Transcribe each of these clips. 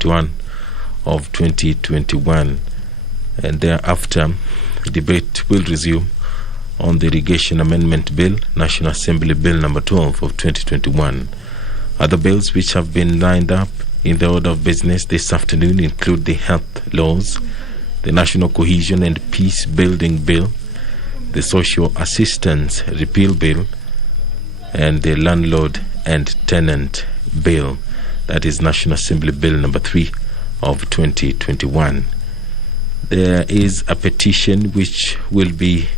21 of 2021, and thereafter debate will resume on the Irrigation Amendment Bill, National Assembly Bill number 12 of 2021. Other bills which have been lined up in the order of business this afternoon include the health laws, the National Cohesion and Peace Building Bill, the Social Assistance Repeal Bill, and the Landlord and Tenant Bill, that is National Assembly Bill number 3 of 2021. There is a petition which will be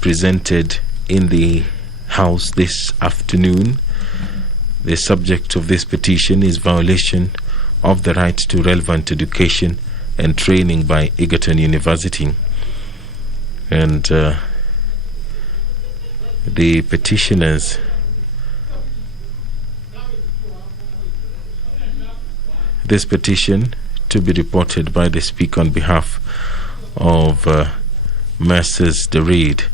presented in the House this afternoon. The subject of this petition is violation of the right to relevant education and training by Egerton University. And the petitioners this petition to be reported by the Speaker on behalf of Messrs. The Reid,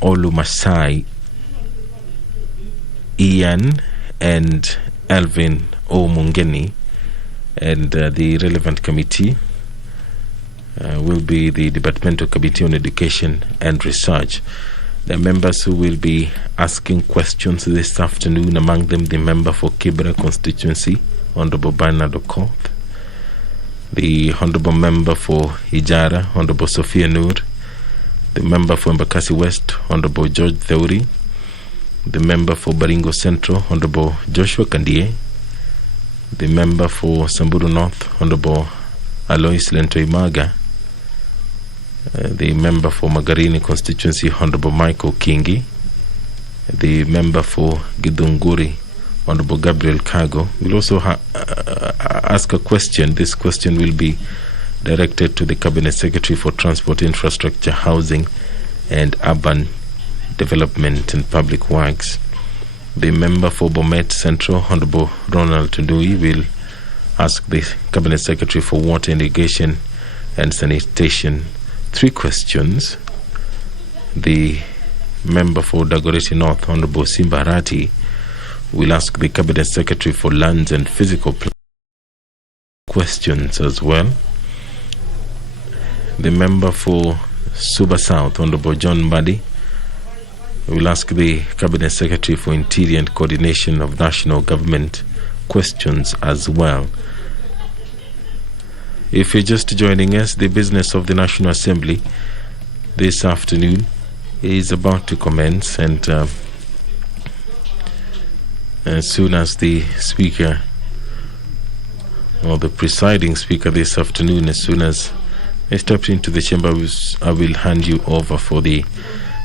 Olumasai, Ian and Alvin Omungeni, and the relevant committee will be the Departmental Committee on Education and Research. The members who will be asking questions this afternoon, among them the member for Kibra constituency, Honorable Bernard Okoth, the Honorable member for Ijara, Honorable Sophia Noor, the member for Embakasi West, Honorable George Theuri, the member for Baringo Central, Honorable Joshua Kandie, the member for Samburu North, Honorable Alois Lentoimaga, the member for Magarini constituency, Honorable Michael Kingi, the member for Gidunguri, Honorable Gabriel Kago. We'll also ask a question. This question will be directed to the Cabinet Secretary for Transport, Infrastructure, Housing and Urban Development and Public Works. The member for Bomet Central, Honorable Ronald Tundui, will ask the Cabinet Secretary for Water, Irrigation and Sanitation 3 questions. The member for Dagoretti North, Honorable Simba Arati, will ask the Cabinet Secretary for Lands and Physical questions as well. The member for Suba South, Honorable John Mbadi, will ask the Cabinet Secretary for Interior and Coordination of National Government questions as well. If you're just joining us, the business of the National Assembly this afternoon is about to commence, and as soon as the Speaker or the presiding Speaker this afternoon, as soon as I stepped into the chamber, I will hand you over for the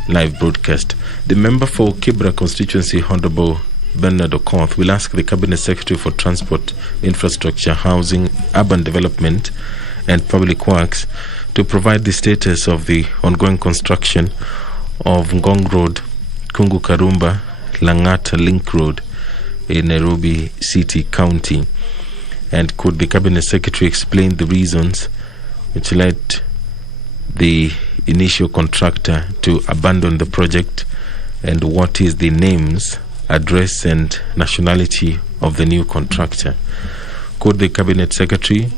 live broadcast. The member for Kibra constituency, Honorable Bernard Okoth, will ask the Cabinet Secretary for Transport, Infrastructure, Housing, Urban Development and Public Works to provide the status of the ongoing construction of Ngong Road, Kungu Karumba, Langata Link Road in Nairobi City County. And could the Cabinet Secretary explain the reasons which led the initial contractor to abandon the project, and what is the names, address and nationality of the new contractor? Could the Cabinet Secretary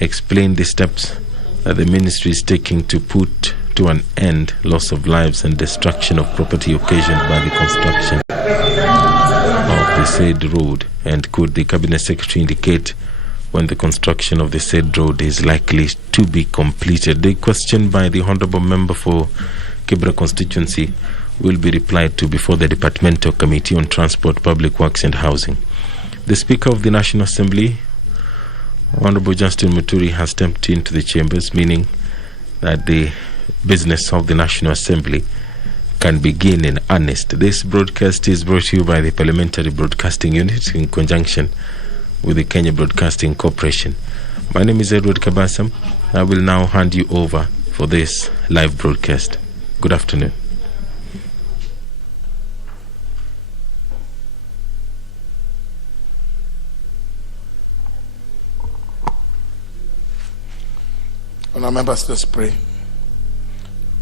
explain the steps that the ministry is taking to put to an end loss of lives and destruction of property occasioned by the construction of the said road? And could the Cabinet Secretary indicate when the construction of the said road is likely to be completed? The question by the Honourable Member for Kibra constituency will be replied to before the Departmental Committee on Transport, Public Works and Housing. The Speaker of the National Assembly, Honourable Justin Muturi, has stepped into the chambers, meaning that the business of the National Assembly can begin in earnest. This broadcast is brought to you by the Parliamentary Broadcasting Unit in conjunction with the Kenya Broadcasting Corporation. My name is Edward Kabasam. I will now hand you over for this live broadcast. Good afternoon. Honour members, let's pray.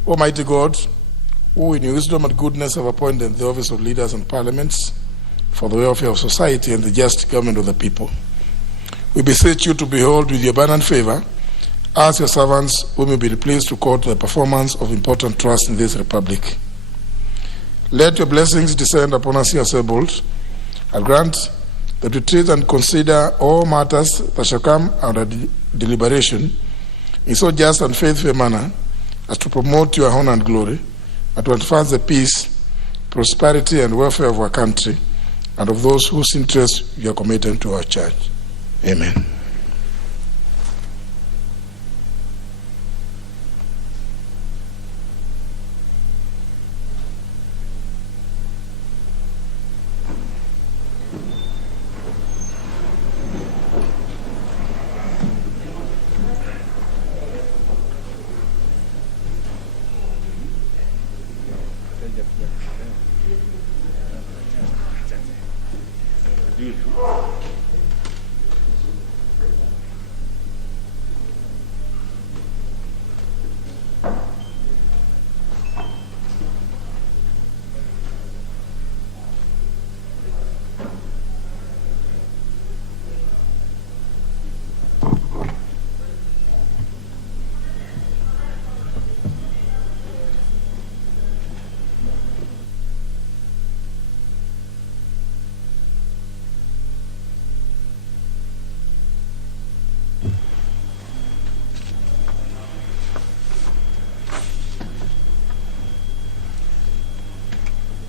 Almighty God, who in your wisdom and goodness have appointed the office of leaders and parliaments, for the welfare of society and the just government of the people. We beseech you to behold with your abundant favor as your servants who may be pleased to court the performance of important trusts in this republic. Let your blessings descend upon us here assembled, and grant that we treat and consider all matters that shall come under deliberation in so just and faithful a manner as to promote your honor and glory, and to advance the peace, prosperity, and welfare of our country and of those whose interests you are committed to our church. Amen.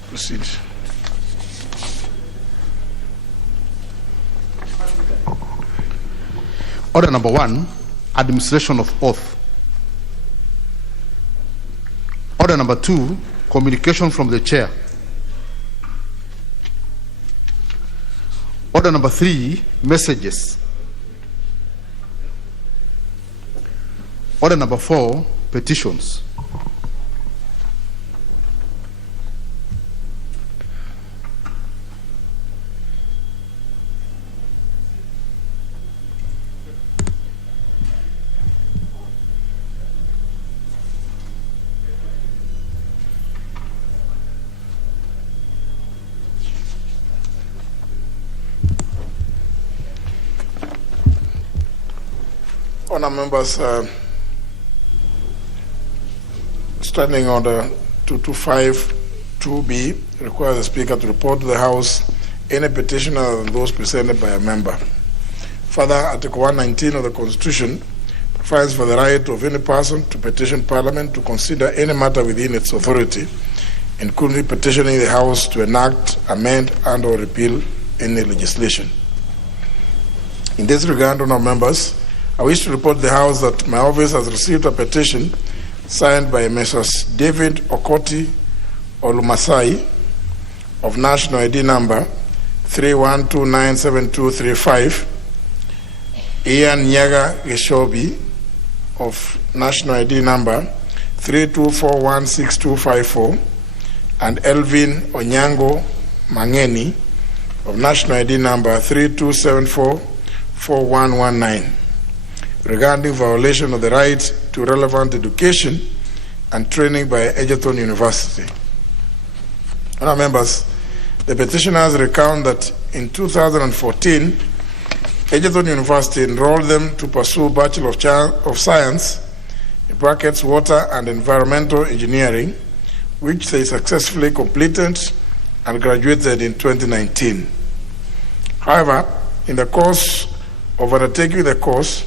Proceed. Order number 1, administration of oath. Order number 2, communication from the chair. Order number 3, messages. Order number 4, petitions. Honor members, standing order 225-2B requires the Speaker to report to the House any petition other than those presented by a member. Further, Article 119 of the Constitution provides for the right of any person to petition Parliament to consider any matter within its authority, including petitioning the House to enact, amend, and or repeal any legislation. In this regard, honourable members, I wish to report to the House that my office has received a petition signed by Messrs. David Okoti Olumasai of National ID number 31297235, Ian Nyaga Geshobi of National ID number 32416254, and Elvin Onyango Mangeni of National ID number 32744119. regarding violation of the right to relevant education and training by Egerton University. Honourable members, the petitioners recount that in 2014, Egerton University enrolled them to pursue Bachelor of Science, in brackets Water and Environmental Engineering, which they successfully completed and graduated in 2019. However, in the course of undertaking the course,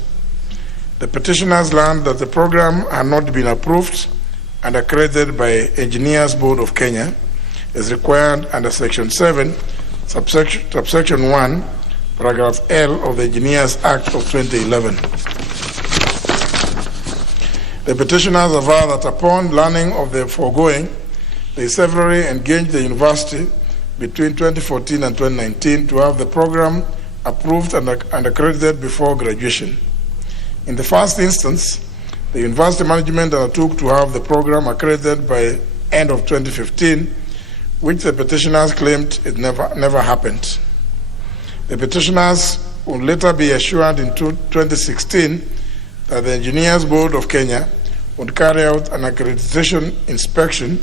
the petitioners learned that the program had not been approved and accredited by Engineers Board of Kenya as required under Section 7, subsection 1, paragraph L of the Engineers Act of 2011. The petitioners aver that upon learning of the foregoing, they severally engaged the university between 2014 and 2019 to have the program approved and accredited before graduation. In the first instance, the university management undertook to have the program accredited by end of 2015, which the petitioners claimed it never happened. The petitioners would later be assured in 2016 that the Engineers Board of Kenya would carry out an accreditation inspection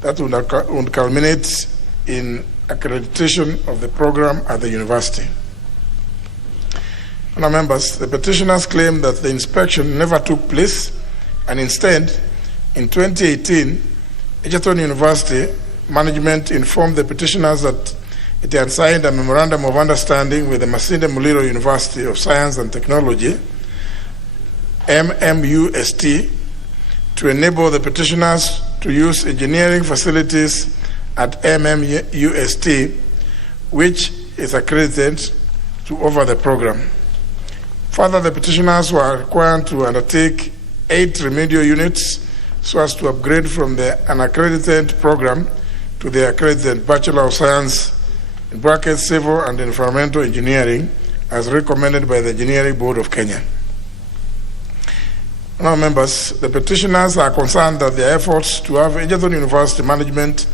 that would culminate in accreditation of the program at the university. Honourable members, the petitioners claim that the inspection never took place, and instead, in 2018, Egerton University management informed the petitioners that it had signed a memorandum of understanding with the Masinde Muliro University of Science and Technology, MMUST, to enable the petitioners to use engineering facilities at MMUST, which is accredited to offer the program. Further, the petitioners were required to undertake 8 remedial units so as to upgrade from the unaccredited program to the accredited Bachelor of Science (Civil and Environmental Engineering) as recommended by the Engineering Board of Kenya. Now, members, the petitioners are concerned that their efforts to have Egerton University management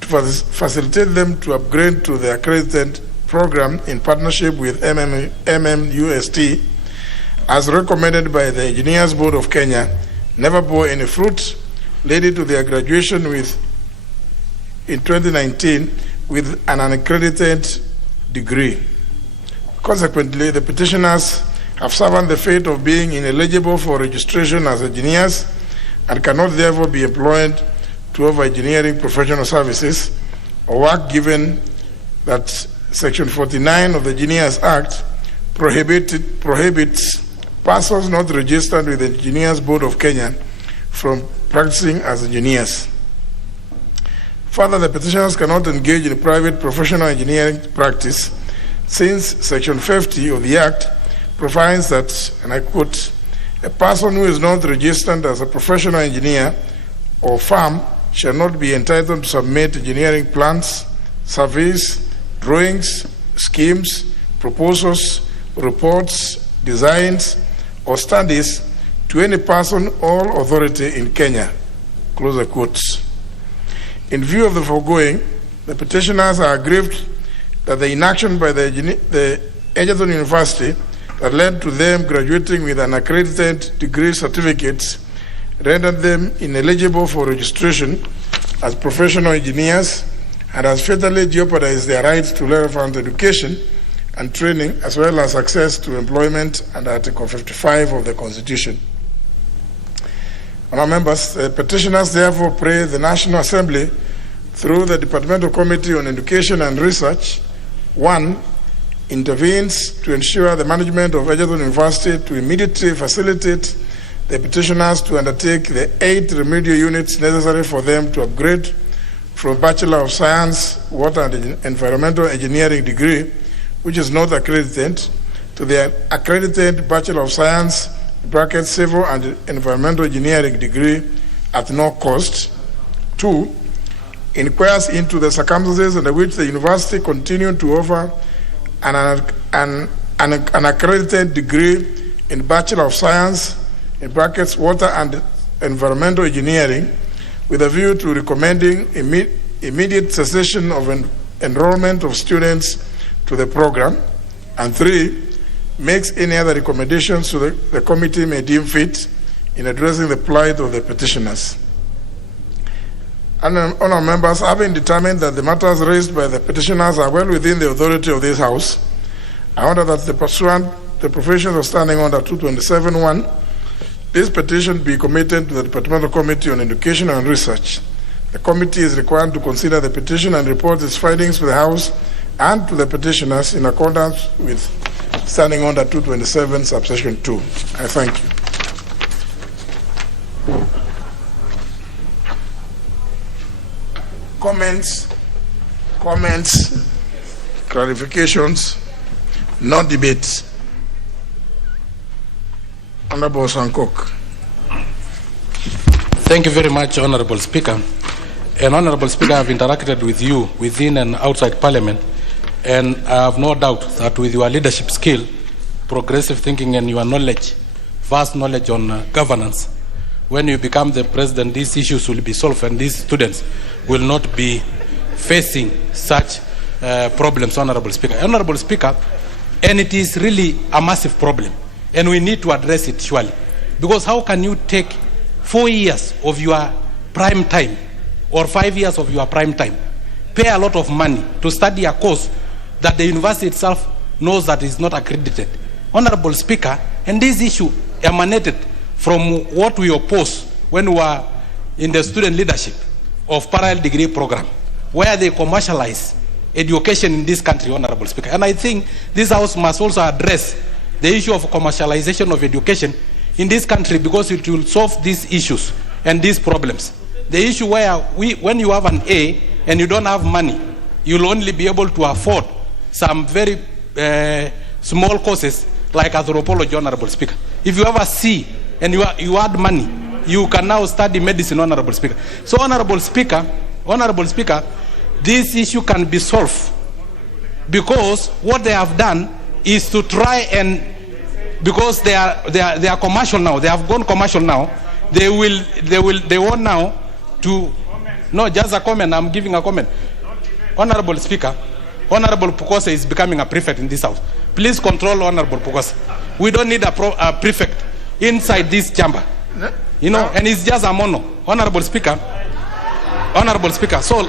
to facilitate them to upgrade to the accredited program in partnership with MMUST, as recommended by the Engineers Board of Kenya, never bore any fruit, leading to their graduation in 2019 with an unaccredited degree. Consequently, the petitioners have suffered the fate of being ineligible for registration as engineers and cannot therefore be employed to offer engineering professional services or work, given that Section 49 of the Engineers Act prohibits persons not registered with the Engineers Board of Kenya from practicing as engineers. Further, the petitioners cannot engage in private professional engineering practice, since Section 50 of the Act provides that, and I quote, "A person who is not registered as a professional engineer or firm shall not be entitled to submit engineering plans, surveys, drawings, schemes, proposals, reports, designs, or studies to any person or authority in Kenya." Close the quotes. In view of the foregoing, the petitioners are aggrieved that the inaction by the Egerton University that led to them graduating with unaccredited degree certificates rendered them ineligible for registration as professional engineers and has fatally jeopardized their rights to relevant education and training, as well as access to employment under Article 55 of the Constitution. Honourable members, the petitioners therefore pray the National Assembly, through the Departmental Committee on Education and Research, 1. Intervenes to ensure the management of Egerton University to immediately facilitate the petitioners to undertake the 8 remedial units necessary for them to upgrade from Bachelor of Science, Water and Environmental Engineering degree, which is not accredited, to the accredited Bachelor of Science, Civil and Environmental Engineering degree at no cost. 2. Inquires into the circumstances under which the university continued to offer an accredited degree in Bachelor of Science, Water and Environmental Engineering, with a view to recommending immediate cessation of enrollment of students to the program. And 3, makes any other recommendations so that the committee may deem fit in addressing the plight of the petitioners. And honourable members, having determined that the matters raised by the petitioners are well within the authority of this House, I order that the provisions of Standing Order 227(1), this petition be committed to the Departmental Committee on Education and Research. The committee is required to consider the petition and report its findings to the House and to the petitioners in accordance with Standing Order 227, subsection 2. I thank you. Comments, clarifications, no debates. Honorable Sankok. Thank you very much, Honorable Speaker. And Honorable Speaker, I have interacted with you within and outside Parliament, and I have no doubt that with your leadership skill, progressive thinking, and your knowledge, vast knowledge on governance, when you become the president, these issues will be solved and these students will not be facing such problems, Honorable Speaker. Honorable Speaker, and it is really a massive problem, and we need to address it surely. Because how can you take 4 years of your prime time or 5 years of your prime time pay a lot of money to study a course that the university itself knows that is not accredited. Honorable Speaker, and this issue emanated from what we opposed when we were in the student leadership of parallel degree program, where they commercialize education in this country, Honorable Speaker. And I think this House must also address the issue of commercialization of education in this country, because it will solve these issues and these problems. The issue where when you have an A and you don't have money, you'll only be able to afford some very small courses like anthropology, Honorable Speaker. If you have a C and you add money, you can now study medicine, Honorable Speaker. So, Honorable Speaker, this issue can be solved, because what they have done is to try and, because they are commercial now, they have gone commercial now, they want now to, no, just a comment, I'm giving a comment. Honorable Speaker, Honorable Pukose is becoming a prefect in this house. Please control Honorable Pukose. We don't need a prefect inside this chamber. You know, and it's just a mono. Honorable Speaker, so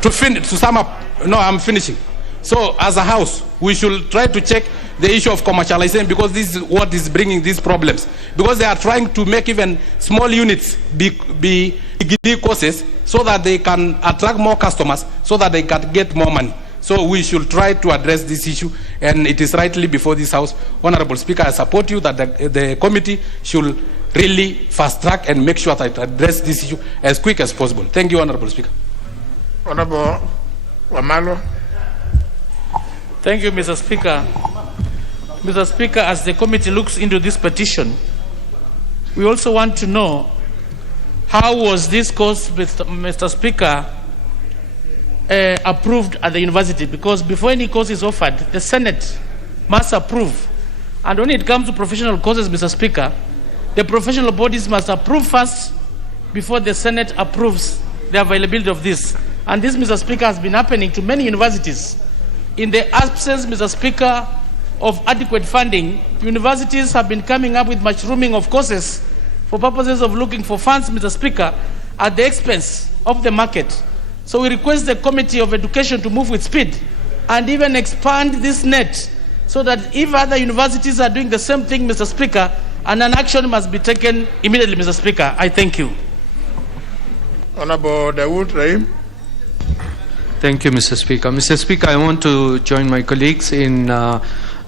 to sum up, no, I'm finishing. So as a house, we should try to check the issue of commercialization, because this is what is bringing these problems. Because they are trying to make even small units be degree courses, so that they can attract more customers, so that they can get more money. So we should try to address this issue, and it is rightly before this House. Honorable Speaker, I support you that the committee should really fast track and make sure that it address this issue as quick as possible. Thank you, Honorable Speaker. Honorable Wamalo. Thank you, Mr. Speaker. Mr. Speaker, as the committee looks into this petition, we also want to know how was this course, Mr. Speaker, approved at the university, because before any course is offered, the Senate must approve. And when it comes to professional courses, Mr. Speaker, the professional bodies must approve first before the Senate approves the availability of this. And this, Mr. Speaker, has been happening to many universities. In the absence, Mr. Speaker, of adequate funding, universities have been coming up with mushrooming of courses for purposes of looking for funds, Mr. Speaker, at the expense of the market. So we request the Committee of Education to move with speed and even expand this net, so that if other universities are doing the same thing, Mr. Speaker, and an action must be taken immediately, Mr. Speaker. I thank you. Honorable Dawood Rahim. Thank you, Mr. Speaker. Mr. Speaker, I want to join my colleagues in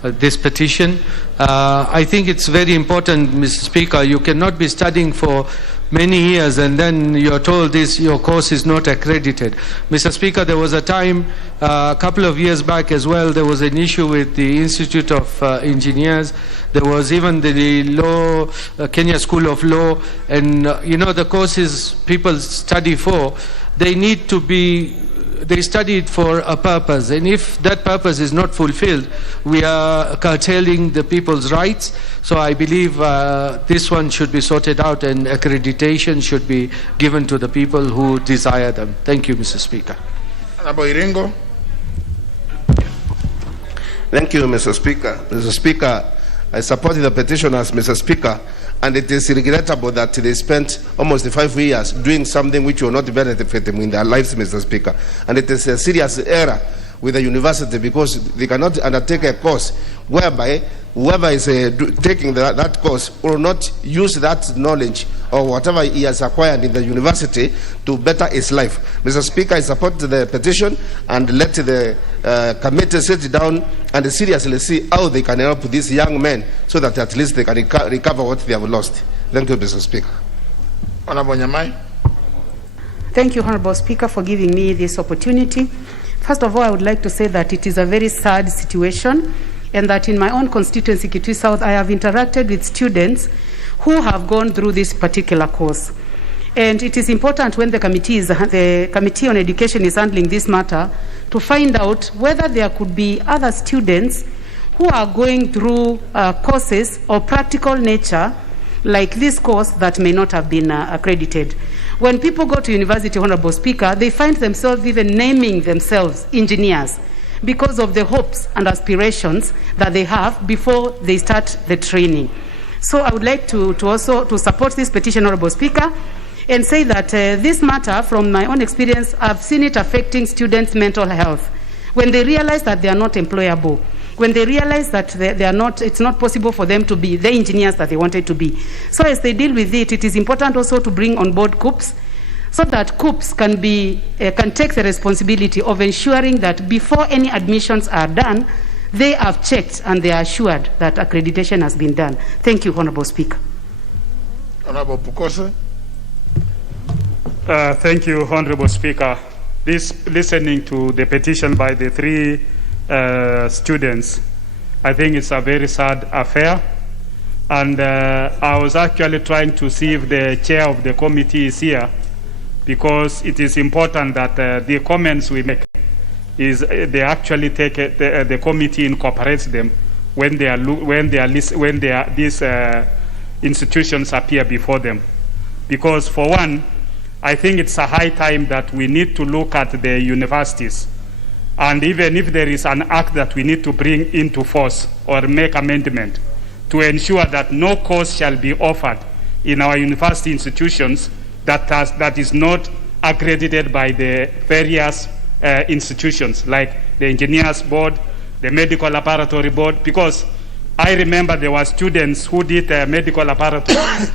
this petition. I think it's very important, Mr. Speaker. You cannot be studying for many years and then you're told your course is not accredited. Mr. Speaker, there was a time a couple of years back as well, there was an issue with the Institute of Engineers. There was even the Kenya School of Law, and the courses people study for, they study it for a purpose, and if that purpose is not fulfilled, we are curtailing the people's rights. So I believe this one should be sorted out, and accreditation should be given to the people who desire them. Thank you, Mr. Speaker. Iringo. Thank you, Mr. Speaker. Mr. Speaker, I support the petitioners, Mr. Speaker, and it is regrettable that they spent almost 5 years doing something which will not benefit them in their lives, Mr. Speaker. And it is a serious error with the university, because they cannot undertake a course whereby whoever is taking that course will not use that knowledge or whatever he has acquired in the university to better his life. Mr. Speaker, I support the petition, and let the committee sit down and seriously see how they can help these young men, so that at least they can recover what they have lost. Thank you, Mr. Speaker. Honorable Nyamai. Thank you, Honorable Speaker, for giving me this opportunity. First of all, I would like to say that it is a very sad situation, and that in my own constituency, Kitui South, I have interacted with students who have gone through this particular course. And it is important, when the Committee on Education is handling this matter, to find out whether there could be other students who are going through courses of practical nature like this course that may not have been accredited. When people go to university, Honorable Speaker, they find themselves even naming themselves engineers because of the hopes and aspirations that they have before they start the training. So I would like to also support this petition, Honorable Speaker, and say that this matter, from my own experience, I've seen it affecting students' mental health. When they realize that they are not employable, when they realize that they are not, it's not possible for them to be the engineers that they wanted to be. So as they deal with it, it is important also to bring on board COOPs, so that COOPs can take the responsibility of ensuring that before any admissions are done, they have checked and they are assured that accreditation has been done. Thank you, Honorable Speaker. Honorable Pukose. Thank you, Honorable Speaker. Listening to the petition by the three students, I think it's a very sad affair. And I was actually trying to see if the chair of the committee is here, because it is important that the comments we make is they actually take it, the committee incorporates them when these institutions appear before them. Because for one, I think it's a high time that we need to look at the universities, and even if there is an act that we need to bring into force or make amendment to ensure that no course shall be offered in our university institutions that is not accredited by the various institutions like the Engineers Board, the Medical Laboratory Board, because I remember there were students who did a medical laboratory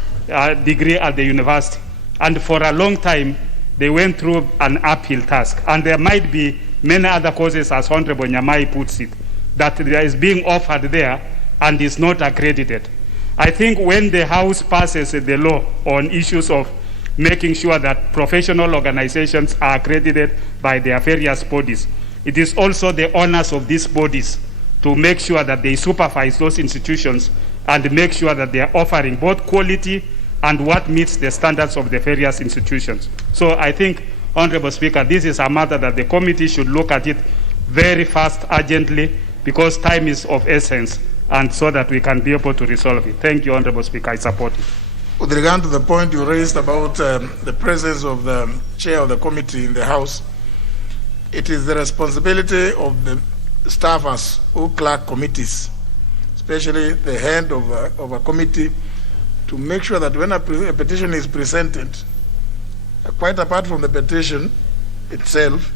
degree at the university, and for a long time they went through an uphill task, and there might be many other courses, as Honorable Nyamai puts it, that there is being offered there and is not accredited. I think when the House passes the law on issues of making sure that professional organizations are accredited by their various bodies, it is also the honors of these bodies to make sure that they supervise those institutions and make sure that they are offering both quality and what meets the standards of the various institutions. So I think, Honorable Speaker, this is a matter that the committee should look at it very fast, urgently, because time is of essence, and so that we can be able to resolve it. Thank you, Honorable Speaker. I support it. With regard to the point you raised about the presence of the chair of the committee in the House, it is the responsibility of the staffers who clerk committees, especially the head of a committee, to make sure that when a petition is presented, quite apart from the petition itself,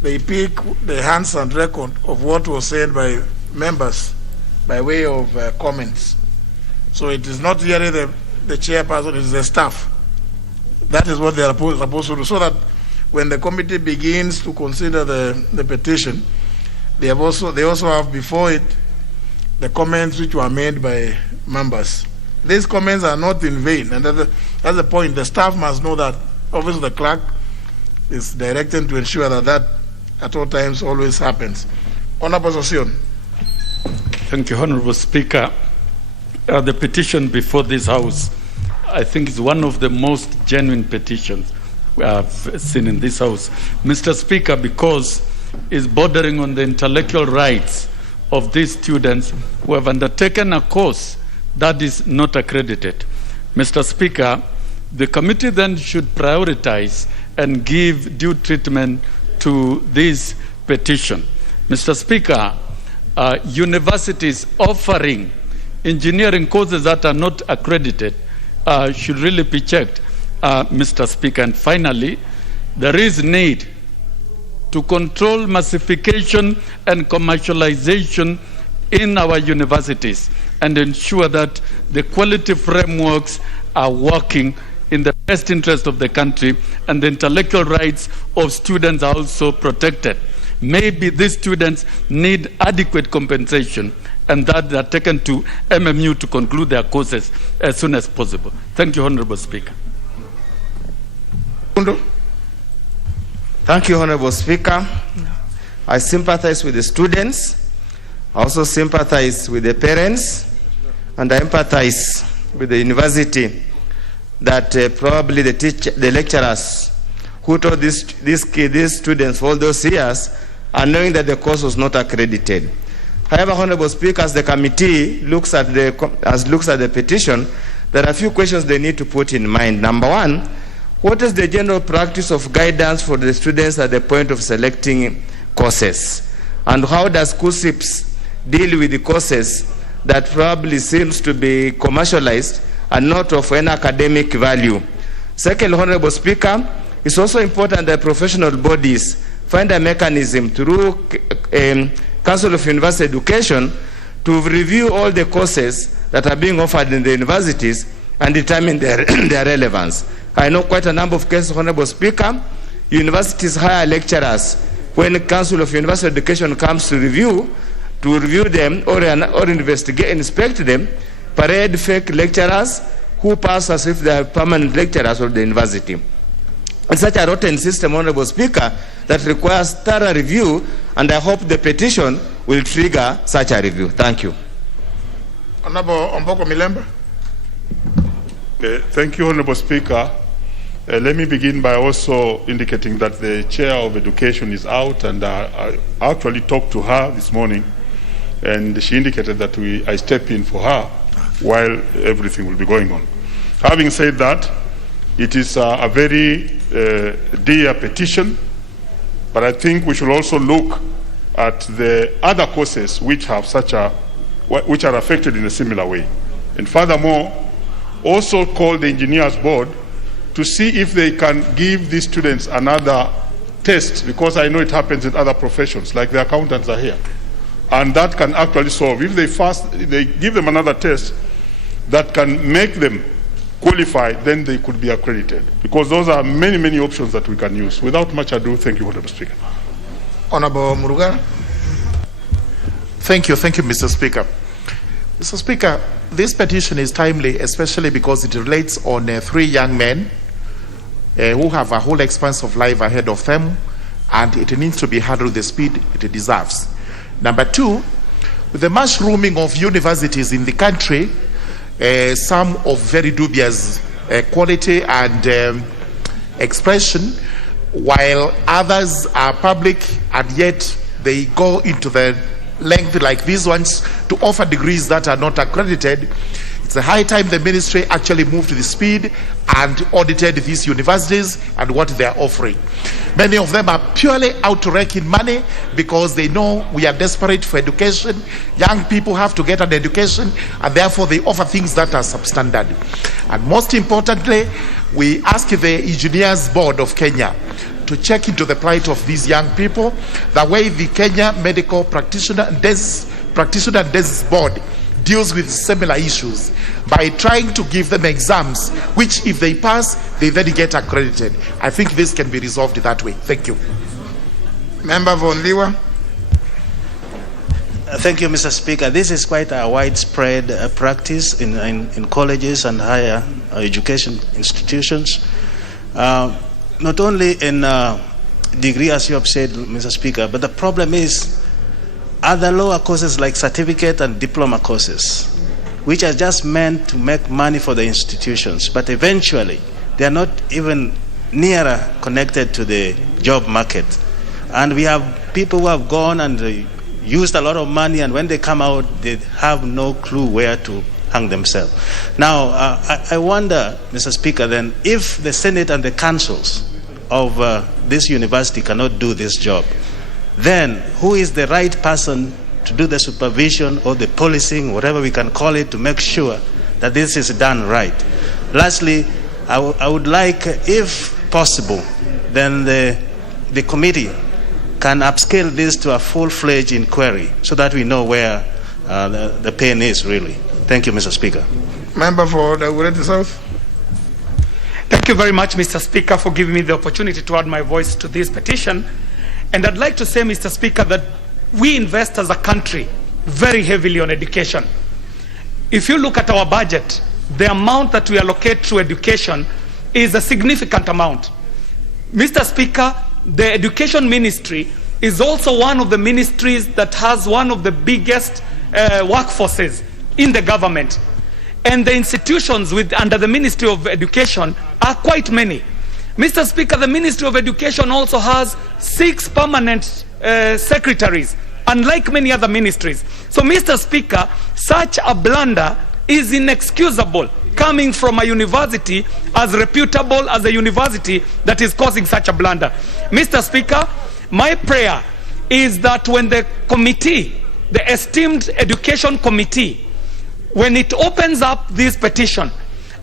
they pick the hands and record of what was said by members by way of comments. So it is not really the chairperson, it is the staff. That is what they are supposed to do, so that when the committee begins to consider the petition, they also have before it the comments which were made by members. These comments are not in vain, and that's the point. The staff must know that. Obviously, the clerk is directed to ensure that at all times always happens. Honorable Sosion. Thank you, Honorable Speaker. The petition before this House, I think, is one of the most genuine petitions we have seen in this House, Mr. Speaker, because it's bordering on the intellectual rights of these students who have undertaken a course that is not accredited. Mr. Speaker, the committee then should prioritize and give due treatment to this petition. Mr. Speaker, universities offering engineering courses that are not accredited should really be checked, Mr. Speaker. And finally, there is need to control massification and commercialization in our universities and ensure that the quality frameworks are working in the best interest of the country and the intellectual rights of students are also protected. Maybe these students need adequate compensation and that they are taken to MMU to conclude their courses as soon as possible. Thank you, Honorable Speaker. Thank you, Honorable Speaker. I sympathize with the students. I also sympathize with the parents, and I empathize with the university that probably the lecturers who taught these students for all those years are knowing that the course was not accredited. However, Honorable Speaker, as the committee looks at the petition, there are a few questions they need to put in mind. Number one, what is the general practice of guidance for the students at the point of selecting courses? And how does KUSIPS deal with the courses that probably seems to be commercialized and not of any academic value? Second, Honorable Speaker, it's also important that professional bodies find a mechanism through Council of University Education to review all the courses that are being offered in the universities and determine their relevance. I know quite a number of cases, Honorable Speaker. Universities hire lecturers when the Council of University Education comes to review them or investigate, inspect them, parade fake lecturers who pass as if they are permanent lecturers of the university. It's such a rotten system, Honorable Speaker, that requires thorough review, and I hope the petition will trigger such a review. Thank you. Honorable Omboko Milemba. Thank you, Honorable Speaker. Let me begin by also indicating that the Chair of Education is out, and I actually talked to her this morning, and she indicated that I step in for her while everything will be going on. Having said that, it is a very dear petition, but I think we should also look at the other courses which are affected in a similar way. And furthermore, also call the Engineers Board to see if they can give these students another test, because I know it happens in other professions, like the accountants are here. And that can actually solve. If they give them another test that can make them qualified, then they could be accredited. Because those are many, many options that we can use. Without much ado, thank you, Honorable Speaker. Honorable Muruga. Thank you, Mr. Speaker. Mr. Speaker, this petition is timely, especially because it relates on 3 young men who have a whole expanse of life ahead of them, and it needs to be handled with the speed it deserves. Number 2, with the mushrooming of universities in the country, some of very dubious quality and expression, while others are public, and yet they go into the length like these ones to offer degrees that are not accredited. It's a high time the ministry actually moved to the speed and audited these universities and what they are offering. Many of them are purely out to rake in money because they know we are desperate for education. Young people have to get an education, and therefore they offer things that are substandard. And most importantly, we ask the Engineers Board of Kenya to check into the plight of these young people, the way the Kenya Medical Practitioner and Desks Board deals with similar issues by trying to give them exams, which if they pass, they then get accredited. I think this can be resolved that way. Thank you. Member Von Liwa. Thank you, Mr. Speaker. This is quite a widespread practice in colleges and higher education institutions. Not only in degree, as you have said, Mr. Speaker, but the problem is other lower courses like certificate and diploma courses, which are just meant to make money for the institutions, but eventually they are not even nearer connected to the job market. And we have people who have gone and used a lot of money, and when they come out, they have no clue where to hang themselves. Now, I wonder, Mr. Speaker, then, if the Senate and the councils of this university cannot do this job, then who is the right person to do the supervision or the policing, whatever we can call it, to make sure that this is done right? Lastly, I would like, if possible, then the committee can upscale this to a full-fledged inquiry so that we know where the pain is really. Thank you, Mr. Speaker. Member for the Ureti South. Thank you very much, Mr. Speaker, for giving me the opportunity to add my voice to this petition. And I'd like to say, Mr. Speaker, that we invest as a country very heavily on education. If you look at our budget, the amount that we allocate to education is a significant amount. Mr. Speaker, the Education Ministry is also one of the ministries that has one of the biggest workforces in the government. And the institutions under the Ministry of Education are quite many. Mr. Speaker, the Ministry of Education also has 6 permanent secretaries, unlike many other ministries. So, Mr. Speaker, such a blunder is inexcusable, coming from a university as reputable as a university that is causing such a blunder. Mr. Speaker, my prayer is that when the committee, the esteemed Education Committee, when it opens up this petition,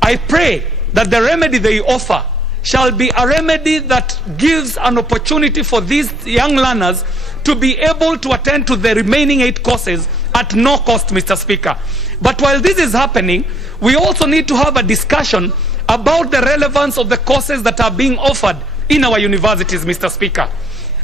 I pray that the remedy they offer shall be a remedy that gives an opportunity for these young learners to be able to attend to the remaining 8 courses at no cost, Mr. Speaker. But while this is happening, we also need to have a discussion about the relevance of the courses that are being offered in our universities, Mr. Speaker.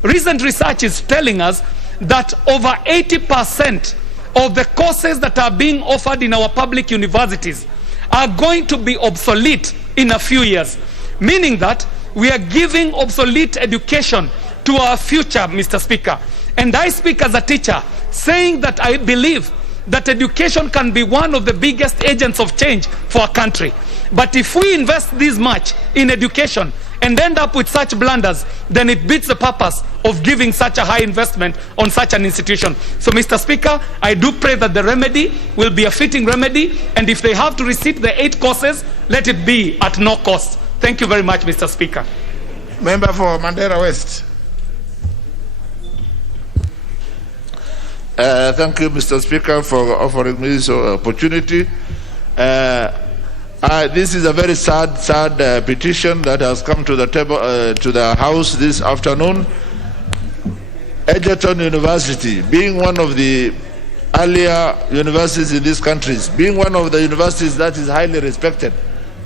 Recent research is telling us that over 80% of the courses that are being offered in our public universities are going to be obsolete in a few years, meaning that we are giving obsolete education to our future, Mr. Speaker. And I speak as a teacher, saying that I believe that education can be one of the biggest agents of change for a country. But if we invest this much in education and end up with such blunders, then it beats the purpose of giving such a high investment on such an institution. So, Mr. Speaker, I do pray that the remedy will be a fitting remedy, and if they have to receipt the 8 courses, let it be at no cost. Thank you very much, Mr. Speaker. Member for Mandera West. Thank you, Mr. Speaker, for offering me this opportunity. This is a very sad petition that has come to the table, to the House this afternoon. Egerton University, being one of the earlier universities in these countries, being one of the universities that is highly respected,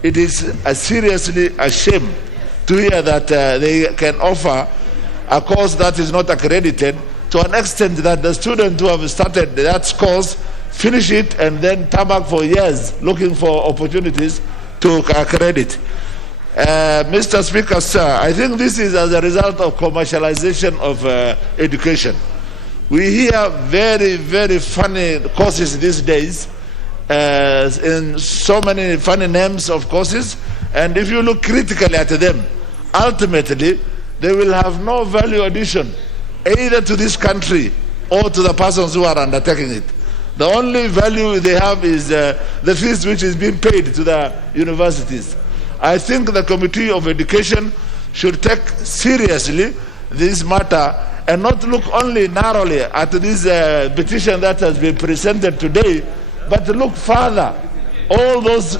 it is seriously a shame to hear that they can offer a course that is not accredited, to an extent that the students who have started that course finish it and then come back for years looking for opportunities to accredit. Mr. Speaker, sir, I think this is as a result of commercialization of education. We hear very, very funny courses these days, in so many funny names of courses, and if you look critically at them, ultimately they will have no value addition either to this country or to the persons who are undertaking it. The only value they have is the fees which is being paid to the universities. I think the Committee of Education should take seriously this matter and not look only narrowly at this petition that has been presented today, but look further. All those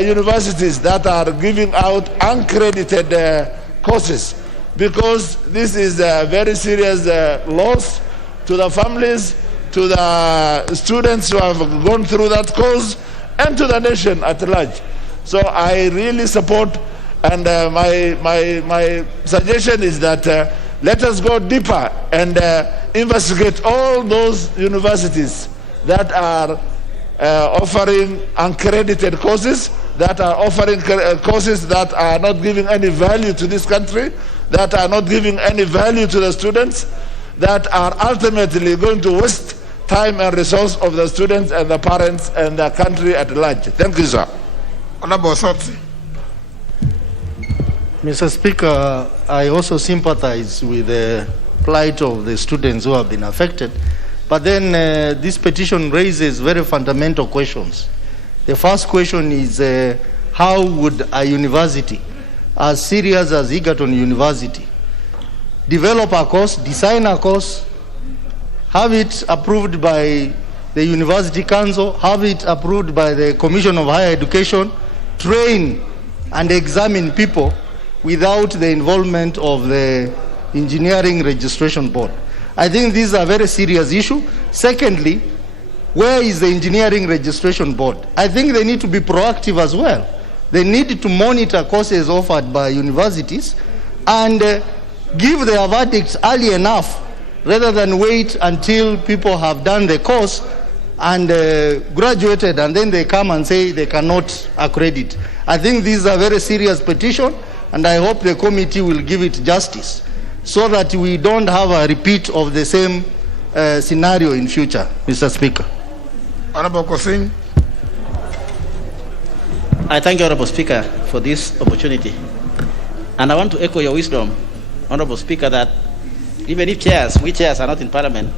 universities that are giving out uncredited courses, because this is a very serious loss to the families, to the students who have gone through that course, and to the nation at large. So I really support, and my suggestion is that let us go deeper and investigate all those universities that are offering uncredited courses, that are offering courses that are not giving any value to this country, that are not giving any value to the students, that are ultimately going to waste time and resource of the students and the parents and the country at large. Thank you, sir. Honorable Sotsi. Mr. Speaker, I also sympathize with the plight of the students who have been affected. But then this petition raises very fundamental questions. The first question is how would a university as serious as Egerton University develop a course, design a course, have it approved by the University Council, have it approved by the Commission of Higher Education, train and examine people without the involvement of the Engineering Registration Board? I think this is a very serious issue. Secondly, where is the Engineering Registration Board? I think they need to be proactive as well. They need to monitor courses offered by universities and give their verdicts early enough, rather than wait until people have done the course and graduated, and then they come and say they cannot accredit. I think this is a very serious petition, and I hope the committee will give it justice so that we don't have a repeat of the same scenario in future, Mr. Speaker. Honorable Kosing. I thank you, Honorable Speaker, for this opportunity. And I want to echo your wisdom, Honorable Speaker, that even if we chairs are not in Parliament,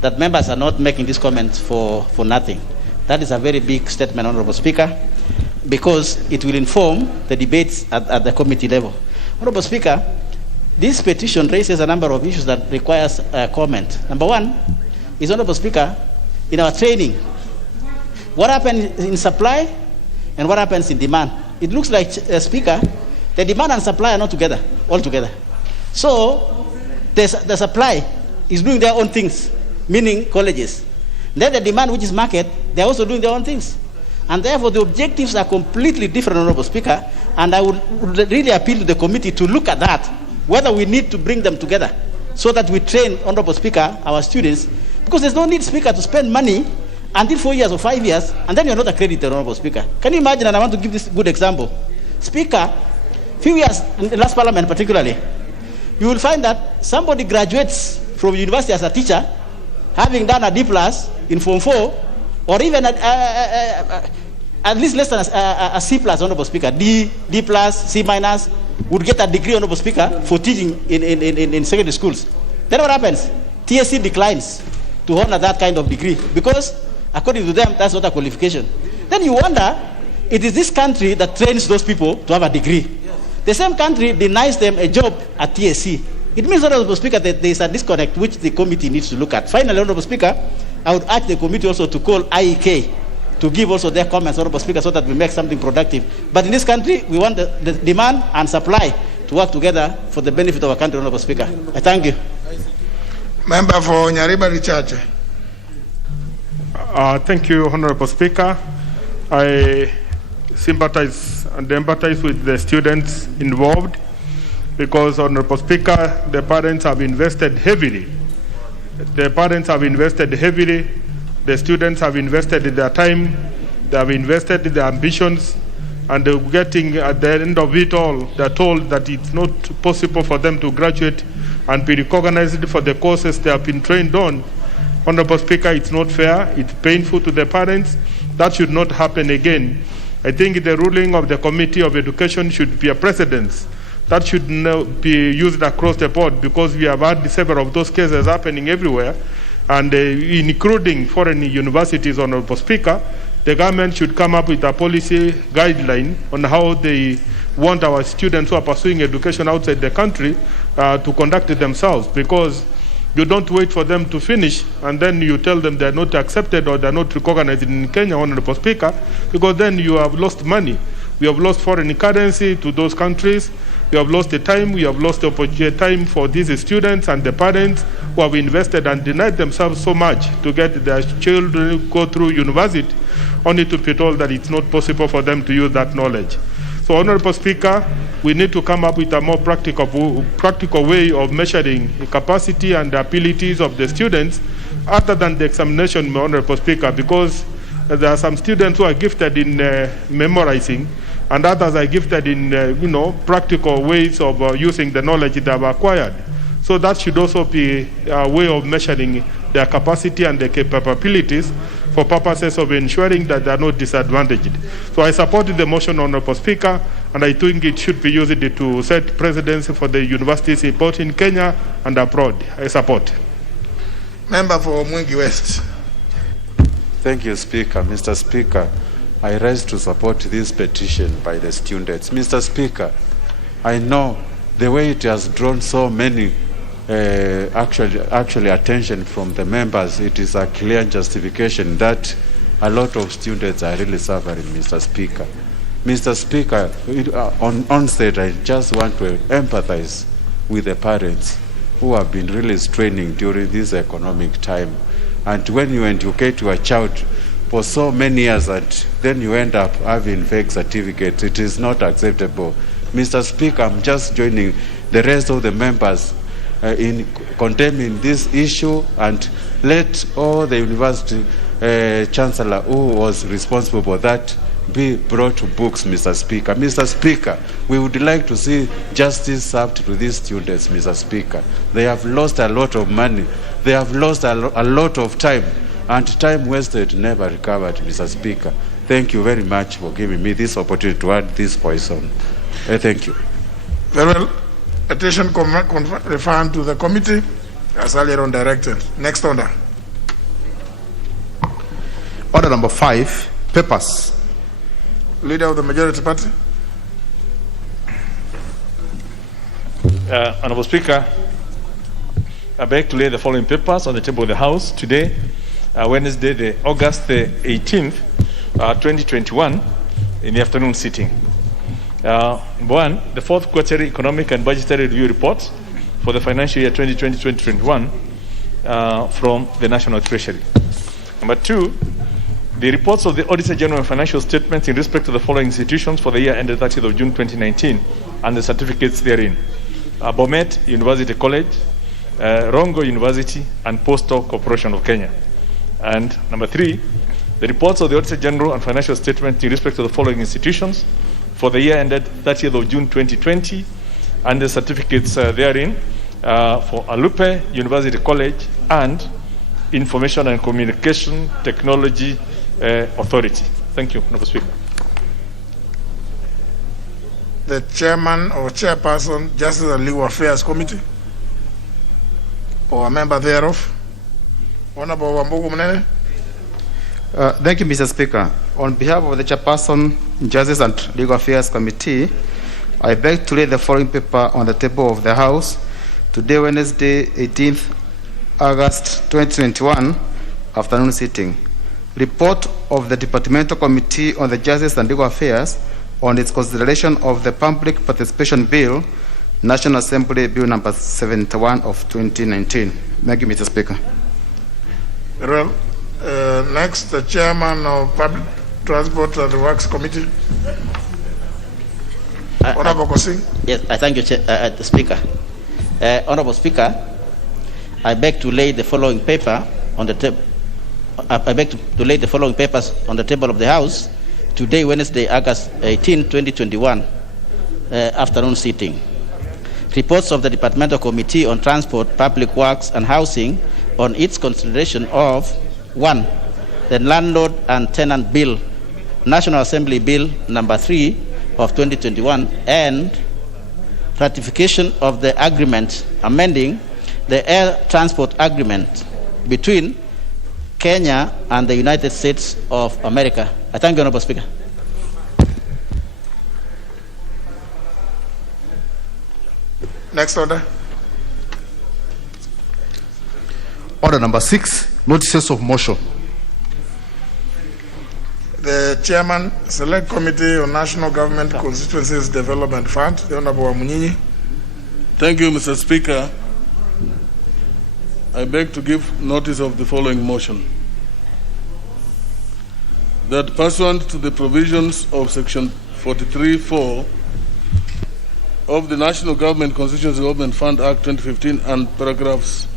that members are not making these comments for nothing. That is a very big statement, Honorable Speaker, because it will inform the debates at the committee level. Honorable Speaker, this petition raises a number of issues that requires comment. Number one is, Honorable Speaker, in our training, what happens in supply and what happens in demand? it looks like, Speaker, the demand and supply are not together, all together. So the supply is doing their own things, meaning colleges. Then the demand, which is market, they're also doing their own things. And therefore, the objectives are completely different, Honorable Speaker, and I would really appeal to the committee to look at that, whether we need to bring them together so that we train, Honorable Speaker, our students, because there's no need, Speaker, to spend money until 4 years or 5 years, and then you're not accredited, Honorable Speaker. Can you imagine, and I want to give this good example. Speaker, few years, in the last parliament particularly, you will find that somebody graduates from university as a teacher, having done a D+ in Form 4, or even at least less than a C+, Honorable Speaker, D+, C-, would get a degree, Honorable Speaker, for teaching in secondary schools. Then what happens? TSC declines to honor that kind of degree because, according to them, that's not a qualification. Then you wonder, it is this country that trains those people to have a degree. The same country denies them a job at TSC. It means, Honorable Speaker, that there is a disconnect which the committee needs to look at. Finally, Honorable Speaker, I would urge the committee also to call IEK to give also their comments, Honorable Speaker, so that we make something productive. But in this country, we want the demand and supply to work together for the benefit of our country, Honorable Speaker. I thank you. Member for Nyariba Richache. Thank you, Honorable Speaker. I sympathize and empathize with the students involved because, Honorable Speaker, the parents have invested heavily. The parents have invested heavily. The students have invested in their time. They have invested in their ambitions. And they're getting, at the end of it all, they're told that it's not possible for them to graduate and be recognized for the courses they have been trained on. Honorable Speaker, it's not fair. It's painful to the parents. That should not happen again. I think the ruling of the Committee of Education should be a precedent. That should not be used across the board because we have had several of those cases happening everywhere, and including foreign universities, Honorable Speaker. The government should come up with a policy guideline on how they want our students who are pursuing education outside the country to conduct themselves, because you don't wait for them to finish and then you tell them they're not accepted or they're not recognized in Kenya, Honorable Speaker, because then you have lost money. We have lost foreign currency to those countries. We have lost the time. We have lost the time for these students and the parents who have invested and denied themselves so much to get their children to go through university, only to be told that it's not possible for them to use that knowledge. So, Honorable Speaker, we need to come up with a more practical way of measuring the capacity and the abilities of the students other than the examination, Honorable Speaker, because there are some students who are gifted in memorizing, and others are gifted in, practical ways of using the knowledge they have acquired. So that should also be a way of measuring their capacity and their capabilities for purposes of ensuring that they are not disadvantaged. So I support the motion, Honorable Speaker, and I think it should be used to set precedents for the universities both in Kenya and abroad. I support. Member for Mwingi West. Thank you, Speaker. Mr. Speaker, I rise to support this petition by the students. Mr. Speaker, I know the way it has drawn so many actually attention from the members, it is a clear justification that a lot of students are really suffering, Mr. Speaker. Mr. Speaker, on onset, I just want to empathize with the parents who have been really straining during this economic time. And when you educate your child for so many years and then you end up having fake certificates, it is not acceptable. Mr. Speaker, I'm just joining the rest of the members in condemning this issue, and let all the university chancellor who was responsible for that be brought to books, Mr. Speaker. Mr. Speaker, we would like to see justice served to these students, Mr. Speaker. They have lost a lot of money. They have lost a lot of time, and time wasted never recovered, Mr. Speaker. Thank you very much for giving me this opportunity to add this voice on. Thank you. Very well. Petition referred to the committee as earlier on directed. Next order. Order number 5, papers. Leader of the majority party. Honorable Speaker, I beg to lay the following papers on the table of the House today, Wednesday, August the 18th, 2021, in the afternoon sitting. One, the fourth quarterly economic and budgetary review report for the financial year 2020-2021 from the National Treasury. Number two, the reports of the Auditor General financial statements in respect to the following institutions for the year ended 30th of June 2019 and the certificates therein. Bomet University College, Rongo University, and Postal Corporation of Kenya. And number three, the reports of the Auditor General and financial statements in respect to the following institutions for the year ended 30th of June 2020 and the certificates therein for Alupe University College and Information and Communication Technology Authority. Thank you, Mr. Speaker. The chairman or chairperson, Justice and Legal Affairs Committee, or a member thereof. Honorable Wambugu Munene. Thank you, Mr. Speaker. On behalf of the chairperson, Justice and Legal Affairs Committee, I beg to lay the following paper on the table of the House today, Wednesday, 18th August 2021, afternoon sitting. Report of the Departmental Committee on the Justice and Legal Affairs on its consideration of the Public Participation Bill, National Assembly Bill number 71 of 2019. Thank you, Mr. Speaker. Very well. Next, the chairman of Public Transport and Works Committee. Honorable Kosing. Yes, I thank you, Speaker. Honorable Speaker, I beg to lay the following paper on the table. I beg to lay the following papers on the table of the House today, Wednesday, August 18, 2021, afternoon sitting. Reports of the Departmental Committee on Transport, Public Works and Housing on its consideration of 1. The Landlord and Tenant Bill, National Assembly Bill number 3 of 2021, and ratification of the agreement amending the air transport agreement between Kenya and the United States of America. I thank you, Honorable Speaker. Next order. Order number 6, notices of motion. The chairman, Select Committee on National Government Constituencies Development Fund, the Honorable Wamunyinyi. Thank you, Mr. Speaker. I beg to give notice of the following motion. That pursuant to the provisions of Section 43(4) of the National Government Constituency Development Fund Act 2015 and paragraphs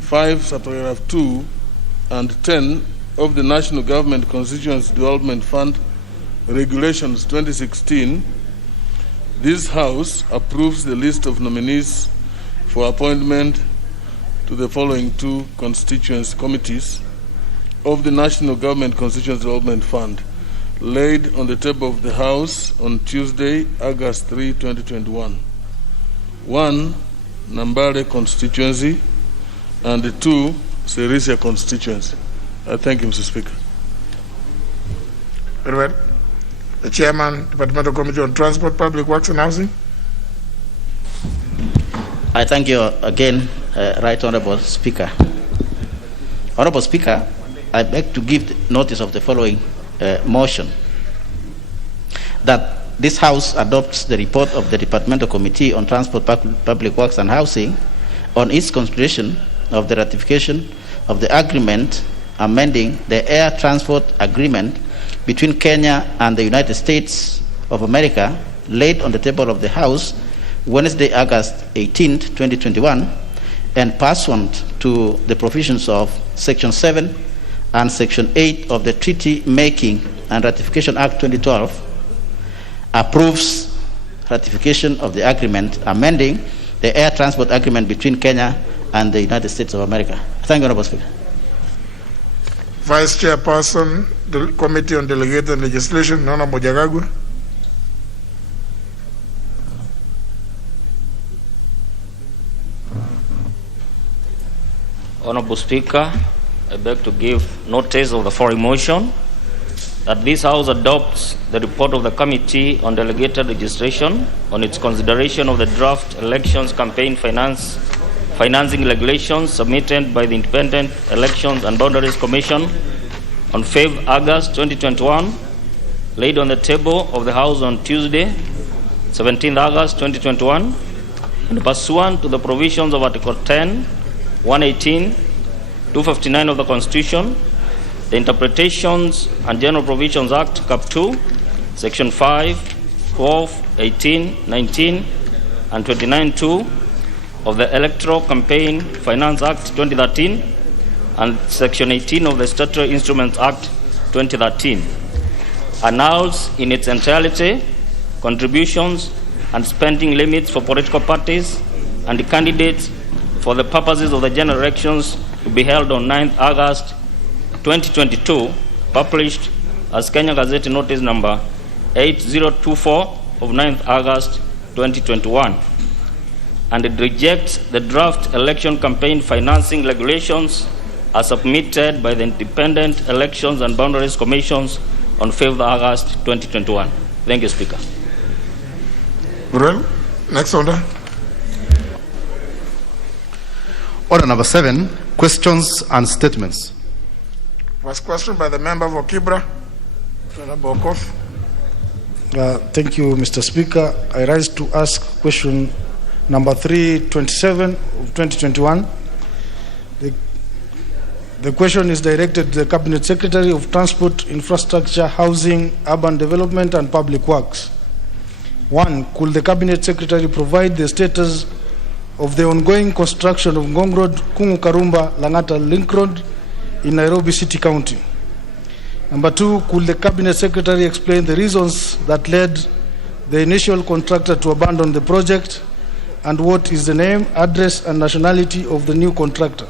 5, subparagraph 2 and 10 of the National Government Constituency Development Fund Regulations 2016, this House approves the list of nominees for appointment to the following 2 constituency committees of the National Government Constituency Development Fund, laid on the table of the House on Tuesday, August 3, 2021. 1, Nambale constituency, and 2, Sirisia constituency. I thank you, Mr. Speaker. Very well. The chairman, Departmental Committee on Transport, Public Works and Housing. I thank you again, Right Honorable Speaker. Honorable Speaker, I beg to give notice of the following motion. That this House adopts the report of the Departmental Committee on Transport, Public Works and Housing on its consideration of the ratification of the agreement amending the air transport agreement between Kenya and the United States of America, laid on the table of the House Wednesday, August 18, 2021, and pursuant to the provisions of Section 7 and Section 8 of the Treaty Making and Ratification Act 2012, approves ratification of the agreement amending the air transport agreement between Kenya and the United States of America. Thank you, Honorable Speaker. Vice Chairperson, the Committee on Delegated Legislation, Honorable Jagagwa. Honorable Speaker, I beg to give notice of the following motion, that this House adopts the report of the Committee on Delegated Legislation on its consideration of the draft elections campaign financing regulations submitted by the Independent Elections and Boundaries Commission on 5 August 2021 laid on the table of the House on Tuesday, 17th August 2021, and pursuant to the provisions of Article 10, 118, 259 of the Constitution, the Interpretations and General Provisions Act, Cap 2, Section 5, 12, 18, 19, and 29(2) of the Electoral Campaign Finance Act 2013 and Section 18 of the Statutory Instruments Act 2013, annuls in its entirety contributions and spending limits for political parties and the candidates for the purposes of the general elections to be held on 9th August 2022, published as Kenya Gazette Notice number 8024 of 9th August 2021, and it rejects the draft election campaign financing regulations as submitted by the Independent Elections and Boundaries Commissions on 5th August 2021. Thank you, Speaker. Well, next order. Order number 7, questions and statements. First question by the member for Kibra, Honorable Okoth. Thank you, Mr. Speaker. I rise to ask question number 327 of 2021. The question is directed to the Cabinet Secretary of Transport, Infrastructure, Housing, Urban Development and Public Works. 1. Could the Cabinet Secretary provide the status of the ongoing construction of Ngong Road, Kungu Karumba, Langata Link Road in Nairobi City County? Number 2, could the Cabinet Secretary explain the reasons that led the initial contractor to abandon the project, and what is the name, address and nationality of the new contractor?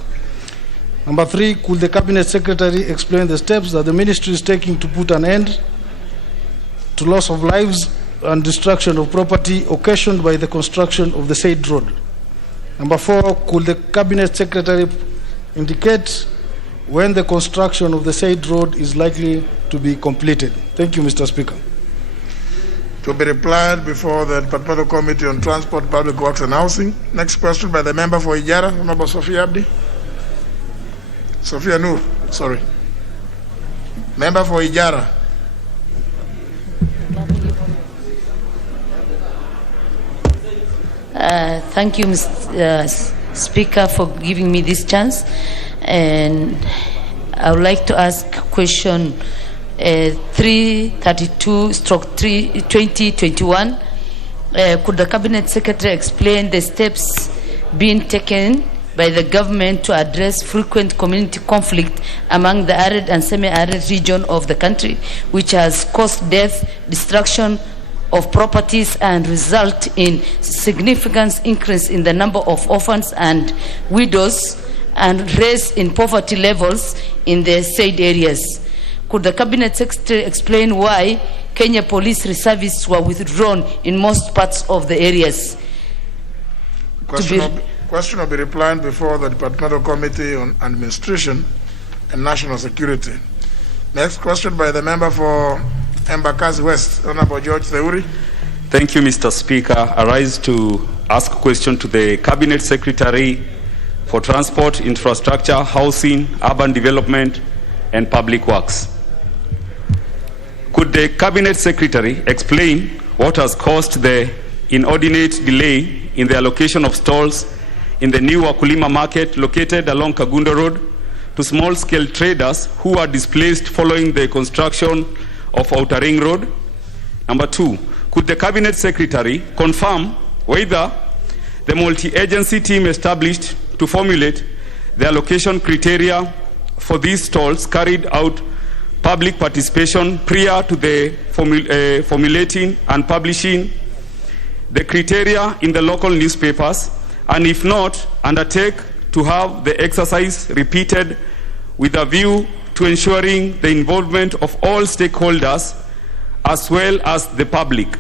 Number 3, could the Cabinet Secretary explain the steps that the ministry is taking to put an end to loss of lives and destruction of property occasioned by the construction of the said road? Number 4, could the Cabinet Secretary indicate when the construction of the said road is likely to be completed? Thank you, Mr. Speaker. To be replied before the Departmental Committee on Transport, Public Works and Housing. Next question by the member for Ijara, Honorable Sophia Abdi. Sophia Noor, sorry. Member for Ijara. Thank you, Mr. Speaker, for giving me this chance. And I would like to ask question 332/2021. Could the Cabinet Secretary explain the steps being taken by the government to address frequent community conflict among the arid and semi-arid region of the country, which has caused death, destruction of properties, and result in significant increase in the number of orphans and widows, and raise in poverty levels in the said areas? Could the Cabinet Secretary explain why Kenya Police Reservists were withdrawn in most parts of the areas? Question will be replied before the Departmental Committee on Administration and National Security. Next question by the member for Embakasi West, Honorable George Theuri. Thank you, Mr. Speaker. I rise to ask a question to the Cabinet Secretary for Transport, Infrastructure, Housing, Urban Development and Public Works. Could the Cabinet Secretary explain what has caused the inordinate delay in the allocation of stalls in the new Wakulima market located along Kagundo Road to small-scale traders who are displaced following the construction of Outer Ring Road? Number 2, could the Cabinet Secretary confirm whether the multi-agency team established to formulate the allocation criteria for these stalls carried out public participation prior to the formulating and publishing the criteria in the local newspapers, and if not, undertake to have the exercise repeated with a view to ensuring the involvement of all stakeholders as well as the public?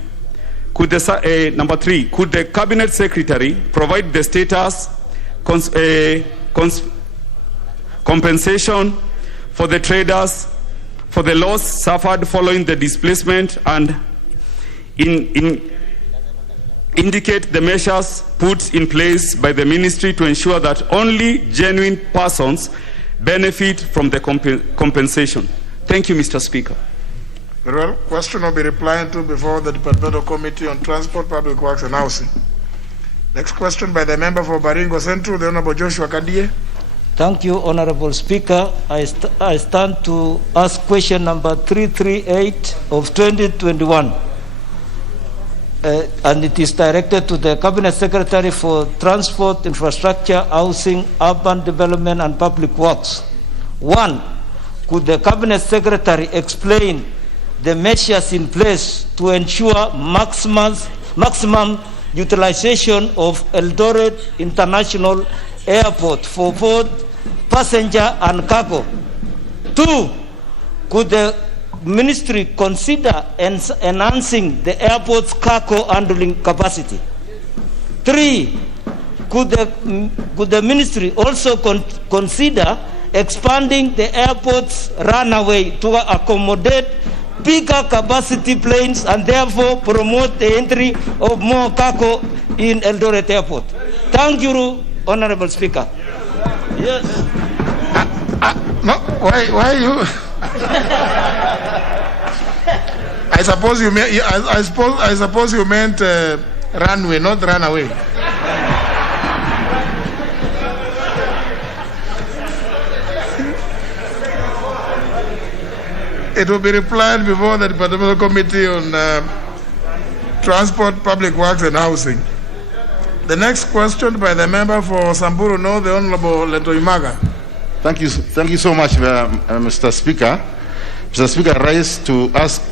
Could the, number 3, could the Cabinet Secretary provide the status compensation for the traders for the loss suffered following the displacement, and indicate the measures put in place by the ministry to ensure that only genuine persons benefit from the compensation? Thank you, Mr. Speaker. Very well. Question will be replied to before the Departmental Committee on Transport, Public Works and Housing. Next question by the member for Baringo Central, the Honorable Joshua Kadie. Thank you, Honorable Speaker. I stand to ask question number 338 of 2021. And it is directed to the Cabinet Secretary for Transport, Infrastructure, Housing, Urban Development and Public Works. 1. Could the Cabinet Secretary explain the measures in place to ensure maximum utilization of Eldoret International Airport for both passenger and cargo? 2. Could the Ministry consider enhancing the airport's cargo handling capacity? 3. Could the Ministry also consider expanding the airport's runway to accommodate bigger capacity planes and therefore promote the entry of more cargo in Eldoret Airport? Thank you, Honorable Speaker. Yes. No, why you? I suppose you meant. I suppose you meant runway, not runaway. It will be replied before the Departmental Committee on Transport, Public Works and Housing. The next question by the member for Samburu North, the Honorable Leto Imaga. Thank you so much, Mr. Speaker. Mr. Speaker, I rise to ask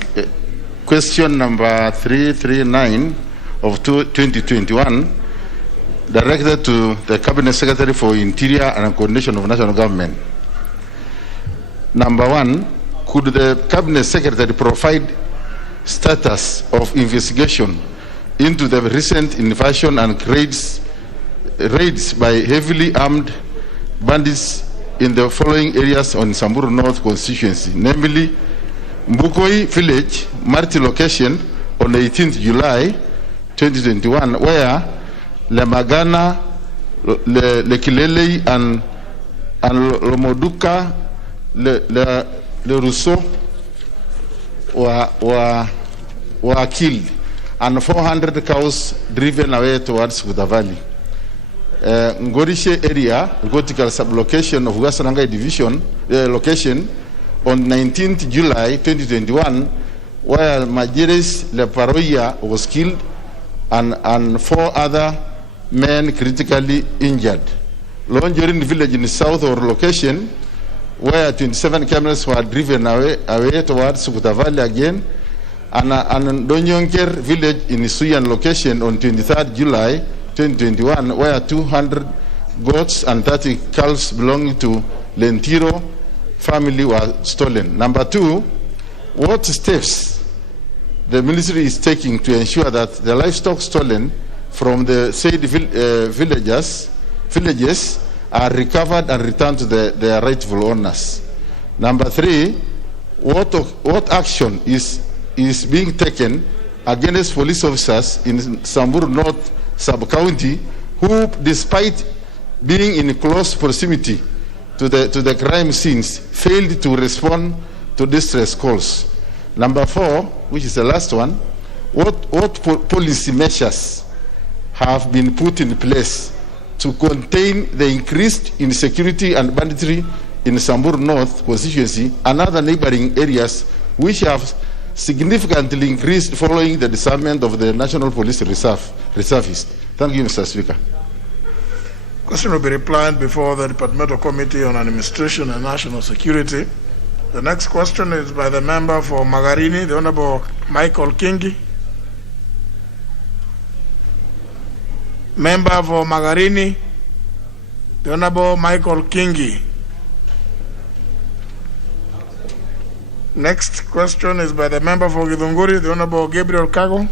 question number 339 of 2021, directed to the Cabinet Secretary for Interior and Coordination of National Government. Number 1, could the Cabinet Secretary provide status of investigation into the recent invasion and raids by heavily armed bandits in the following areas on Samburu North constituency, namely Mbukoi Village, Marti location on 18th July 2021, where Lemagana, Lekilele and Lomoduka, Le Rousseau were killed and 400 cows driven away towards Kuta Valley. Ngorishe area, Gotical sublocation of Wasananga Division, location on 19th July 2021, where Majeres Leparoya was killed and 4 other men critically injured. Lonjorin village in south or location, where 27 camels were driven away towards Kuta Valley again, and Donyonker village in Suyan location on 23rd July 2021, where 200 goats and 30 calves belonging to Lentiro family were stolen. Number 2, what steps the ministry is taking to ensure that the livestock stolen from the said villages are recovered and returned to their rightful owners? Number 3, what action is being taken against police officers in Samburu North Sub-County who, despite being in close proximity to the crime scenes, failed to respond to distress calls? Number 4, which is the last one, what policy measures have been put in place to contain the increased insecurity and banditry in Samburu North constituency and other neighboring areas which have significantly increased following the disarmament of the National Police Reservists? Thank you, Mr. Speaker. Question will be replied before the Departmental Committee on Administration and National Security. The next question is by the member for Magarini, the Honorable Michael Kingi. Member for Magarini, the Honorable Michael Kingi. Next question is by the member for Githunguri, the Honorable Gabriel Kago.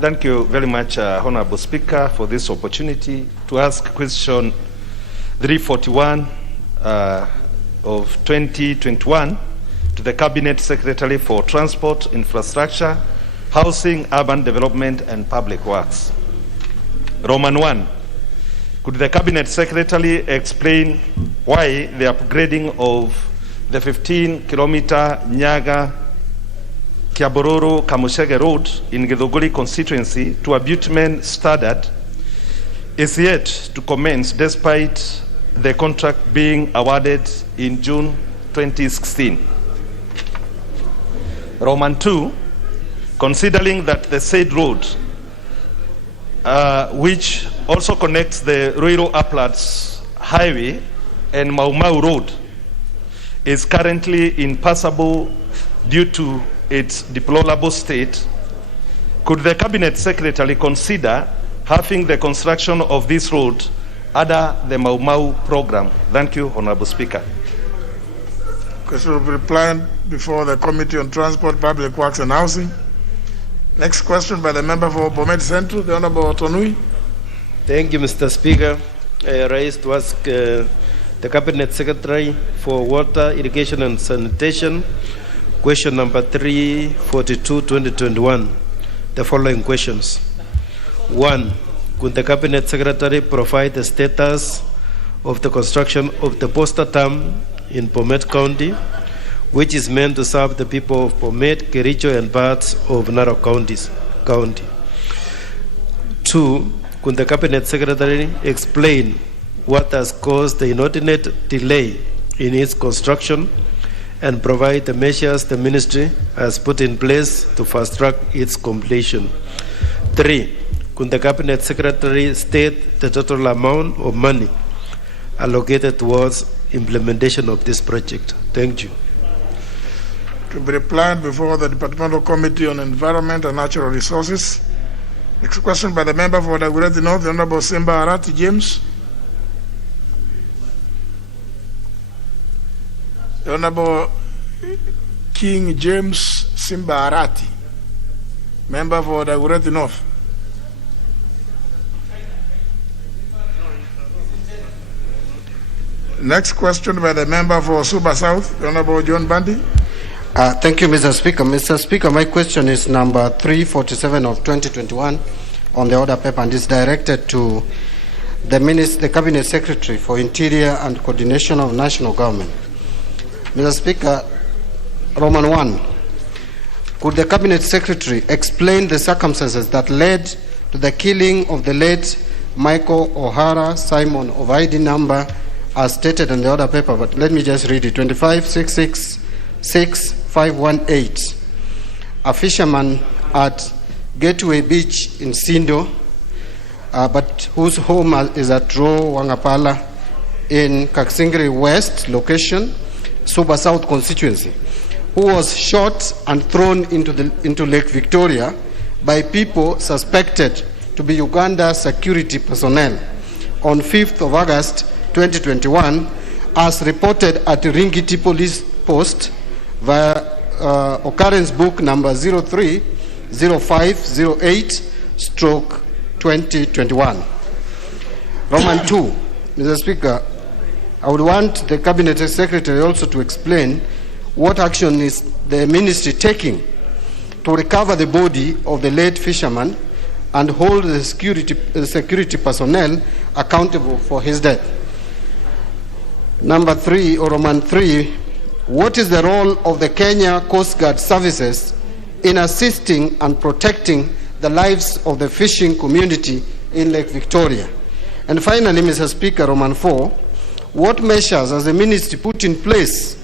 Thank you very much, Honorable Speaker, for this opportunity to ask question 341 of 2021 to the Cabinet Secretary for Transport, Infrastructure, Housing, Urban Development and Public Works. Roman 1. Could the Cabinet Secretary explain why the upgrading of the 15-kilometer Nyaga-Kiabororo-Kamushege Road in Githunguri constituency to a bitumen standard is yet to commence despite the contract being awarded in June 2016? Roman 2, considering that the said road, which also connects the Ruiru Uplands Highway and Mau Mau Road, is currently impassable due to its deplorable state, could the Cabinet Secretary consider having the construction of this road under the Mau Mau program? Thank you, Honorable Speaker. Question will be replied before the Committee on Transport, Public Works and Housing. Next question by the member for Bomet Central, the Honorable Otonui. Thank you, Mr. Speaker. I rise to ask the Cabinet Secretary for Water, Irrigation and Sanitation, question number 342-2021, the following questions. 1. Could the Cabinet Secretary provide the status of the construction of the Poster Dam in Bomet County, which is meant to serve the people of Bomet, Kericho, and parts of Narok County? 2. Could the Cabinet Secretary explain what has caused the inordinate delay in its construction and provide the measures the Ministry has put in place to fast-track its completion? 3. Could the Cabinet Secretary state the total amount of money allocated towards implementation of this project? Thank you. To be replied before the Departmental Committee on Environment and Natural Resources. Next question by the member for Dagoretti North, the Honorable Simba Arati James. The Honorable King James Simba Arati, member for Dagoretti North. Next question by the member for Suba South, the Honorable John Bandi. Thank you, Mr. Speaker. Mr. Speaker, my question is number 347 of 2021 on the order paper, and is directed to the Cabinet Secretary for Interior and Coordination of National Government. Mr. Speaker, Roman 1, could the Cabinet Secretary explain the circumstances that led to the killing of the late Michael O'Hara Simon of ID number as stated in the order paper, but let me just read it, 2566518, a fisherman at Gateway Beach in Sindo, but whose home is at Ro Wangapala in Kaksingiri West location, Suba South constituency, who was shot and thrown into Lake Victoria by people suspected to be Uganda security personnel on 5th of August 2021, as reported at Ringiti Police Post via occurrence book number 030508/2021. Roman 2, Mr. Speaker, I would want the Cabinet Secretary also to explain what action is the Ministry taking to recover the body of the late fisherman and hold the security personnel accountable for his death. Number 3, or Roman 3, what is the role of the Kenya Coast Guard services in assisting and protecting the lives of the fishing community in Lake Victoria? And finally, Mr. Speaker, Roman 4, what measures has the Ministry put in place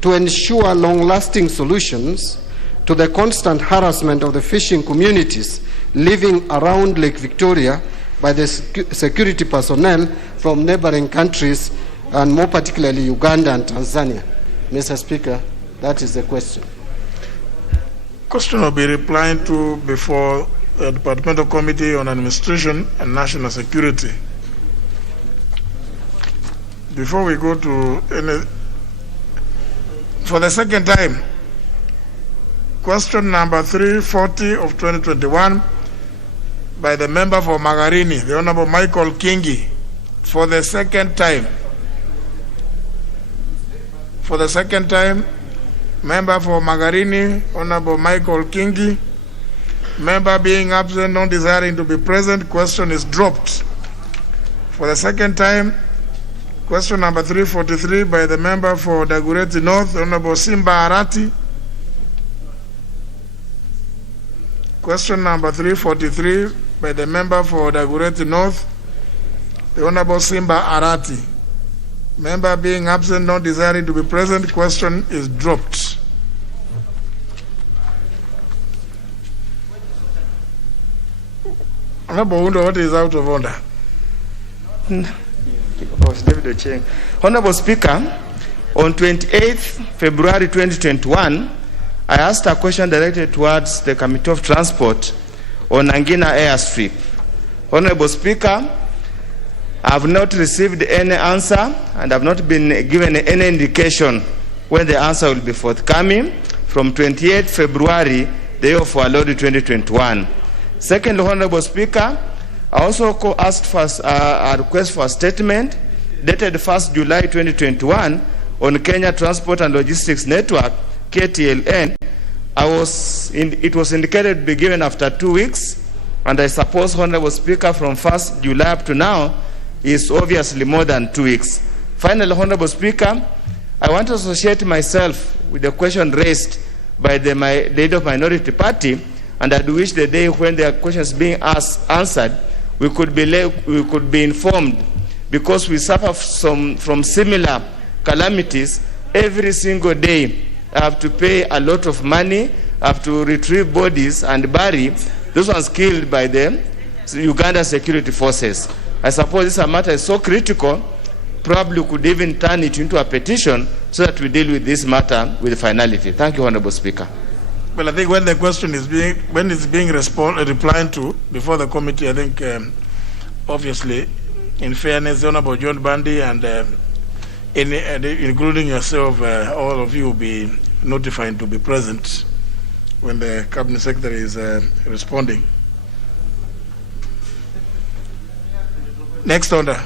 to ensure long-lasting solutions to the constant harassment of the fishing communities living around Lake Victoria by the security personnel from neighboring countries, and more particularly Uganda and Tanzania? Mr. Speaker, that is the question. Question will be replied to before the Departmental Committee on Administration and National Security. Before we go to any, for the second time, question number 340 of 2021 by the member for Magarini, the Honorable Michael Kingi, for the second time. For the second time, member for Magarini, Honorable Michael Kingi, Member being absent, not desiring to be present, question is dropped. For the second time, question number 343 by the member for Dagoretti North, Honorable Simba Arati. Question number 343 by the member for Dagoretti North, the Honorable Simba Arati. Member being absent, not desiring to be present, question is dropped. Honorable Undo, what is out of order? Honorable Speaker, on 28th February 2021, I asked a question directed towards the Committee of Transport on Angina airstrip. Honorable Speaker, I have not received any answer and have not been given any indication when the answer will be forthcoming from 28th February, the year of our Lord 2021. Second, Honorable Speaker, I also asked for a request for a statement dated 1st July 2021 on Kenya Transport and Logistics Network, KTLN. It was indicated to be given after 2 weeks, and I suppose, Honorable Speaker, from 1st July up to now is obviously more than 2 weeks. Finally, Honorable Speaker, I want to associate myself with the question raised by the leader of minority party, and I wish the day when the questions being answered, we could be informed, because we suffer from similar calamities every single day. I have to pay a lot of money, I have to retrieve bodies and bury those ones killed by the Uganda security forces. I suppose this matter is so critical, probably we could even turn it into a petition so that we deal with this matter with finality. Thank you, Honorable Speaker. Well, I think when the question is being replied to before the committee, I think obviously, in fairness, the Honorable John Bandy and including yourself, all of you will be notified to be present when the Cabinet Secretary is responding. Next order.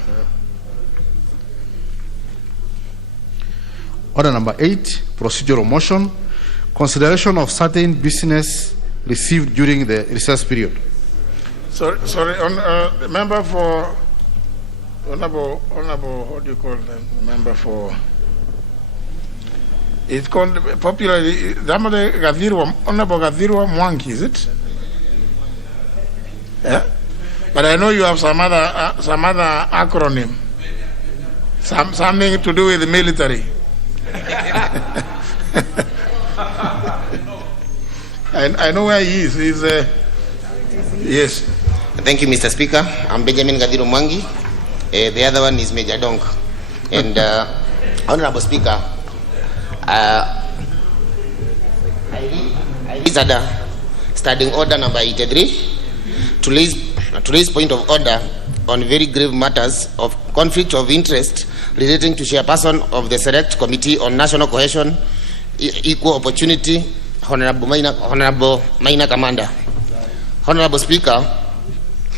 Order number 8, procedural motion. Consideration of certain business received during the recess period. Sorry, the member for honorable, what do you call them? Member for, it's called popularly Honorable Gathirwa Mwangi, is it? Yeah, but I know you have some other acronym, something to do with the military. I know where he is. He's yes. Thank you, Mr. Speaker. I'm Benjamin Gadiro Mwangi. The other one is Major Donk. And Honorable Speaker, I read standing order number 83 to raise point of order on very grave matters of conflict of interest relating to chairperson of the Select Committee on National Cohesion, Equal Opportunity, Honorable Maina Commander. Honorable Speaker,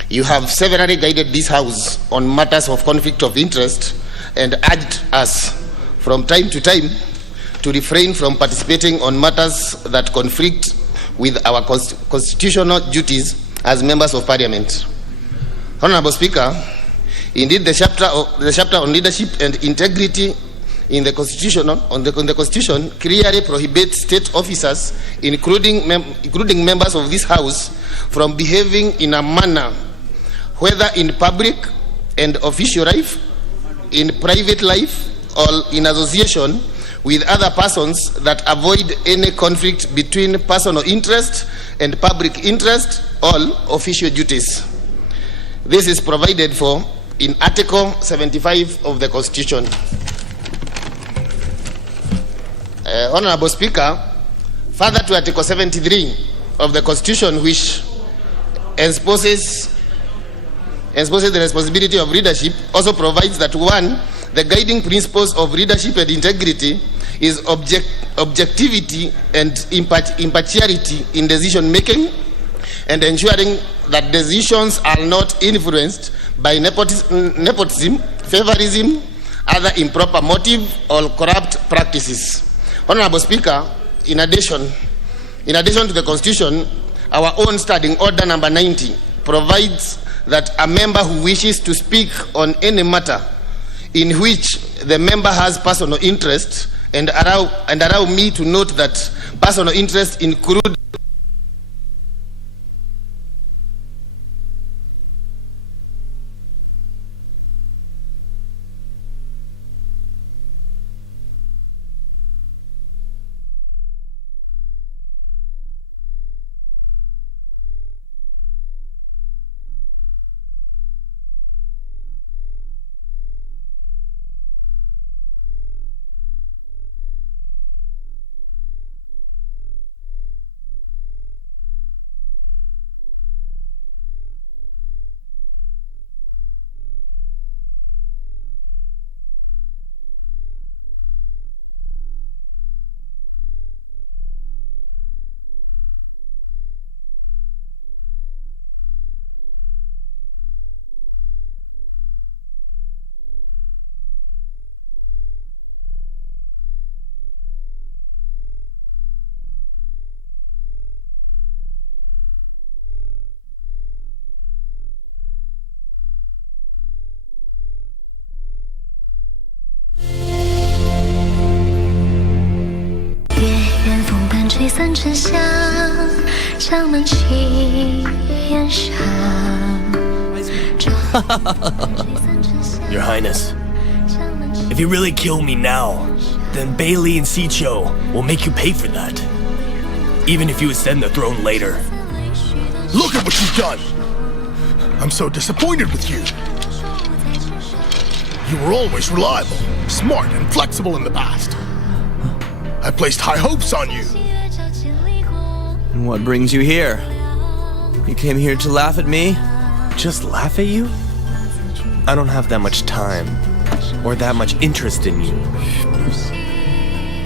you have severally guided this House on matters of conflict of interest and urged us from time to time to refrain from participating on matters that conflict with our constitutional duties as members of Parliament. Honorable Speaker, indeed the chapter on leadership and integrity in the Constitution clearly prohibits state officers, including members of this House, from behaving in a manner, whether in public and official life, in private life, or in association with other persons that avoid any conflict between personal interest and public interest or official duties. This is provided for in Article 75 of the Constitution. Honorable Speaker, further to Article 73 of the Constitution, which exposes the responsibility of leadership, also provides that 1, the guiding principles of leadership and integrity is objectivity and impartiality in decision making, and ensuring that decisions are not influenced by nepotism, favorism, other improper motive, or corrupt practices. Honorable Speaker, in addition to the Constitution, our own standing order number 90 provides that a member who wishes to speak on any matter in which the member has personal interest, and allow me to note that personal interest include Your Highness, if you really kill me now, then Bailey and Sicho will make you pay for that. Even if you ascend the throne later. Look at what you've done! I'm so disappointed with you. You were always reliable, smart, and flexible in the past. I placed high hopes on you. And what brings you here? You came here to laugh at me? Just laugh at you? I don't have that much time, or that much interest in you.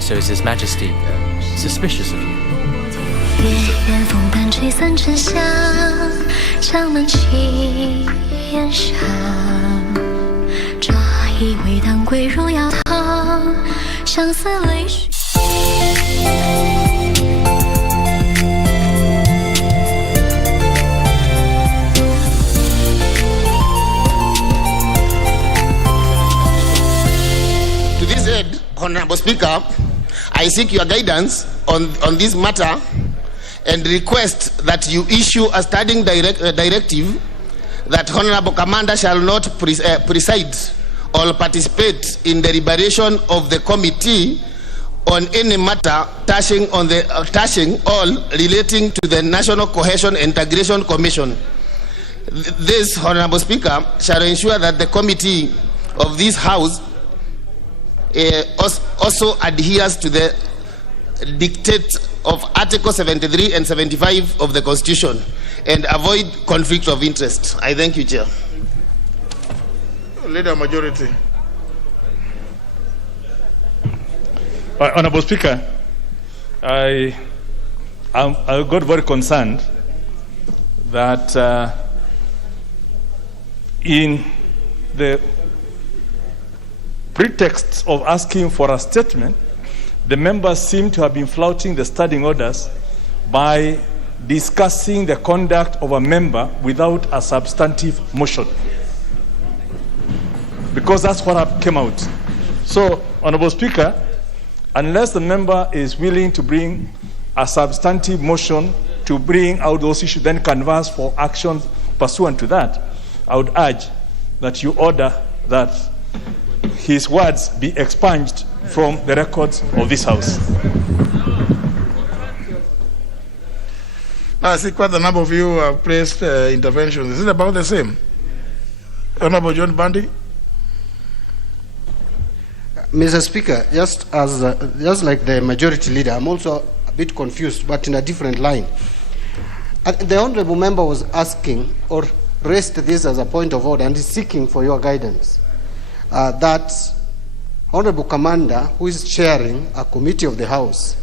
So is His Majesty suspicious of you? To this end, Honorable Speaker, I seek your guidance on this matter and request that you issue a standing directive that Honorable Commander shall not preside or participate in deliberation of the committee on any matter touching all relating to the National Cohesion Integration Commission. This, Honorable Speaker, shall ensure that the committee of this House also adheres to the dictate of Article 73 and 75 of the Constitution and avoid conflict of interest. I thank you, Chair. Leader Majority. Honorable Speaker, I got very concerned that in the pretext of asking for a statement, the members seem to have been flouting the standing orders by discussing the conduct of a member without a substantive motion. Because that's what came out. So, Honorable Speaker, unless the member is willing to bring a substantive motion to bring out those issues, then canvass for action pursuant to that, I would urge that you order that his words be expunged from the records of this House. I see quite a number of you have placed interventions. Is it about the same? Honorable John Bundy? Mr. Speaker, just like the majority leader, I'm also a bit confused, but in a different line. The honourable member was asking or raised this as a point of order and is seeking for your guidance that Honourable Commander, who is chairing a committee of the House,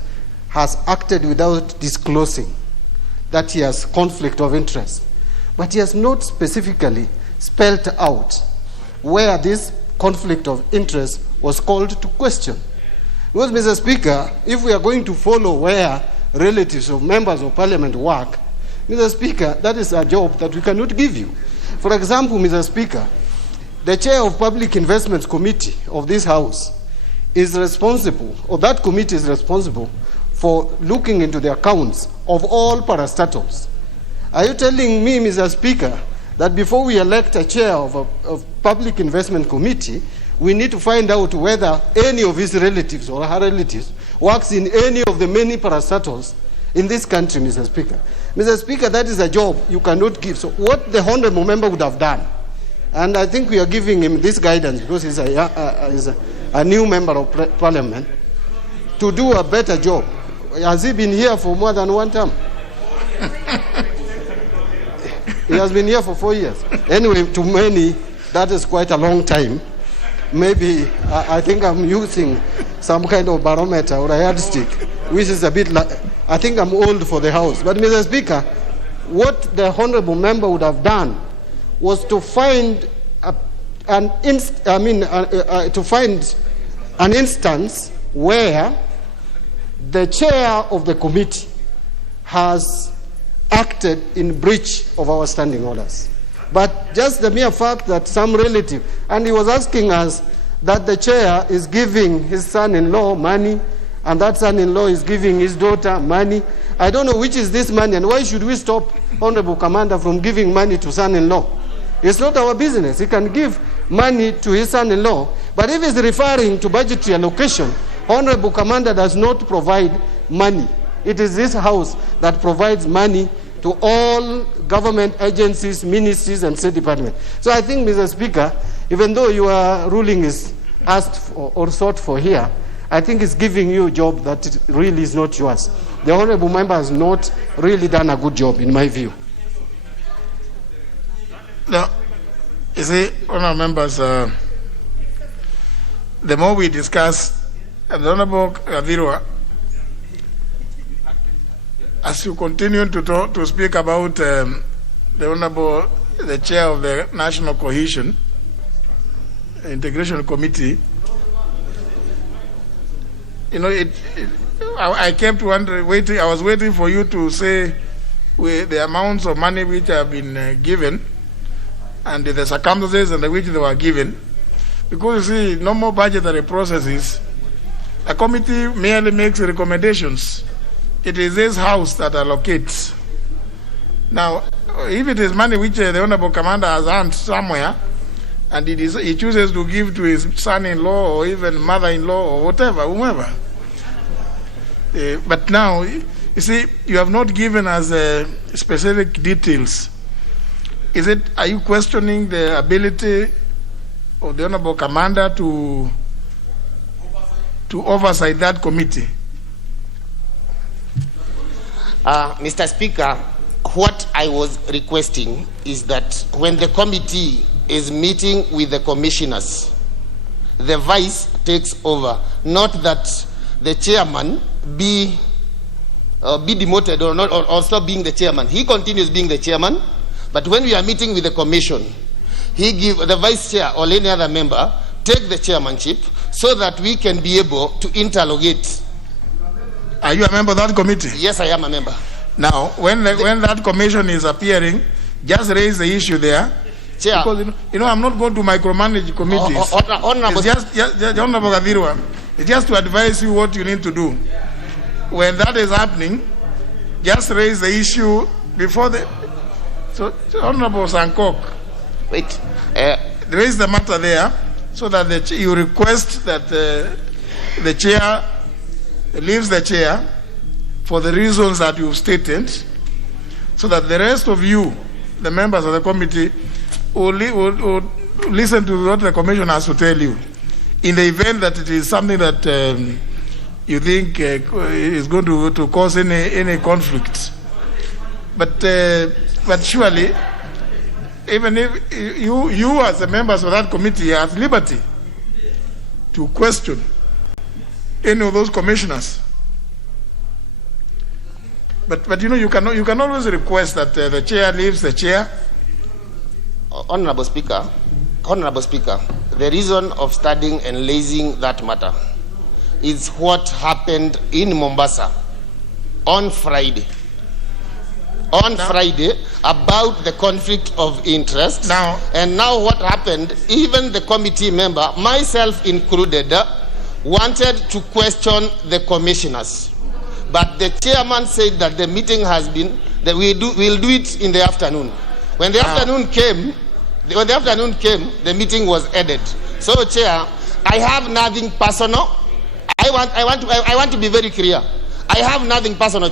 has acted without disclosing that he has conflict of interest. But he has not specifically spelled out where this conflict of interest was called to question. Because, Mr. Speaker, if we are going to follow where relatives of members of parliament work, Mr. Speaker, that is a job that we cannot give you. For example, Mr. Speaker, the chair of Public Investments Committee of this House is responsible, or that committee is responsible for looking into the accounts of all parastatals. Are you telling me, Mr. Speaker, that before we elect a chair of a Public Investment Committee, we need to find out whether any of his relatives or her relatives works in any of the many parastatals in this country, Mr. Speaker? Mr. Speaker, that is a job you cannot give. So what the honourable member would have done, and I think we are giving him this guidance because he's a new member of parliament, to do a better job. Has he been here for more than one term? He has been here for 4 years. Anyway, to many, that is quite a long time. Maybe I think I'm using some kind of barometer or a yardstick, which is a bit like, I think I'm old for the House. But Mr. Speaker, what the honourable member would have done was to find an instance where the chair of the committee has acted in breach of our standing orders. But just the mere fact that some relative, and he was asking us that the chair is giving his son-in-law money, and that son-in-law is giving his daughter money. I don't know which is this money, and why should we stop Honorable Commander from giving money to son-in-law? It's not our business. He can give money to his son-in-law, but if he's referring to budgetary allocation, Honorable Commander does not provide money. It is this House that provides money to all government agencies, ministries, and state departments. So I think, Mr. Speaker, even though your ruling is asked for or sought for here, I think it's giving you a job that really is not yours. The honourable member has not really done a good job, in my view. Now, you see, honourable members, the more we discuss, the Honourable Avirwa, as you continue to speak about the chair of the National Cohesion Integration Committee, you know, I kept wondering, I was waiting for you to say the amounts of money which have been given and the circumstances under which they were given, because you see, normal budgetary processes, a committee merely makes recommendations. It is this House that allocates. Now, if it is money which the Honourable Commander has earned somewhere, and he chooses to give to his son-in-law or even mother-in-law or whatever, whomever. But now, you see, you have not given us specific details. Are you questioning the ability of the Honourable Commander to oversight that committee? Mr. Speaker, what I was requesting is that when the committee is meeting with the commissioners, the vice takes over, not that the chairman be demoted or not, or stop being the chairman. He continues being the chairman, but when we are meeting with the commission, the vice chair or any other member take the chairmanship so that we can be able to interrogate. Are you a member of that committee? Yes, I am a member. Now, when that commission is appearing, just raise the issue there. Chair. Because, I'm not going to micromanage committees. It's just to advise you what you need to do. When that is happening, just raise the issue before the... So, Honorable Sankok. Wait. Raise the matter there so that you request that the chair leaves the chair for the reasons that you've stated, so that the rest of you, the members of the committee, will listen to what the commission has to tell you. In the event that it is something that you think is going to cause any conflict. But surely, even if you as the members of that committee have liberty to question any of those commissioners. But you can always request that the chair leaves the chair. Honorable Speaker, the reason of studying and raising that matter is what happened in Mombasa on Friday. on Friday about the conflict of interest. And now what happened, even the committee member, myself included, wanted to question the commissioners. But the chairman said that the meeting has been, that we'll do it in the afternoon. When the afternoon came, the meeting was ended. So, Chair, I have nothing personal. I want to be very clear. I have nothing personal,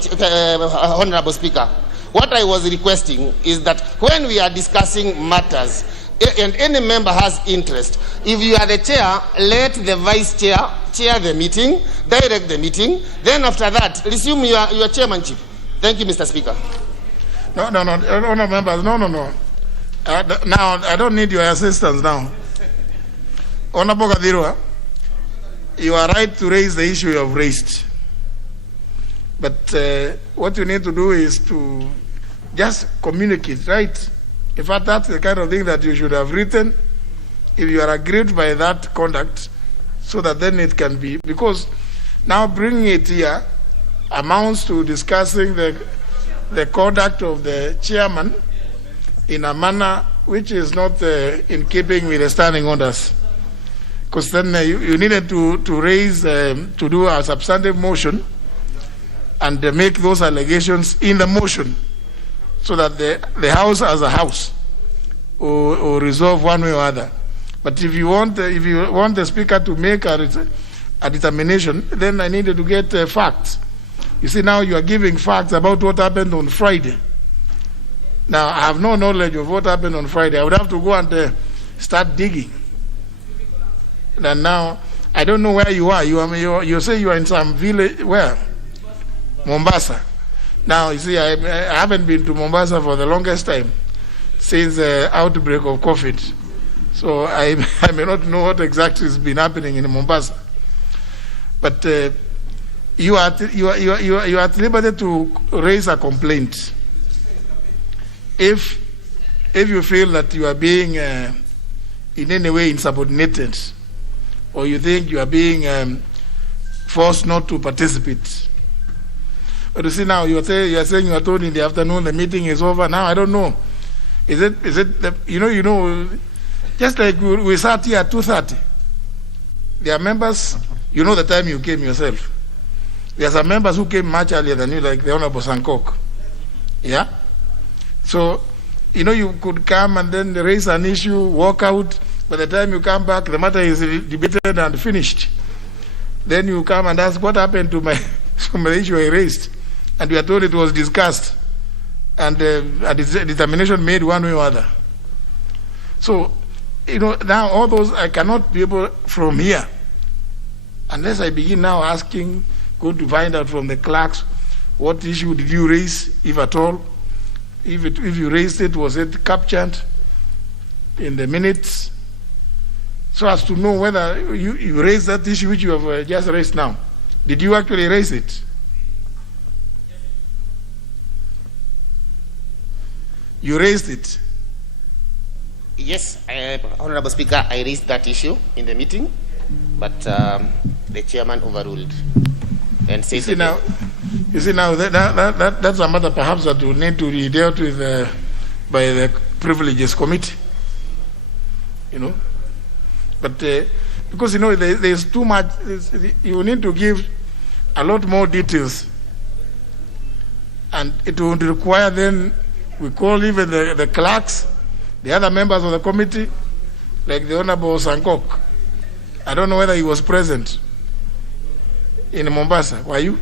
Honorable Speaker. What I was requesting is that when we are discussing matters and any member has interest, if you are the chair, let the vice chair chair the meeting, direct the meeting, then after that, resume your chairmanship. Thank you, Mr. Speaker. No, honorable members, no. Now, I don't need your assistance now. Honorable Gadirwa, you are right to raise the issue you have raised. But what you need to do is to just communicate, right? In fact, that's the kind of thing that you should have written if you are aggrieved by that conduct, so that then it can be, because now bringing it here amounts to discussing the conduct of the chairman in a manner which is not in keeping with the standing orders. Because then you needed to raise, to do a substantive motion and make those allegations in the motion, so that the House as a House will resolve one way or other. But if you want the Speaker to make a determination, then I needed to get facts. You see, now you are giving facts about what happened on Friday. Now, I have no knowledge of what happened on Friday. I would have to go and start digging. And now, I don't know where you are. You say you are in some village, where? Mombasa. Now, you see, I haven't been to Mombasa for the longest time, since the outbreak of COVID. So I may not know what exactly has been happening in Mombasa. But you are at liberty to raise a complaint if you feel that you are being in any way insubordinated, or you think you are being forced not to participate. But you see, now you are saying you are told in the afternoon the meeting is over. Now I don't know. Is it you know, just like we sat here at 2:30. There are members, you know the time you came yourself. There are some members who came much earlier than you, like the Honorable Sankok. Yeah? So, you know, you could come and then raise an issue, walk out. By the time you come back, the matter is debated and finished. Then you come and ask, what happened to my issue I raised? And we are told it was discussed and a determination made one way or other. So, you know, now all those, I cannot be able from here, unless I begin now asking, going to find out from the clerks, what issue did you raise, if at all? If you raised it, was it captured in the minutes? So as to know whether you raised that issue which you have just raised now. Did you actually raise it? You raised it? Yes, Honorable Speaker, I raised that issue in the meeting, but the chairman overruled and said. You see now that's a matter perhaps that will need to be dealt with by the Privileges Committee. You know, but because you know there's too much. You need to give a lot more details, and it would require then we call even the clerks, the other members of the committee, like the Honorable Sankok. I don't know whether he was present in Mombasa. Were you?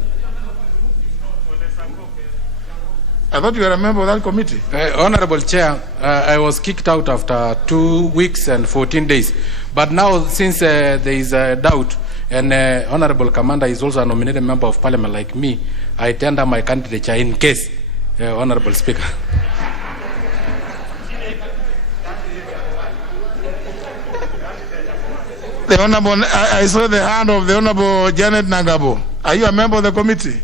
I thought you were a member of that committee. Honorable Chair, I was kicked out after 2 weeks and 14 days. But now, since there is a doubt, and Honorable Commander is also a nominated member of Parliament like me, I tender my candidature in case, Honorable Speaker. The Honorable, I saw the hand of the Honorable Janet Nagabo. Are you a member of the committee?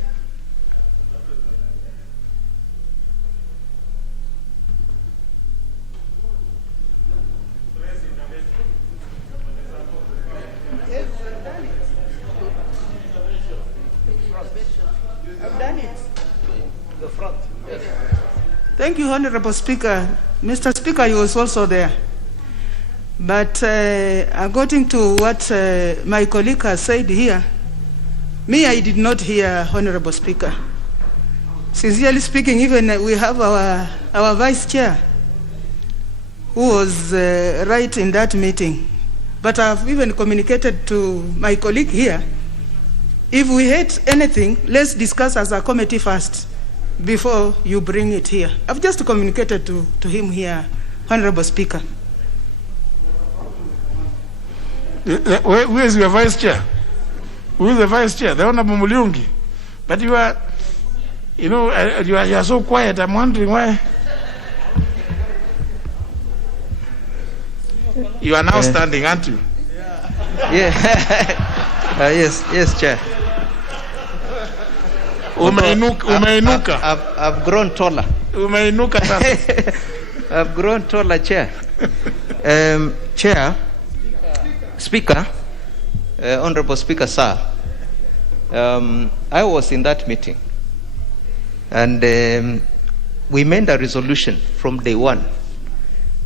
Thank you, Honorable Speaker. Mr. Speaker, you was also there. But according to what my colleague has said here, me, I did not hear, Honorable Speaker. Sincerely speaking, even we have our Vice Chair who was right in that meeting. But I've even communicated to my colleague here, if we hate anything, let's discuss as a committee first before you bring it here. I've just communicated to him here, Honorable Speaker. Who is your Vice Chair? Who is the Vice Chair? The Honorable Muliungi. But you are, you are so quiet. I'm wondering why. You are now standing, aren't you? Yeah. Yes, Chair. Umeinuka. I've grown taller. Umeinuka sasa. I've grown taller, Chair. Chair, Speaker, Honorable Speaker, sir, I was in that meeting, and we made a resolution from day one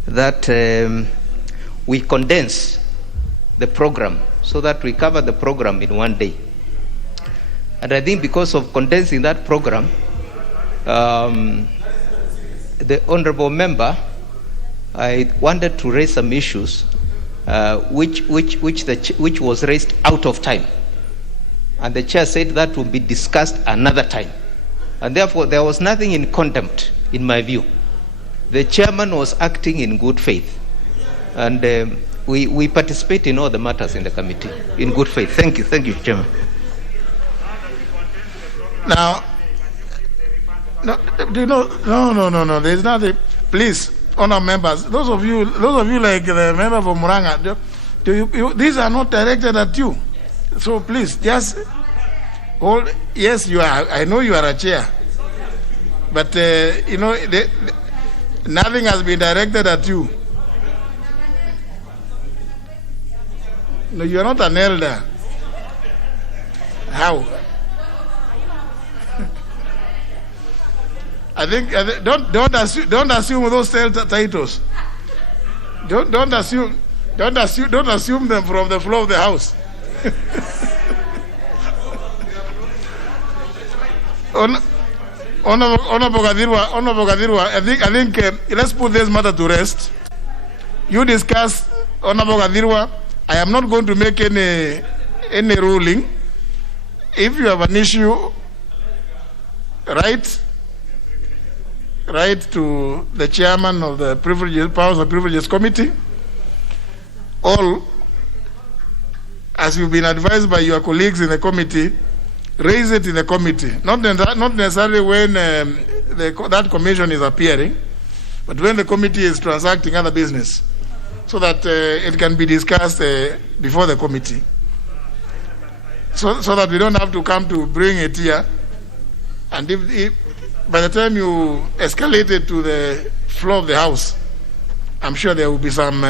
that we condense the program so that we cover the program in one day. And I think because of condensing that program, the honorable member, I wanted to raise some issues which was raised out of time. And the chair said that will be discussed another time. And therefore, there was nothing in contempt, in my view. The chairman was acting in good faith. And we participate in all the matters in the committee in good faith. Thank you, Chairman. Now, no, there's nothing. Please, honor members, those of you like the member from Muranga, these are not directed at you. So please, just hold. Yes, you are. I know you are a chair, but nothing has been directed at you. No, you are not an elder. How? I think don't assume those titles. Don't assume them from the floor of the house. Honorable Gadirwa, I think let's put this matter to rest. You discuss, Honorable Gadirwa. I am not going to make any ruling. If you have an issue, write to the chairman of the Powers and Privileges Committee. All, as you've been advised by your colleagues in the committee, raise it in the committee. Not necessarily when that commission is appearing, but when the committee is transacting other business, so that it can be discussed before the committee. So that we don't have to come to bring it here. And if by the time you escalate it to the floor of the house, I'm sure there will be some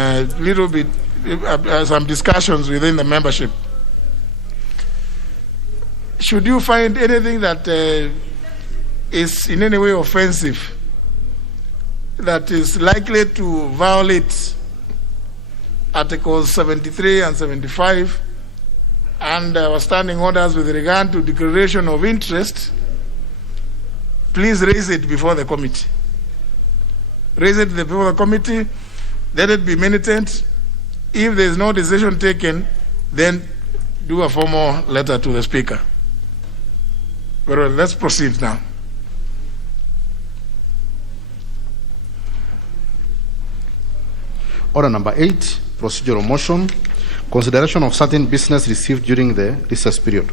some discussions within the membership. Should you find anything that is in any way offensive, that is likely to violate Articles 73 and 75 and our standing orders with regard to declaration of interest, please raise it before the committee. Raise it before the committee, let it be minuted. If there is no decision taken, then do a formal letter to the Speaker. Very well, let's proceed now. Order number 8, procedural motion, consideration of certain business received during the recess period.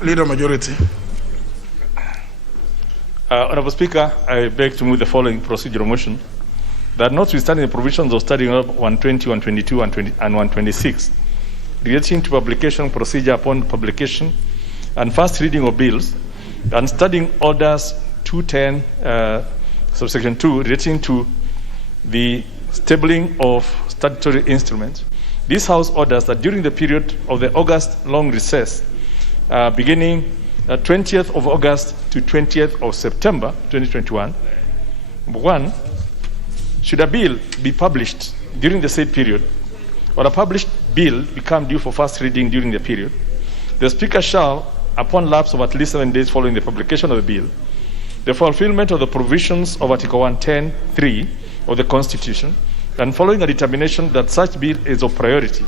Leader majority. Honorable Speaker, I beg to move the following procedural motion, that notwithstanding the provisions of Study Order 120, 122, and 126, relating to publication procedure upon publication and first reading of bills, and Studying Orders 210, subsection 2, relating to the stabling of statutory instruments, this House orders that during the period of the August long recess, beginning 20th of August to 20th of September 2021. Number one, should a bill be published during the said period, or a published bill become due for first reading during the period, the Speaker shall, upon lapse of at least 7 days following the publication of the bill, the fulfillment of the provisions of Article 110(3) of the Constitution, and following a determination that such bill is of priority,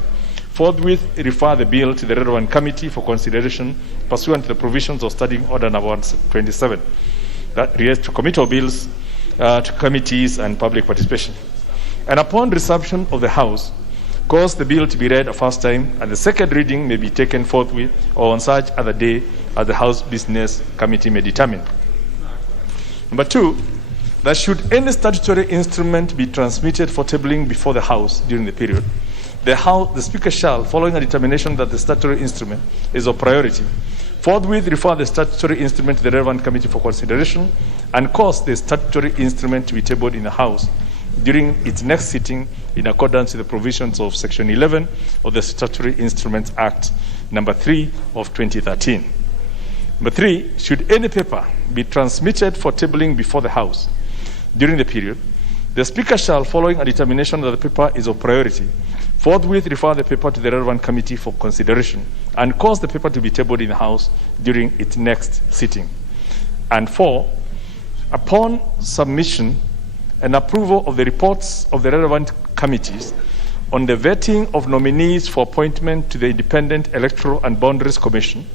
forthwith refer the bill to the relevant committee for consideration pursuant to the provisions of Standing Order number 127 that relates to committal bills, to committees and public participation. And upon resumption of the House, cause the bill to be read a first time, and the second reading may be taken forthwith or on such other day as the House Business Committee may determine. Number two, that should any statutory instrument be transmitted for tabling before the House during the period, the Speaker shall, following a determination that the statutory instrument is of priority, forthwith refer the statutory instrument to the relevant committee for consideration and cause the statutory instrument to be tabled in the House during its next sitting in accordance with the provisions of Section 11 of the Statutory Instruments Act number 3 of 2013. Number three, should any paper be transmitted for tabling before the House during the period, the Speaker shall, following a determination that the paper is of priority, forthwith refer the paper to the relevant committee for consideration and cause the paper to be tabled in the House during its next sitting. And four, upon submission and approval of the reports of the relevant committees on the vetting of nominees for appointment to the Independent Electoral and Boundaries Commission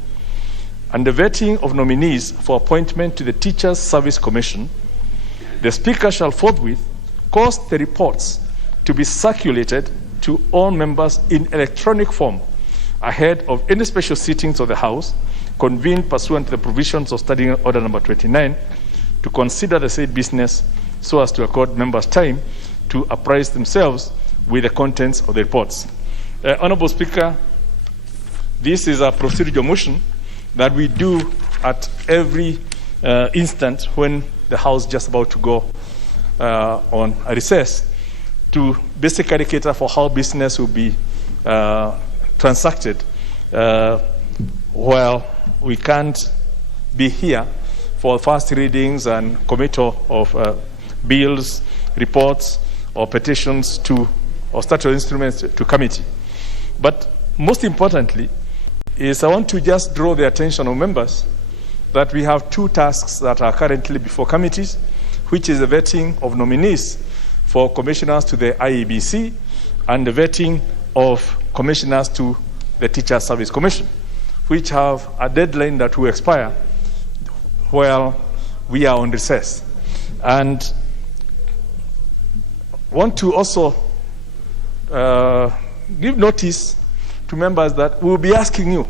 and the vetting of nominees for appointment to the Teachers Service Commission, the Speaker shall forthwith cause the reports to be circulated to all members in electronic form ahead of any special sittings of the House convened pursuant to the provisions of Standing Order number 29 to consider the said business so as to accord members time to apprise themselves with the contents of the reports. Honorable Speaker, this is a procedural motion that we do at every instant when the House is just about to go on a recess to basically cater for how business will be transacted while we can't be here for first readings and committal of bills, reports, or petitions to, or statutory instruments to committee. But most importantly is I want to just draw the attention of members that we have two tasks that are currently before committees, which is the vetting of nominees for commissioners to the IEBC and the vetting of commissioners to the Teacher Service Commission, which have a deadline that will expire while we are on recess. And want to also give notice to members that we will be asking you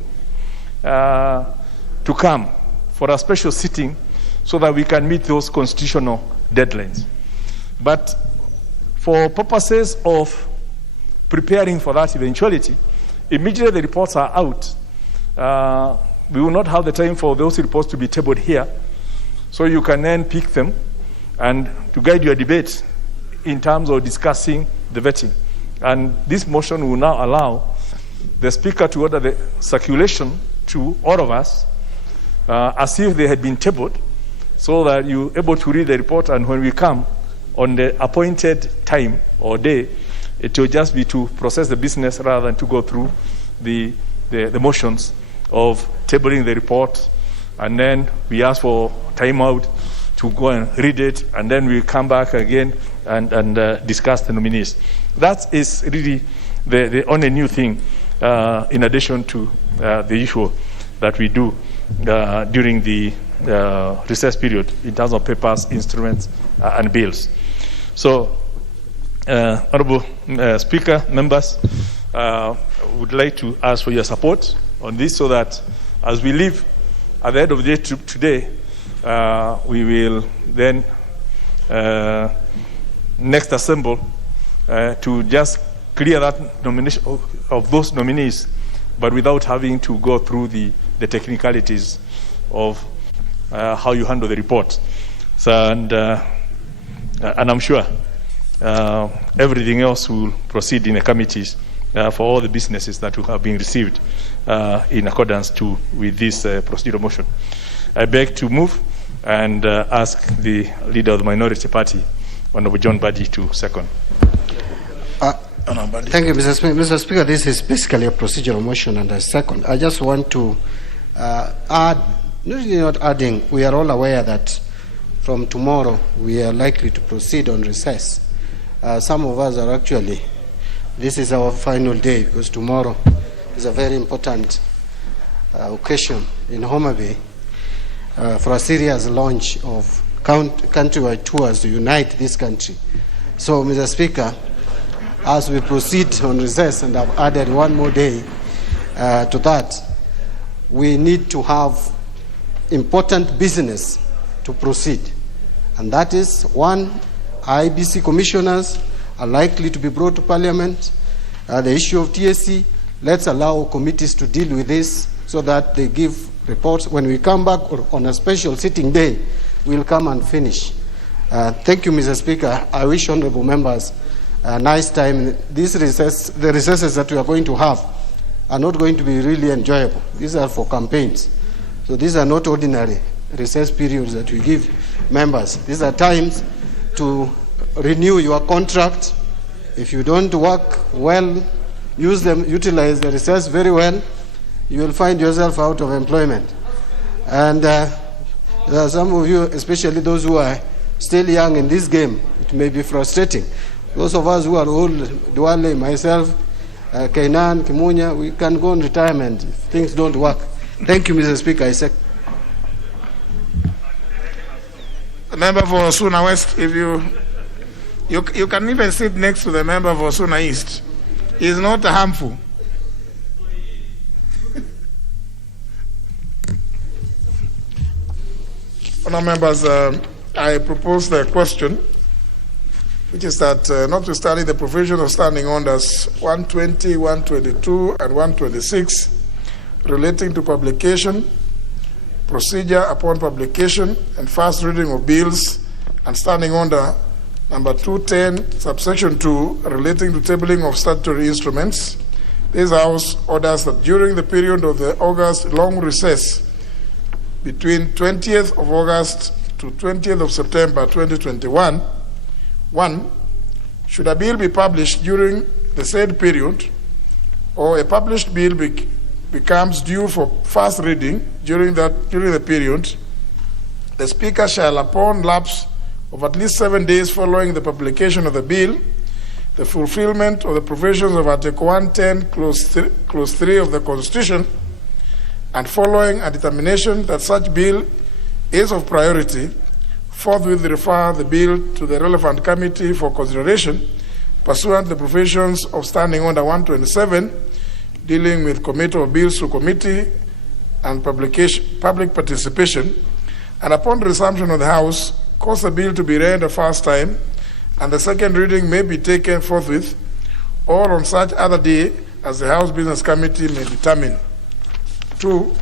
to come for a special sitting so that we can meet those constitutional deadlines. But for purposes of preparing for that eventuality, immediately the reports are out, we will not have the time for those reports to be tabled here, so you can then pick them and to guide your debate in terms of discussing the vetting. And this motion will now allow the Speaker to order the circulation to all of us as if they had been tabled, so that you're able to read the report, and when we come on the appointed time or day, it will just be to process the business rather than to go through the motions of tabling the report, and then we ask for time out to go and read it, and then we come back again and discuss the nominees. That is really the only new thing in addition to the usual that we do during the recess period in terms of papers, instruments, and bills. So, Honorable Speaker, members, would like to ask for your support on this so that as we leave at the end of the day today, we will then next assemble to just clear that nomination of those nominees, but without having to go through the technicalities of how you handle the report. So, and I'm sure everything else will proceed in the committees for all the businesses that have been received in accordance with this procedural motion. I beg to move and ask the leader of the minority party, Honorable John Badji, to second. Thank you, Mr. Speaker. Mr. Speaker, this is basically a procedural motion and a second. I just want to add, not adding, we are all aware that from tomorrow we are likely to proceed on recess. Some of us are actually, this is our final day because tomorrow is a very important occasion in Homa Bay for a serious launch of countrywide tours to unite this country. So, Mr. Speaker, as we proceed on recess, and I've added one more day to that, we need to have important business to proceed. And that is, one, IBC commissioners are likely to be brought to Parliament. The issue of TSC, let's allow committees to deal with this so that they give reports. When we come back on a special sitting day, we'll come and finish. Thank you, Mr. Speaker. I wish honorable members a nice time. The recesses that we are going to have are not going to be really enjoyable. These are for campaigns. So these are not ordinary recess periods that we give members. These are times to renew your contract. If you don't work well, utilize the recess very well, you will find yourself out of employment. And there are some of you, especially those who are still young in this game, it may be frustrating. Those of us who are old, Duale, myself, Kainan, Kimunya, we can go on retirement if things don't work. Thank you, Mr. Speaker. I second. The member for Osuna West, if you can even sit next to the member for Osuna East. It's not harmful. Honourable members, I propose the question, which is that notwithstanding the provision of standing orders 120, 122, and 126 relating to publication, procedure upon publication, and first reading of bills, and standing order number 210, subsection 2, relating to tabling of statutory instruments, this House orders that during the period of the August long recess between 20th of August to 20th of September 2021, 1. Should a bill be published during the said period, or a published bill becomes due for first reading during the period, the Speaker shall, upon lapse of at least 7 days following the publication of the bill, the fulfillment of the provisions of Article 110, Clause 3 of the Constitution, and following a determination that such bill is of priority, forthwith refer the bill to the relevant committee for consideration pursuant to the provisions of Standing Order 127 dealing with committee of bills to committee and public participation, and upon resumption of the House, cause the bill to be read a first time, and the second reading may be taken forthwith or on such other day as the House Business Committee may determine. 2.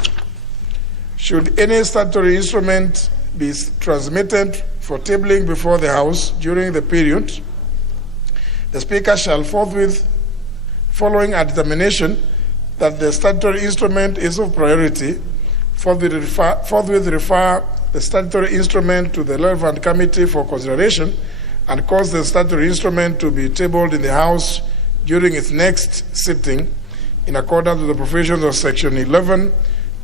Should any statutory instrument be transmitted for tabling before the House during the period, the Speaker shall forthwith, following a determination that the statutory instrument is of priority, forthwith refer the statutory instrument to the relevant committee for consideration and cause the statutory instrument to be tabled in the House during its next sitting in accordance with the provisions of Section 11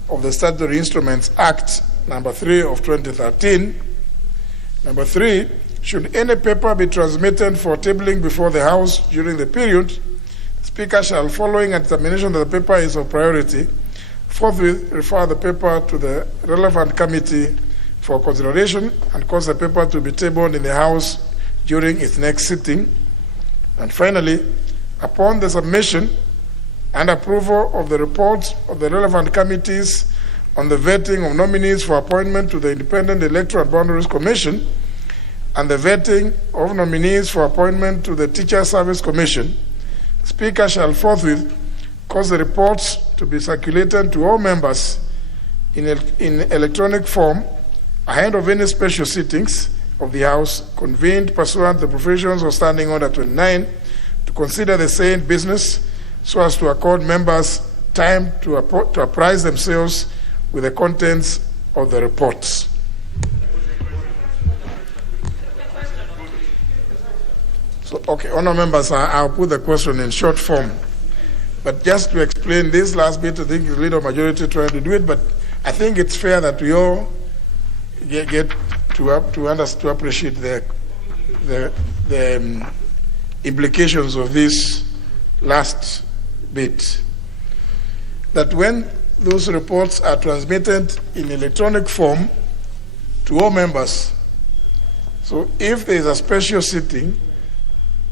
of the Statutory Instruments Act number 3 of 2013. Number 3, should any paper be transmitted for tabling before the House during the period, the Speaker shall, following a determination that the paper is of priority, forthwith refer the paper to the relevant committee for consideration and cause the paper to be tabled in the House during its next sitting. And finally, upon the submission and approval of the reports of the relevant committees on the vetting of nominees for appointment to the Independent Electoral and Boundaries Commission and the vetting of nominees for appointment to the Teacher Service Commission, the Speaker shall forthwith cause the reports to be circulated to all members in electronic form ahead of any special sittings of the House convened pursuant to the provisions of Standing Order 29 to consider the same business so as to accord members time to apprise themselves with the contents of the reports. So, okay, honourable members, I'll put the question in short form. But just to explain this last bit, I think the leader majority trying to do it, but I think it's fair that we all get to appreciate the implications of this last bit. That when those reports are transmitted in electronic form to all members, so if there is a special sitting,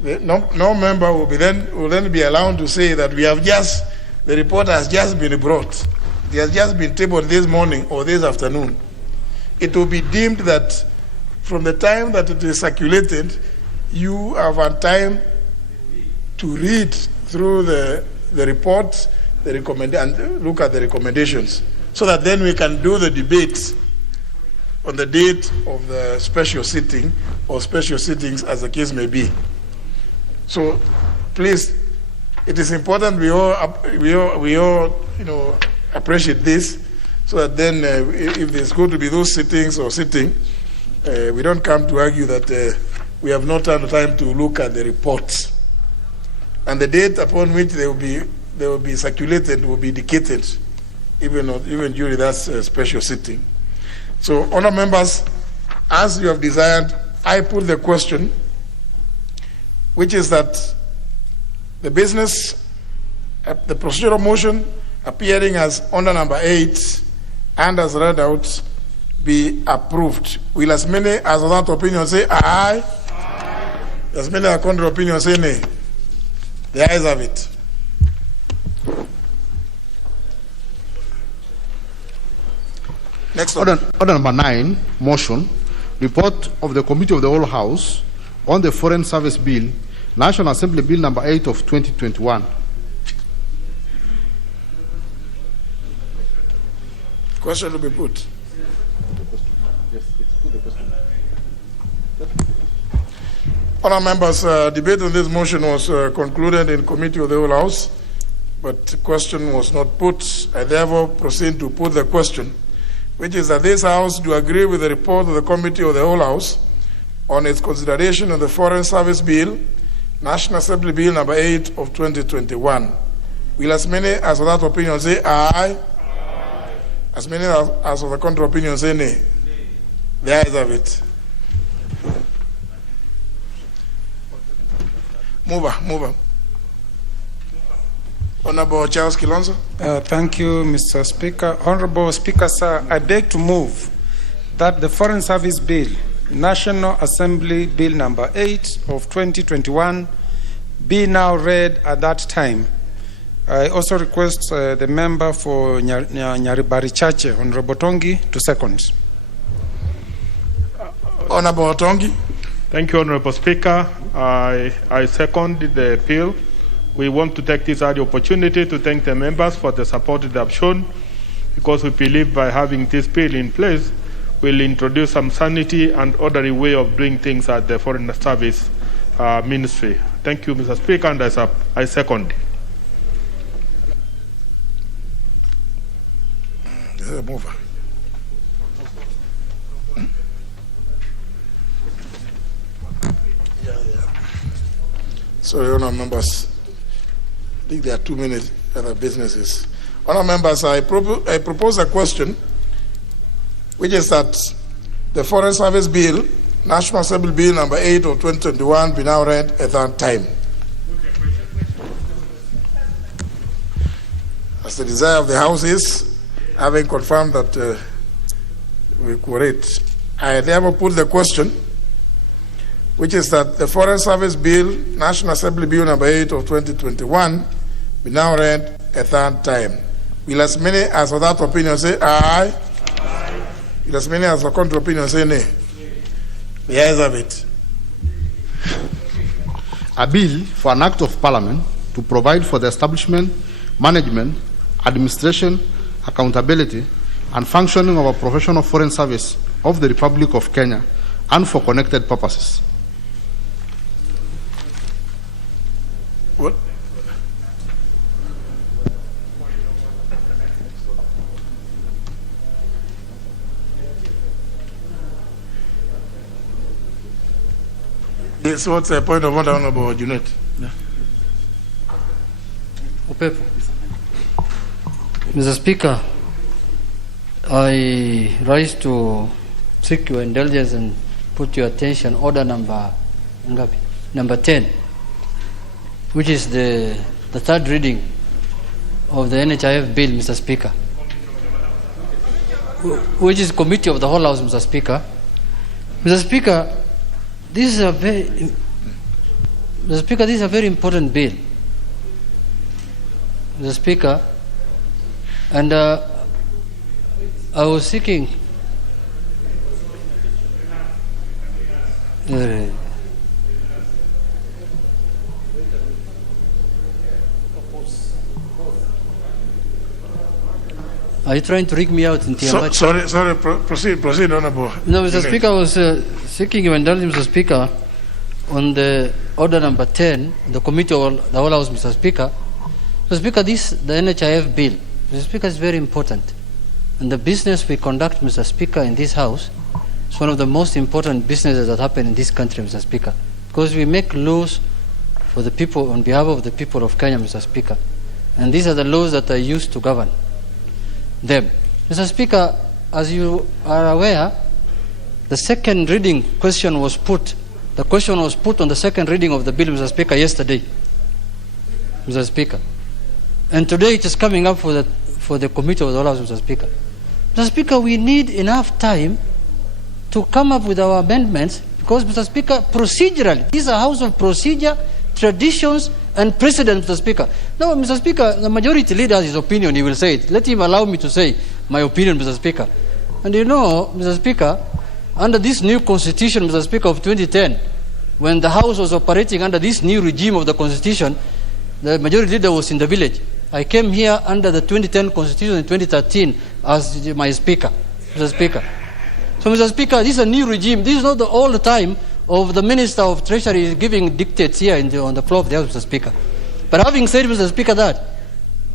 no member will then be allowed to say that the report has just been brought. It has just been tabled this morning or this afternoon. It will be deemed that from the time that it is circulated, you have had time to read through the report, and look at the recommendations, so that then we can do the debate on the date of the special sitting or special sittings, as the case may be. So, please, it is important we all appreciate this, so that then if there's going to be those sittings or sitting, we don't come to argue that we have not had time to look at the reports, and the date upon which they will be circulated will be indicated, even during that special sitting. So, honourable members, as you have desired, I put the question, which is that the business, the procedural motion appearing as order number 8 and as read out be approved. Will as many as that opinion say aye? Aye. As many as contrary opinion say nay? The ayes have it. Next order number 9, motion, report of the Committee of the Whole House on the Foreign Service Bill, National Assembly Bill number 8 of 2021. Question will be put. Honourable members, debate on this motion was concluded in Committee of the Whole House, but the question was not put. I therefore proceed to put the question, which is that this House do agree with the report of the Committee of the Whole House on its consideration of the Foreign Service Bill, National Assembly Bill number 8 of 2021. Will as many as of that opinion say aye? Aye. As many as of the contrary opinion say nay? The ayes have it. Move on. Honorable Charles Kilonzo. Thank you, Mr. Speaker. Honorable Speaker, sir, I beg to move that the Foreign Service Bill, National Assembly Bill number 8 of 2021, be now read at that time. I also request the member for Nyaribari Chache, Honorable Tongi, to second. Honorable Tongi. Thank you, Honorable Speaker. I second the bill. We want to take this opportunity to thank the members for the support they have shown, because we believe by having this bill in place, we'll introduce some sanity and orderly way of doing things at the Foreign Service Ministry. Thank you, Mr. Speaker, and I second. Sorry, honourable members. I think there are 2 minutes other businesses. Honourable members, I propose a question, which is that the Foreign Service Bill, National Assembly Bill number 8 of 2021, be now read at that time. As the desire of the House is, having confirmed that we quote, I therefore put the question, which is that the Foreign Service Bill, National Assembly Bill number 8 of 2021, be now read at that time. Will as many as of that opinion say aye? Aye. Will as many as of contrary opinion say nay? The ayes have it. A bill for an act of Parliament to provide for the establishment, management, administration, accountability, and functioning of a professional foreign service of the Republic of Kenya and for connected purposes. What? Yes, what's the point of order, Honorable Junet? Mr. Speaker, I rise to seek your indulgence and put your attention order number 10, which is the third reading of the NHIF bill, Mr. Speaker, which is committee of the whole House, Mr. Speaker. Mr. Speaker, this is a very important bill, Mr. Speaker, and I was seeking Are you trying to rig me out in Tiamat? Sorry, proceed, Honorable. No, Mr. Speaker, I was seeking your indulgence, Mr. Speaker, on the order number 10, the committee of the whole House, Mr. Speaker. Mr. Speaker, the NHIF bill, Mr. Speaker, is very important. And the business we conduct, Mr. Speaker, in this House is one of the most important businesses that happen in this country, Mr. Speaker, because we make laws for the people, on behalf of the people of Kenya, Mr. Speaker. And these are the laws that are used to govern them. Mr. Speaker, as you are aware, the second reading question was put. The question was put on the second reading of the bill, Mr. Speaker, yesterday, Mr. Speaker. And today it is coming up for the committee of the House, Mr. Speaker. Mr. Speaker, we need enough time to come up with our amendments because, Mr. Speaker, procedurally, this is a house of procedure, traditions, and precedent, Mr. Speaker. Now, Mr. Speaker, the majority leader has his opinion, he will say it. Let him allow me to say my opinion, Mr. Speaker. And you know, Mr. Speaker, under this new constitution, Mr. Speaker, of 2010, when the House was operating under this new regime of the constitution, the majority leader was in the village. I came here under the 2010 constitution in 2013 as my speaker, Mr. Speaker. So, Mr. Speaker, this is a new regime. This is not all the time of the Minister of Treasury giving dictates here on the floor of the House, Mr. Speaker. But having said, Mr. Speaker, that,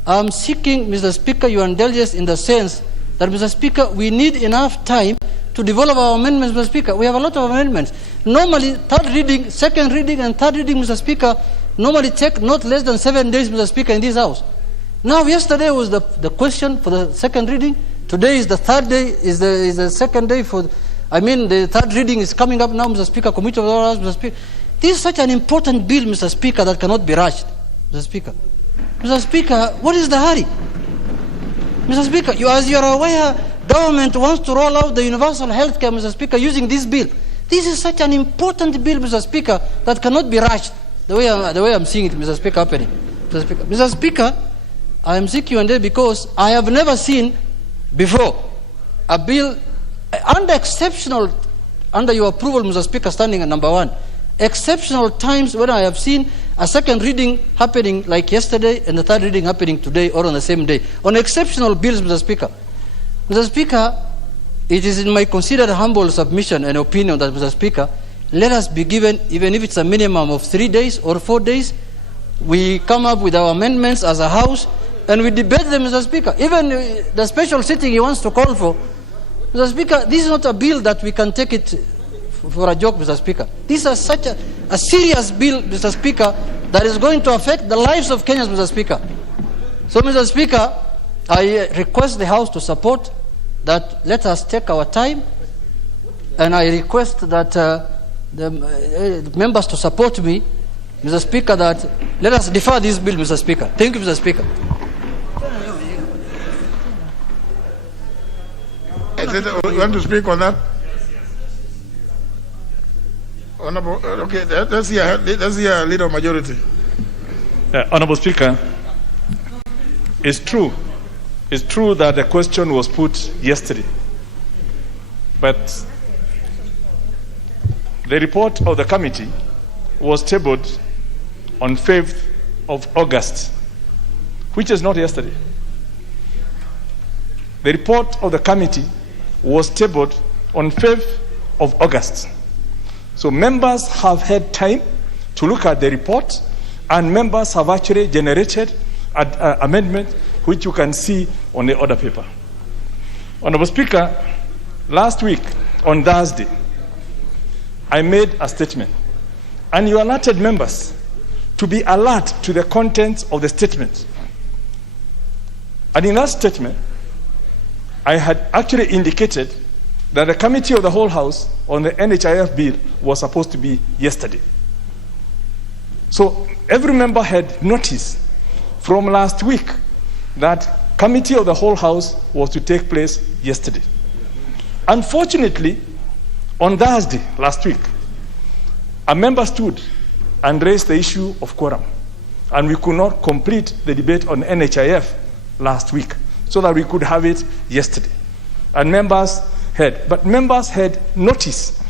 I'm seeking, Mr. Speaker, your indulgence in the sense that, Mr. Speaker, we need enough time to develop our amendments, Mr. Speaker. We have a lot of amendments. Normally, third reading, second reading, and third reading, Mr. Speaker, normally take not less than 7 days, Mr. Speaker, in this House. Now, yesterday was the question for the second reading. Today is the third day, is the second day for... the third reading is coming up now, Mr. Speaker, Committee of the House, Mr. Speaker. This is such an important bill, Mr. Speaker, that cannot be rushed, Mr. Speaker. Mr. Speaker, what is the hurry? Mr. Speaker, as you are aware, government wants to roll out the universal health care, Mr. Speaker, using this bill. This is such an important bill, Mr. Speaker, that cannot be rushed, the way I'm seeing it, Mr. Speaker, happening. Mr. Speaker, I am seeking you because I have never seen before a bill under your approval, Mr. Speaker, standing at number 1, exceptional times when I have seen a second reading happening like yesterday and the third reading happening today or on the same day. On exceptional bills, Mr. Speaker. Mr. Speaker, it is in my considered humble submission and opinion that, Mr. Speaker, let us be given, even if it's a minimum of 3 days or 4 days, we come up with our amendments as a House and we debate them, Mr. Speaker. Even the special sitting he wants to call for, Mr. Speaker, this is not a bill that we can take it for a joke, Mr. Speaker. This is such a serious bill, Mr. Speaker, that is going to affect the lives of Kenyans, Mr. Speaker. So, Mr. Speaker, I request the House to support that. Let us take our time, and I request that the members to support me, Mr. Speaker, that let us defer this bill, Mr. Speaker. Thank you, Mr. Speaker. You want to speak on that? Honorable, okay, let's hear leader majority. Honorable Speaker, it's true that the question was put yesterday, but the report of the committee was tabled on 5th of August, which is not yesterday. The report of the committee was tabled on 5th of August. So members have had time to look at the report, and members have actually generated an amendment which you can see on the order paper. Honorable Speaker, last week on Thursday, I made a statement, and you alerted members to be alert to the contents of the statement. And in that statement, I had actually indicated that the Committee of the Whole House on the NHIF bill was supposed to be yesterday. So every member had noticed from last week that Committee of the Whole House was to take place yesterday. Unfortunately, on Thursday last week, a member stood and raised the issue of quorum, and we could not complete the debate on NHIF last week so that we could have it yesterday. And members had noticed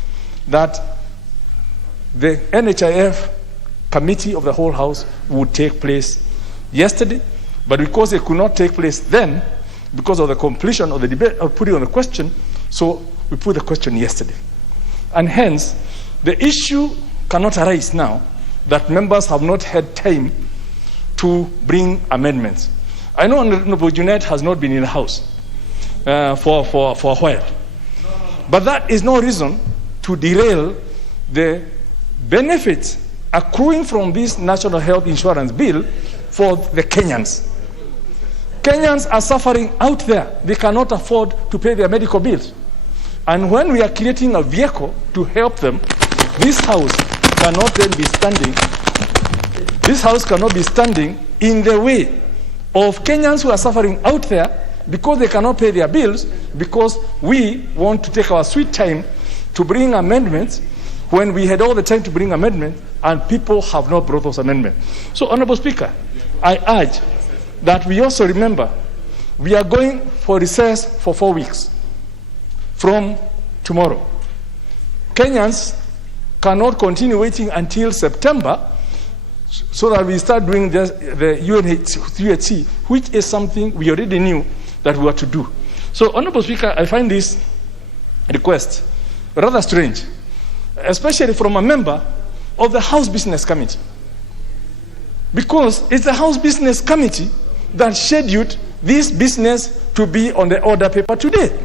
that the NHIF Committee of the Whole House would take place yesterday, but because it could not take place then, because of the completion of the debate, or putting on the question, so we put the question yesterday. And hence, the issue cannot arise now that members have not had time to bring amendments. I know Honorable Junet has not been in the House for a while, but that is no reason to derail the benefits accruing from this National Health Insurance Bill for the Kenyans. Kenyans are suffering out there. They cannot afford to pay their medical bills. And when we are creating a vehicle to help them, this House cannot then be standing. This House cannot be standing in the way of Kenyans who are suffering out there because they cannot pay their bills, because we want to take our sweet time to bring amendments when we had all the time to bring amendments and people have not brought those amendments. So, Honorable Speaker, I urge that we also remember we are going for recess for 4 weeks from tomorrow. Kenyans cannot continue waiting until September so that we start doing the UHC, which is something we already knew that we were to do. So, Honorable Speaker, I find this request rather strange, especially from a member of the House Business Committee, because it's the House Business Committee that scheduled this business to be on the order paper today.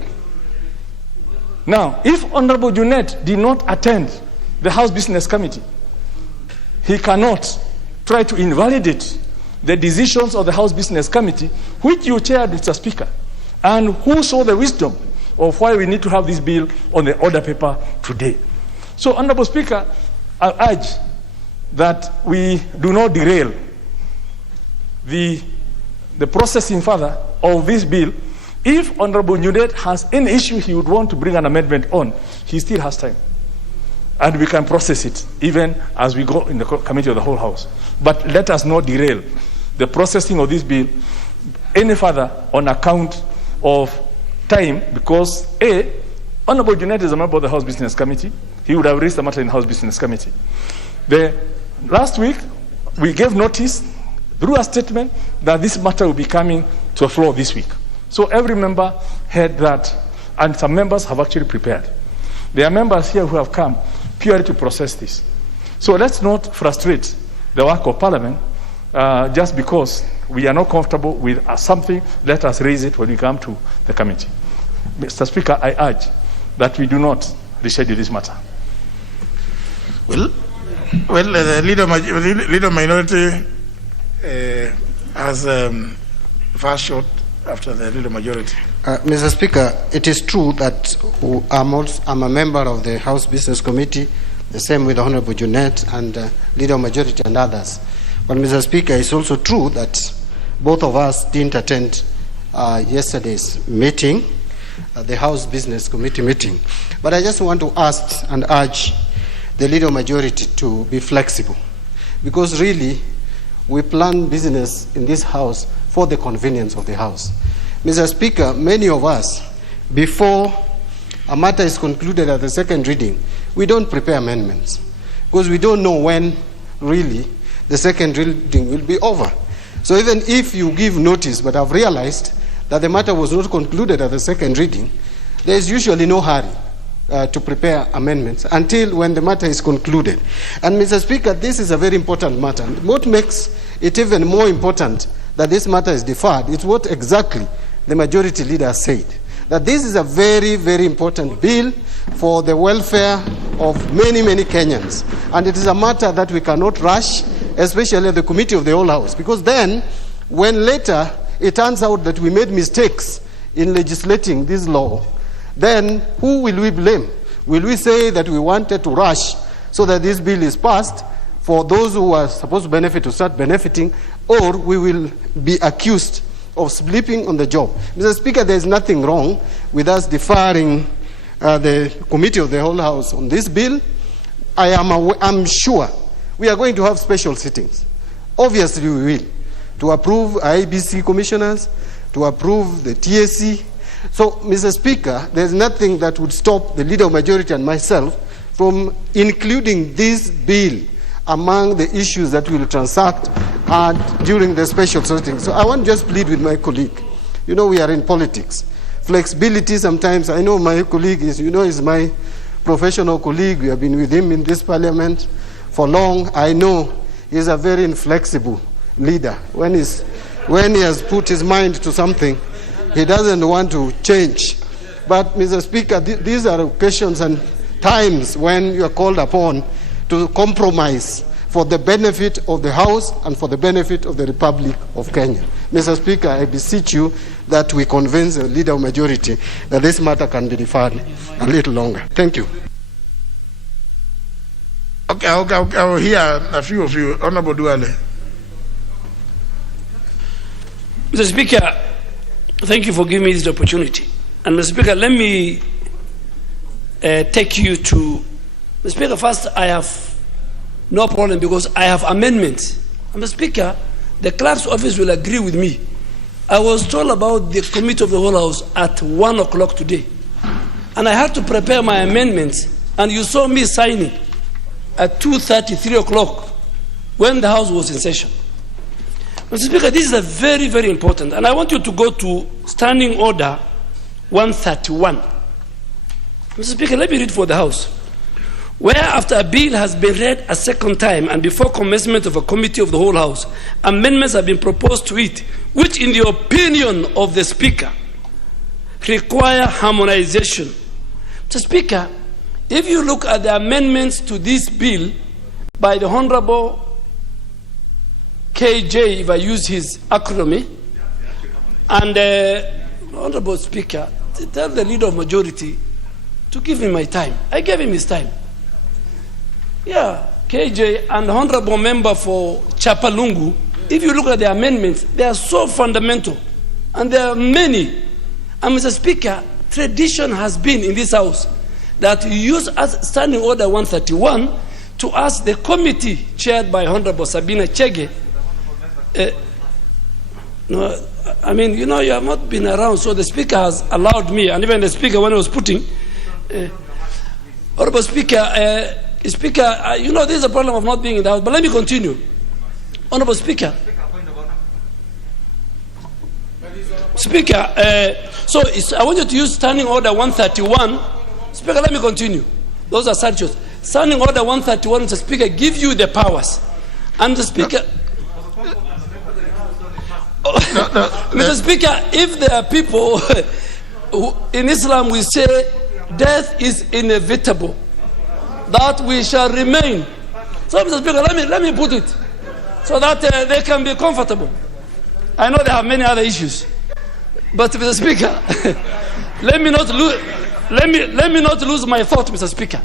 Now, if Honorable Junet did not attend the House Business Committee, he cannot try to invalidate the decisions of the House Business Committee, which you chaired, Mr. Speaker, and who saw the wisdom of why we need to have this bill on the order paper today. So, Honorable Speaker, I urge that we do not derail the processing further of this bill. If Honorable Junet has any issue he would want to bring an amendment on, he still has time. And we can process it even as we go in the Committee of the Whole House. But let us not derail the processing of this bill any further on account of time, because Honorable Junet is a member of the House Business Committee. He would have raised the matter in the House Business Committee. Last week, we gave notice through a statement that this matter will be coming to a floor this week. So every member heard that, and some members have actually prepared. There are members here who have come purely to process this. So let's not frustrate the work of Parliament just because we are not comfortable with something. Let us raise it when we come to the committee. Mr. Speaker, I urge that we do not reschedule this matter. Well, the leader minority has first shot after the leader majority. Mr. Speaker, it is true that I'm a member of the House Business Committee, the same with Honorable Junet and leader majority and others. But Mr. Speaker, it's also true that both of us didn't attend yesterday's meeting, the House Business Committee meeting. But I just want to ask and urge the leader majority to be flexible, because really we plan business in this House for the convenience of the House. Mr. Speaker, many of us, before a matter is concluded at the second reading, we don't prepare amendments, because we don't know when really the second reading will be over. So even if you give notice, but I've realized that the matter was not concluded at the second reading, there is usually no hurry to prepare amendments until when the matter is concluded. And Mr. Speaker, this is a very important matter. What makes it even more important that this matter is deferred is what exactly the majority leader said, that this is a very, very important bill for the welfare of many, many Kenyans. And it is a matter that we cannot rush, especially at the Committee of the Whole House, because then, when later it turns out that we made mistakes in legislating this law, then who will we blame? Will we say that we wanted to rush so that this bill is passed for those who are supposed to benefit to start benefiting, or we will be accused of sleeping on the job? Mr. Speaker, there is nothing wrong with us deferring the Committee of the Whole House on this bill. I'm sure we are going to have special sittings. Obviously we will, to approve IBC commissioners, to approve the TSC. So, Mr. Speaker, there's nothing that would stop the Leader of Majority and myself from including this bill among the issues that we will transact during the special sitting. So I want to just plead with my colleague. You know, we are in politics. Flexibility sometimes, I know my colleague is my professional colleague. We have been with him in this parliament for long. I know he's a very inflexible leader. When he has put his mind to something, he doesn't want to change. But, Mr. Speaker, these are occasions and times when you are called upon to compromise for the benefit of the House and for the benefit of the Republic of Kenya. Mr. Speaker, I beseech you that we convince the Leader of Majority that this matter can be deferred a little longer. Thank you. Okay, I will hear a few of you. Honorable Duale. Mr. Speaker, thank you for giving me this opportunity. And Mr. Speaker, let me take you to... Mr. Speaker, first, I have no problem because I have amendments. And Mr. Speaker, the clerk's office will agree with me. I was told about the Committee of the Whole House at 1 o'clock today. And I had to prepare my amendments, and you saw me signing at 2:30, 3 o'clock, when the House was in session. Mr. Speaker, this is a very, very important, and I want you to go to Standing Order 131. Mr. Speaker, let me read for the House. Where after a bill has been read a second time and before commencement of a Committee of the Whole House, amendments have been proposed to it, which in the opinion of the Speaker, require harmonization. Mr. Speaker, if you look at the amendments to this bill by the Honorable KJ, if I use his acronym, and Honorable Speaker, tell the Leader of Majority to give me my time. I gave him his time. Yeah, KJ and the Honorable Member for Chapalungu, if you look at the amendments, they are so fundamental, and there are many. And Mr. Speaker, tradition has been in this House that you use as Standing Order 131 to ask the committee chaired by Honorable Sabina Chege. No, I mean, you know, you have not been around, so the Speaker has allowed me, and even the Speaker when I was putting, Honorable Speaker, Speaker, you know, this is a problem of not being in the House, but let me continue. Honorable Speaker. Speaker, so I want you to use Standing Order 131. Speaker, let me continue. Those are statutes. Standing Order 131, Mr. Speaker, give you the powers. And the Speaker... Mr. Speaker, if there are people who, in Islam we say death is inevitable, that we shall remain. So, Mr. Speaker, let me put it so that they can be comfortable. I know they have many other issues, but Mr. Speaker, let me not lose my thought, Mr. Speaker.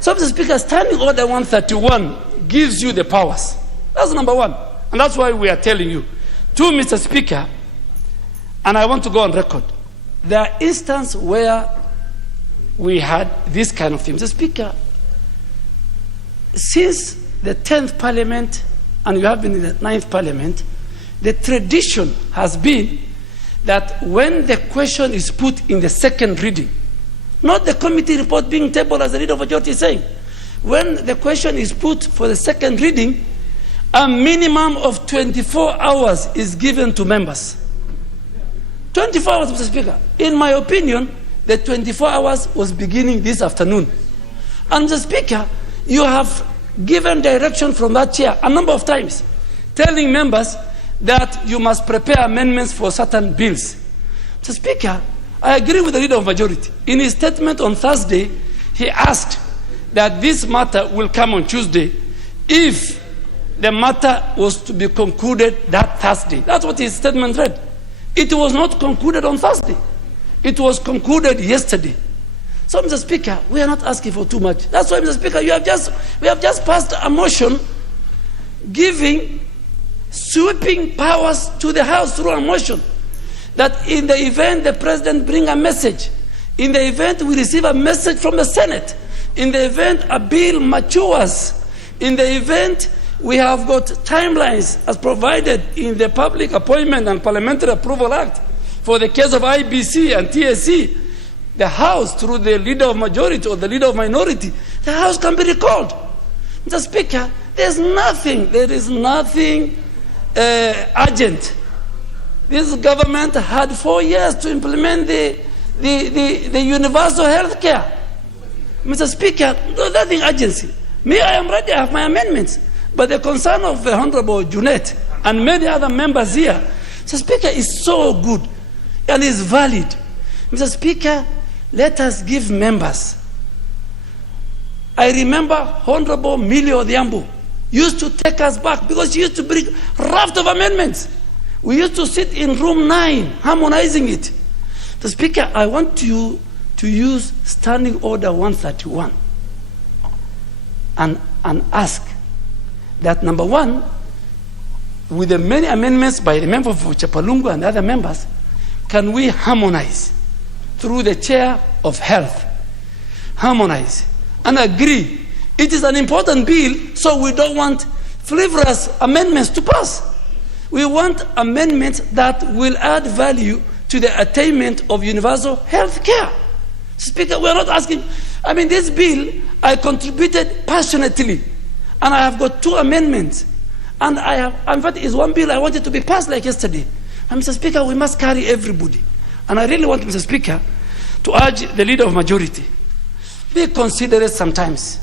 So, Mr. Speaker, Standing Order 131 gives you the powers. That's number one, and that's why we are telling you. Two, Mr. Speaker, and I want to go on record. There are instances where we had this kind of thing. Mr. Speaker, since the 10th Parliament, and you have been in the 9th Parliament, the tradition has been that when the question is put in the second reading, not the committee report being tabled as the Leader of Majority is saying, when the question is put for the second reading, a minimum of 24 hours is given to members. 24 hours, Mr. Speaker. In my opinion, the 24 hours was beginning this afternoon. And Mr. Speaker, you have given direction from that chair a number of times, telling members that you must prepare amendments for certain bills. Mr. Speaker, I agree with the leader of majority. In his statement on Thursday, he asked that this matter will come on Tuesday if the matter was to be concluded that Thursday. That's what his statement read. It was not concluded on Thursday. It was concluded yesterday. So, Mr. Speaker, we are not asking for too much. That's why, Mr. Speaker, we have just passed a motion giving sweeping powers to the House through a motion that in the event the President bring a message, in the event we receive a message from the Senate, in the event a bill matures, in the event we have got timelines as provided in the Public Appointment and Parliamentary Approval Act for the case of IBC and TSC, the House, through the leader of majority or the leader of minority, the House can be recalled. Mr. Speaker, there is nothing urgent. This government had 4 years to implement the universal health care. Mr. Speaker, nothing urgency. Me, I am ready, I have my amendments. But the concern of the Honorable Junet and many other members here, Mr. Speaker, is so good and is valid. Mr. Speaker, let us give members. I remember Honorable Millie Odhiambo used to take us back because she used to bring a raft of amendments. We used to sit in room 9 harmonizing it. The Speaker, I want you to use Standing Order 131 and ask that, number one, with the many amendments by the member for Chapalungu and other members, can we harmonize through the chair of health, harmonize and agree? It is an important bill, so we don't want frivolous amendments to pass. We want amendments that will add value to the attainment of universal health care. Speaker, we are not asking. I mean, this bill, I contributed passionately, and I have got 2 amendments. And I have, in fact, it's one bill I wanted to be passed like yesterday. And Mr. Speaker, we must carry everybody. And I really want, Mr. Speaker, to urge the leader of majority, be considerate sometimes.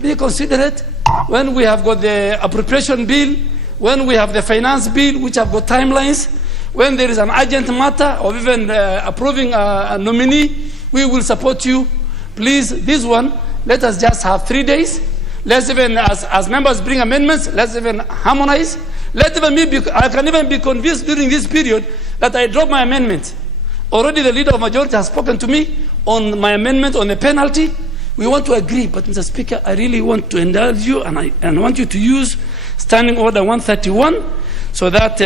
Be considerate when we have got the appropriation bill, when we have the finance bill, which have got timelines, when there is an urgent matter or even approving a nominee, we will support you. Please, this one, let us just have 3 days. Let's even, as members bring amendments, let's even harmonize. Let even me I can even be convinced during this period that I drop my amendment. Already the leader of majority has spoken to me on my amendment on the penalty. We want to agree, but Mr. Speaker, I really want to indulge you and I want you to use Standing Order 131 so that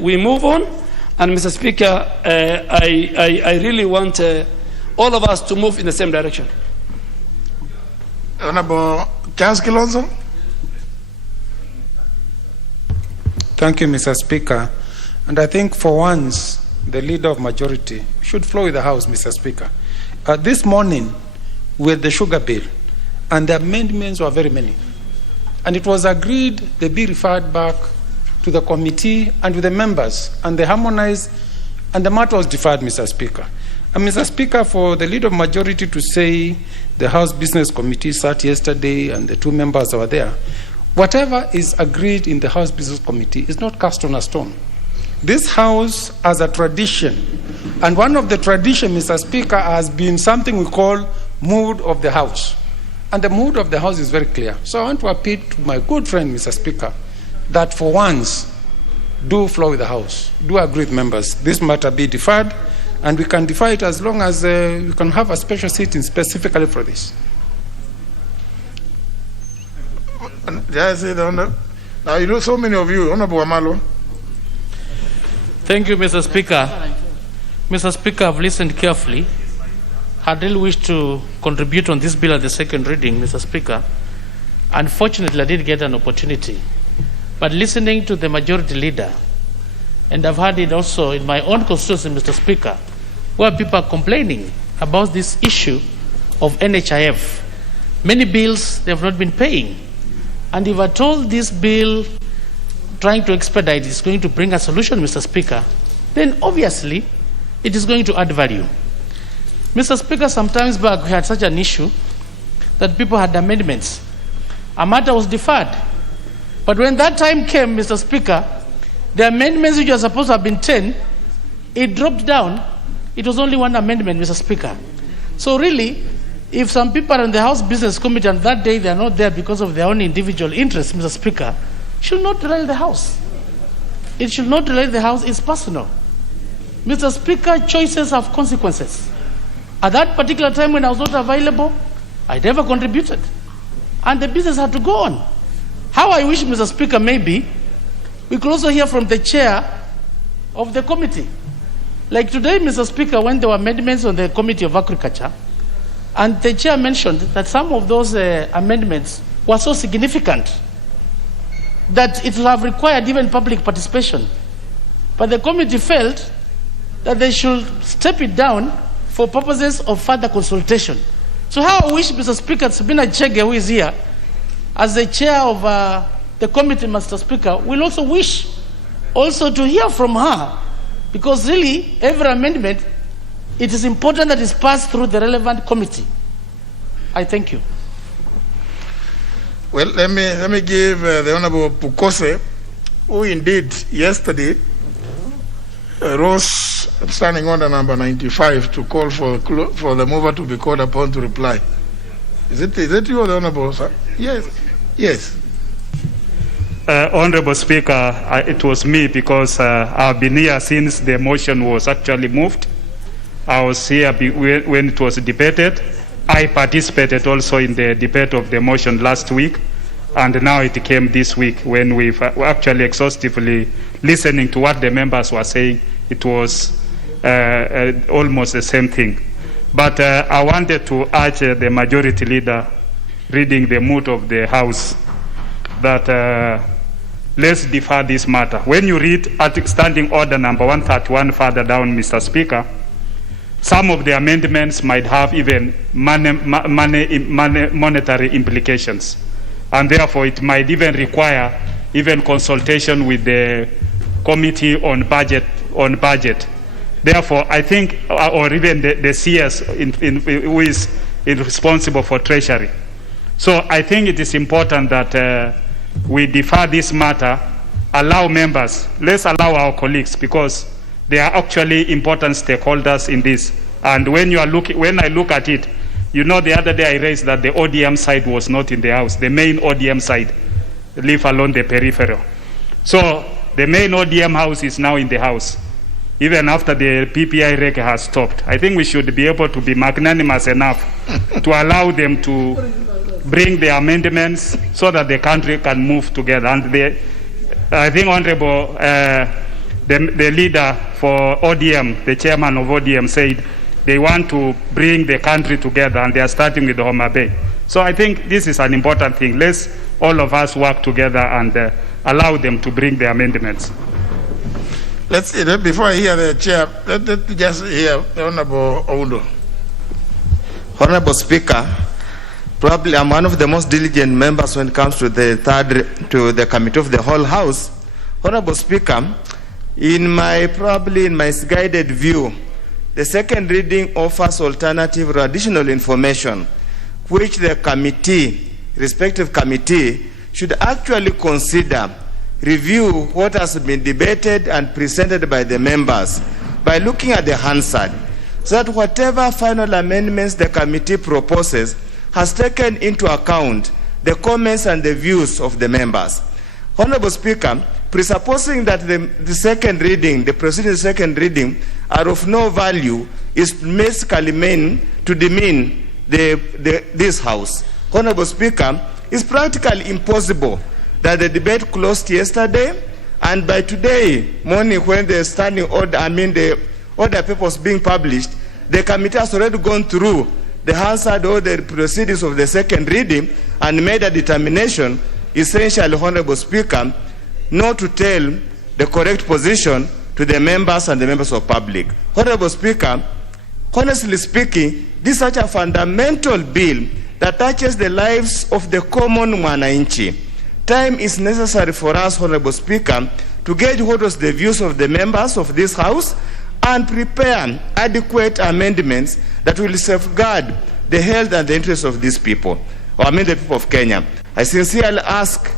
we move on. And Mr. Speaker, I really want all of us to move in the same direction. Honorable Charles Kilonzo. Thank you, Mr. Speaker. And I think for once, the leader of majority should flow with the House, Mr. Speaker. This morning, with the sugar bill, and the amendments were very many. And it was agreed they be referred back to the committee and to the members, and they harmonized, and the matter was deferred, Mr. Speaker. And Mr. Speaker, for the leader of majority to say the House Business Committee sat yesterday and the 2 members were there, whatever is agreed in the House Business Committee is not cast on a stone. This House has a tradition, and one of the traditions, Mr. Speaker, has been something we call mood of the House. And the mood of the House is very clear. So I want to appeal to my good friend, Mr. Speaker, that for once, do flow with the House. Do agree with members. This matter be deferred, and we can defer it as long as we can have a special sitting specifically for this. Now, you know, so many of you, Honorable Amalo. Thank you, Mr. Speaker. Mr. Speaker, I've listened carefully. I really wish to contribute on this bill at the second reading, Mr. Speaker. Unfortunately, I didn't get an opportunity. But listening to the majority leader, and I've heard it also in my own constituency, Mr. Speaker, where people are complaining about this issue of NHIF. Many bills they have not been paying. And if at all this bill trying to expedite is going to bring a solution, Mr. Speaker, then obviously it is going to add value. Mr. Speaker, sometimes back we had such an issue that people had amendments. A matter was deferred. But when that time came, Mr. Speaker, the amendments which were supposed to have been 10, it dropped down It was only one amendment, Mr. Speaker. So really, if some people are in the House Business Committee and that day they are not there because of their own individual interests, Mr. Speaker, should not derail the House. It should not derail the House. It's personal. Mr. Speaker, choices have consequences. At that particular time when I was not available, I never contributed. And the business had to go on. How I wish, Mr. Speaker, maybe we could also hear from the chair of the committee. Like today, Mr. Speaker, when there were amendments on the Committee of Agriculture, and the chair mentioned that some of those amendments were so significant that it will have required even public participation. But the committee felt that they should step it down for purposes of further consultation. So how I wish, Mr. Speaker, Sabina Chege, who is here, as the chair of the committee, Mr. Speaker, will also wish also to hear from her, because really every amendment, it is important that it's passed through the relevant committee. I thank you. Well, let me give the Honorable Pukose, who indeed yesterday rose standing order number 95 to call for the mover to be called upon to reply. Is it you or the Honorable, sir? Yes. Yes. Honorable Speaker, it was me because I've been here since the motion was actually moved. I was here when it was debated. I participated also in the debate of the motion last week, and now it came this week when we've actually exhaustively listening to what the members were saying. It was almost the same thing. But I wanted to urge the majority leader, reading the mood of the House, that let's defer this matter. When you read Standing Order number 131 further down, Mr. Speaker, some of the amendments might have even monetary implications, and therefore it might even require even consultation with the Committee on Budget. Therefore, I think, or even the CS who is responsible for Treasury. So I think it is important that we defer this matter, allow members, let's allow our colleagues, because they are actually important stakeholders in this. And when I look at it, you know, the other day I raised that the ODM side was not in the House, the main ODM side, leave alone the peripheral. So the main ODM House is now in the House, even after the PPI rec has stopped. I think we should be able to be magnanimous enough to allow them to bring the amendments so that the country can move together. And I think Honorable, the leader for ODM, the chairman of ODM, said they want to bring the country together, and they are starting with the Homa Bay. So I think this is an important thing. Let's all of us work together and allow them to bring the amendments. Let's see, before I hear the chair, let's just hear the Honorable Oundo. Honorable Speaker, probably I'm one of the most diligent members when it comes to the committee of the whole House. Honorable Speaker, in my misguided view, the second reading offers alternative or additional information which the respective committee should actually consider, review what has been debated and presented by the members by looking at the Hansard, so that whatever final amendments the committee proposes has taken into account the comments and the views of the members. Honorable Speaker, presupposing that the second reading, the proceedings second reading, are of no value, is basically meant to demean this House. Honorable Speaker, it's practically impossible that the debate closed yesterday, and by today morning when the standing order, the order paper was being published, the committee has already gone through the Hansard or the proceedings of the second reading and made a determination, essentially, Honorable Speaker, not to tell the correct position to the members and the members of public. Honorable Speaker, honestly speaking, this is such a fundamental bill that touches the lives of the common mwananchi. Time is necessary for us, Honorable Speaker, to gauge what was the views of the members of this House and prepare adequate amendments that will safeguard the health and the interests of these people, the people of Kenya. I sincerely ask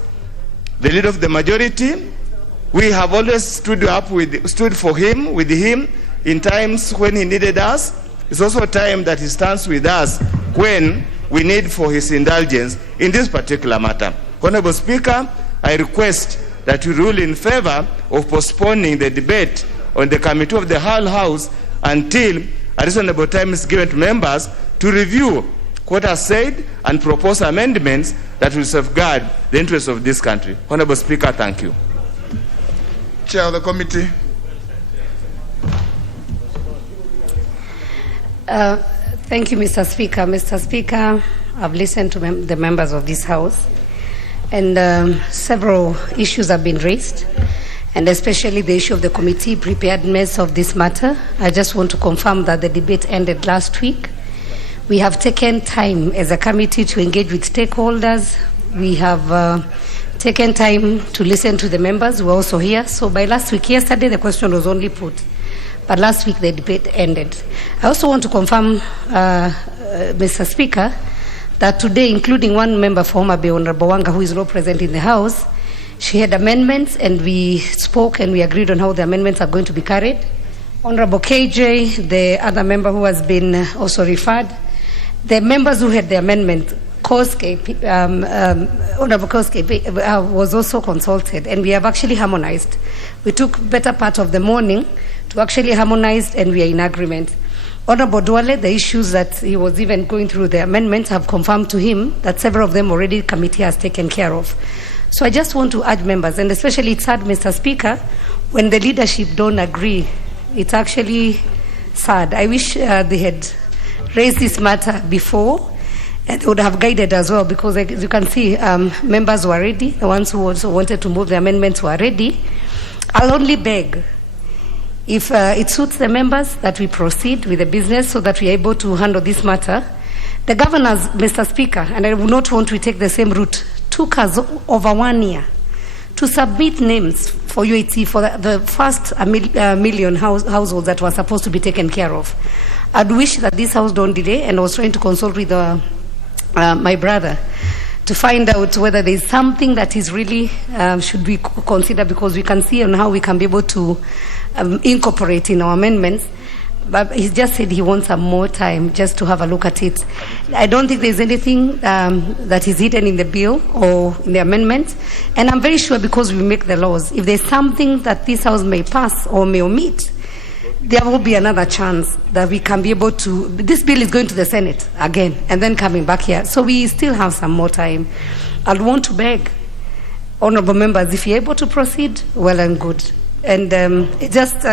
the leader of the majority, we have always stood for him, with him, in times when he needed us. It's also time that he stands with us when we need for his indulgence in this particular matter. Honorable Speaker, I request that you rule in favor of postponing the debate on the committee of the whole House until a reasonable time is given to members to review what is said and propose amendments that will safeguard the interests of this country. Honorable Speaker, thank you. Chair of the committee. Thank you, Mr. Speaker. Mr. Speaker, I've listened to the members of this House, and several issues have been raised, and especially the issue of the committee preparedness of this matter. I just want to confirm that the debate ended last week. We have taken time as a committee to engage with stakeholders. We have taken time to listen to the members who are also here. So by last week, yesterday, the question was only put, but last week the debate ended. I also want to confirm, Mr. Speaker, that today, including one member for Homa Bay, Honorable Wanga, who is not present in the House, she had amendments, and we spoke and we agreed on how the amendments are going to be carried. Honorable KJ, the other member who has been also referred, the members who had the amendment, Honorable Koske was also consulted, and we have actually harmonized. We took better part of the morning to actually harmonize, and we are in agreement. Honorable Duale, the issues that he was even going through the amendments, have confirmed to him that several of them already the committee has taken care of. So I just want to urge members, and especially it's sad, Mr. Speaker, when the leadership don't agree. It's actually sad. I wish they had raised this matter before, and they would have guided as well, because as you can see, members were ready. The ones who also wanted to move the amendments were ready. I'll only beg, if it suits the members, that we proceed with the business so that we are able to handle this matter. The governors, Mr. Speaker, and I would not want to take the same route, took us over 1 year to submit names for UAT for the first million households that were supposed to be taken care of. I'd wish that this House don't delay, and I was trying to consult with my brother to find out whether there's something that is really should be considered, because we can see on how we can be able to incorporate in our amendments. But he just said he wants some more time just to have a look at it. I don't think there's anything that is hidden in the bill or in the amendments. And I'm very sure, because we make the laws, if there's something that this House may pass or may omit, there will be another chance that we can be able to. This bill is going to the Senate again and then coming back here. So we still have some more time. I'd want to beg honorable members, if you're able to proceed, well and good. And just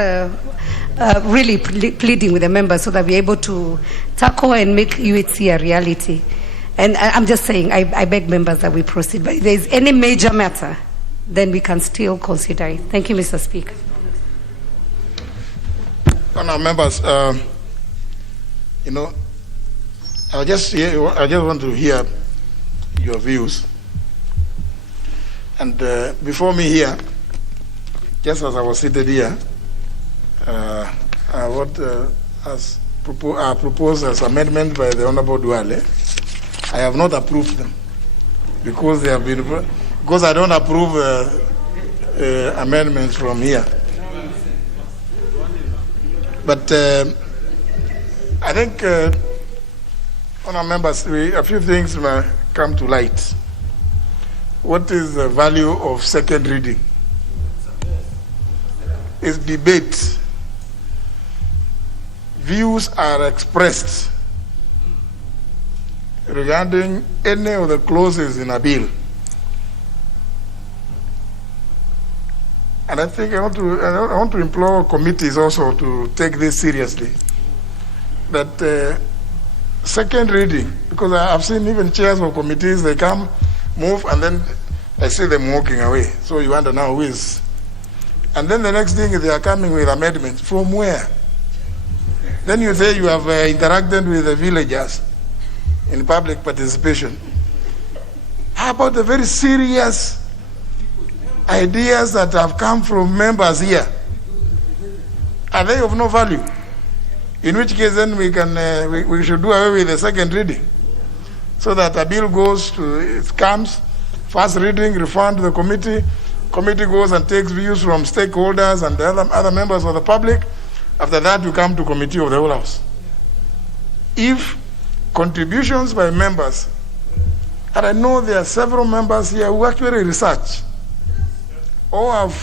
really pleading with the members so that we're able to tackle and make UHC a reality. And I'm just saying, I beg members that we proceed. But if there's any major matter, then we can still consider it. Thank you, Mr. Speaker. Honourable members, I just want to hear your views. And before me here, just as I was seated here, as proposed as amendment by the Honourable Duale, I have not approved them because they have been, because I don't approve amendments from here. But I think, honourable members, a few things may come to light. What is the value of second reading? Is debate. Views are expressed regarding any of the clauses in a bill. And I think I want to implore committees also to take this seriously. That second reading, because I've seen even chairs of committees, they come, move, and then I see them walking away. So you wonder now who is. And then the next thing is they are coming with amendments. From where? Then you say you have interacted with the villagers in public participation. How about the very serious ideas that have come from members here? Are they of no value? In which case then we can we should do away with the second reading, so that a bill goes to, it comes, first reading, referred to the committee, committee goes and takes views from stakeholders and the other members of the public, After that, you come to committee of the whole house. If contributions by members, and I know there are several members here who actually research or have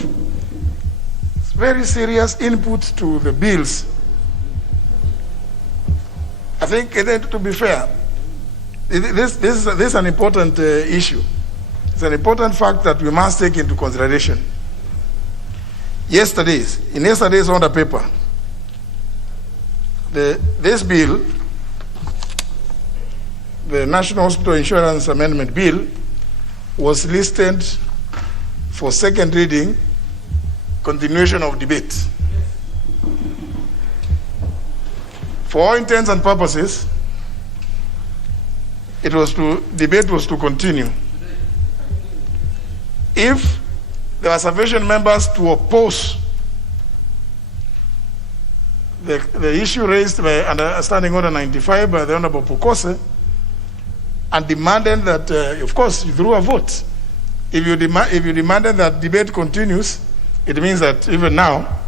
very serious input to the bills, I think, to be fair, this is an important issue. It's an important fact that we must take into consideration. In yesterday's order paper, this bill, the National Hospital Insurance Amendment Bill, was listed for second reading, continuation of debate. For all intents and purposes, debate was to continue. If there were sufficient members to oppose the issue raised by under Standing Order 95 by the Honorable Pukose, and demanded that, of course, through a vote, if you demanded that debate continues, it means that even now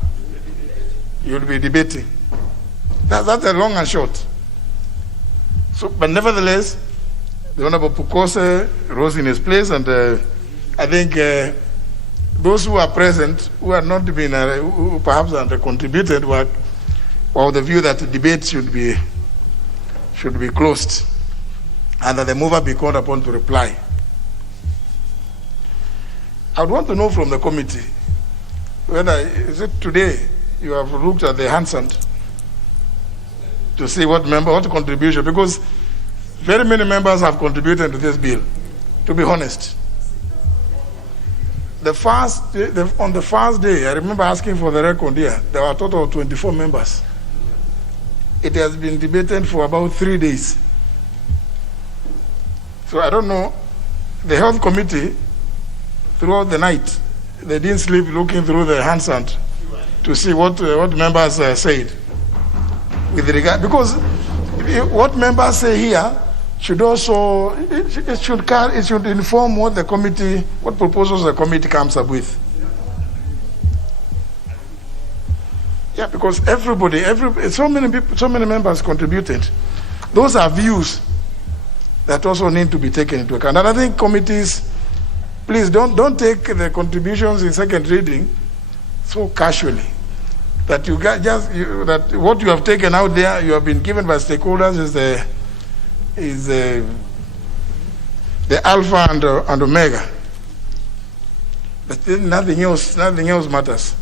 you'll be debating. That's the long and short. So, but nevertheless, the Honorable Pukose rose in his place, and I think those who are present, who have not been, who perhaps contributed, were of the view that the debate should be closed, and that the mover be called upon to reply. I would want to know from the committee whether, is it today you have looked at the Hansard to see what contribution, because very many members have contributed to this bill, to be honest. On the first day, I remember asking for the record here, there were a total of 24 members. It has been debated for about 3 days. So I don't know, the health committee, throughout the night, they didn't sleep looking through the Hansard to see what members said. With regard, because what members say here should also, it should inform what proposals the committee comes up with. Yeah, because so many members contributed. Those are views that also need to be taken into account. And I think committees, please don't take the contributions in second reading so casually. That that what you have taken out there, you have been given by stakeholders is the alpha and omega. But nothing else matters.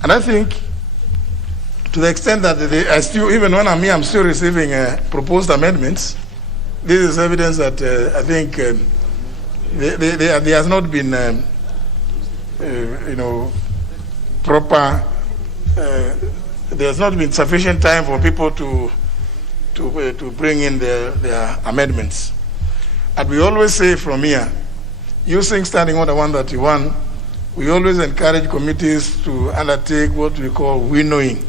And I think, to the extent that even when I'm still receiving proposed amendments, this is evidence that I think there has not been, proper. There has not been sufficient time for people to bring in their amendments. And we always say from here, using Standing Order 131, we always encourage committees to undertake what we call winnowing,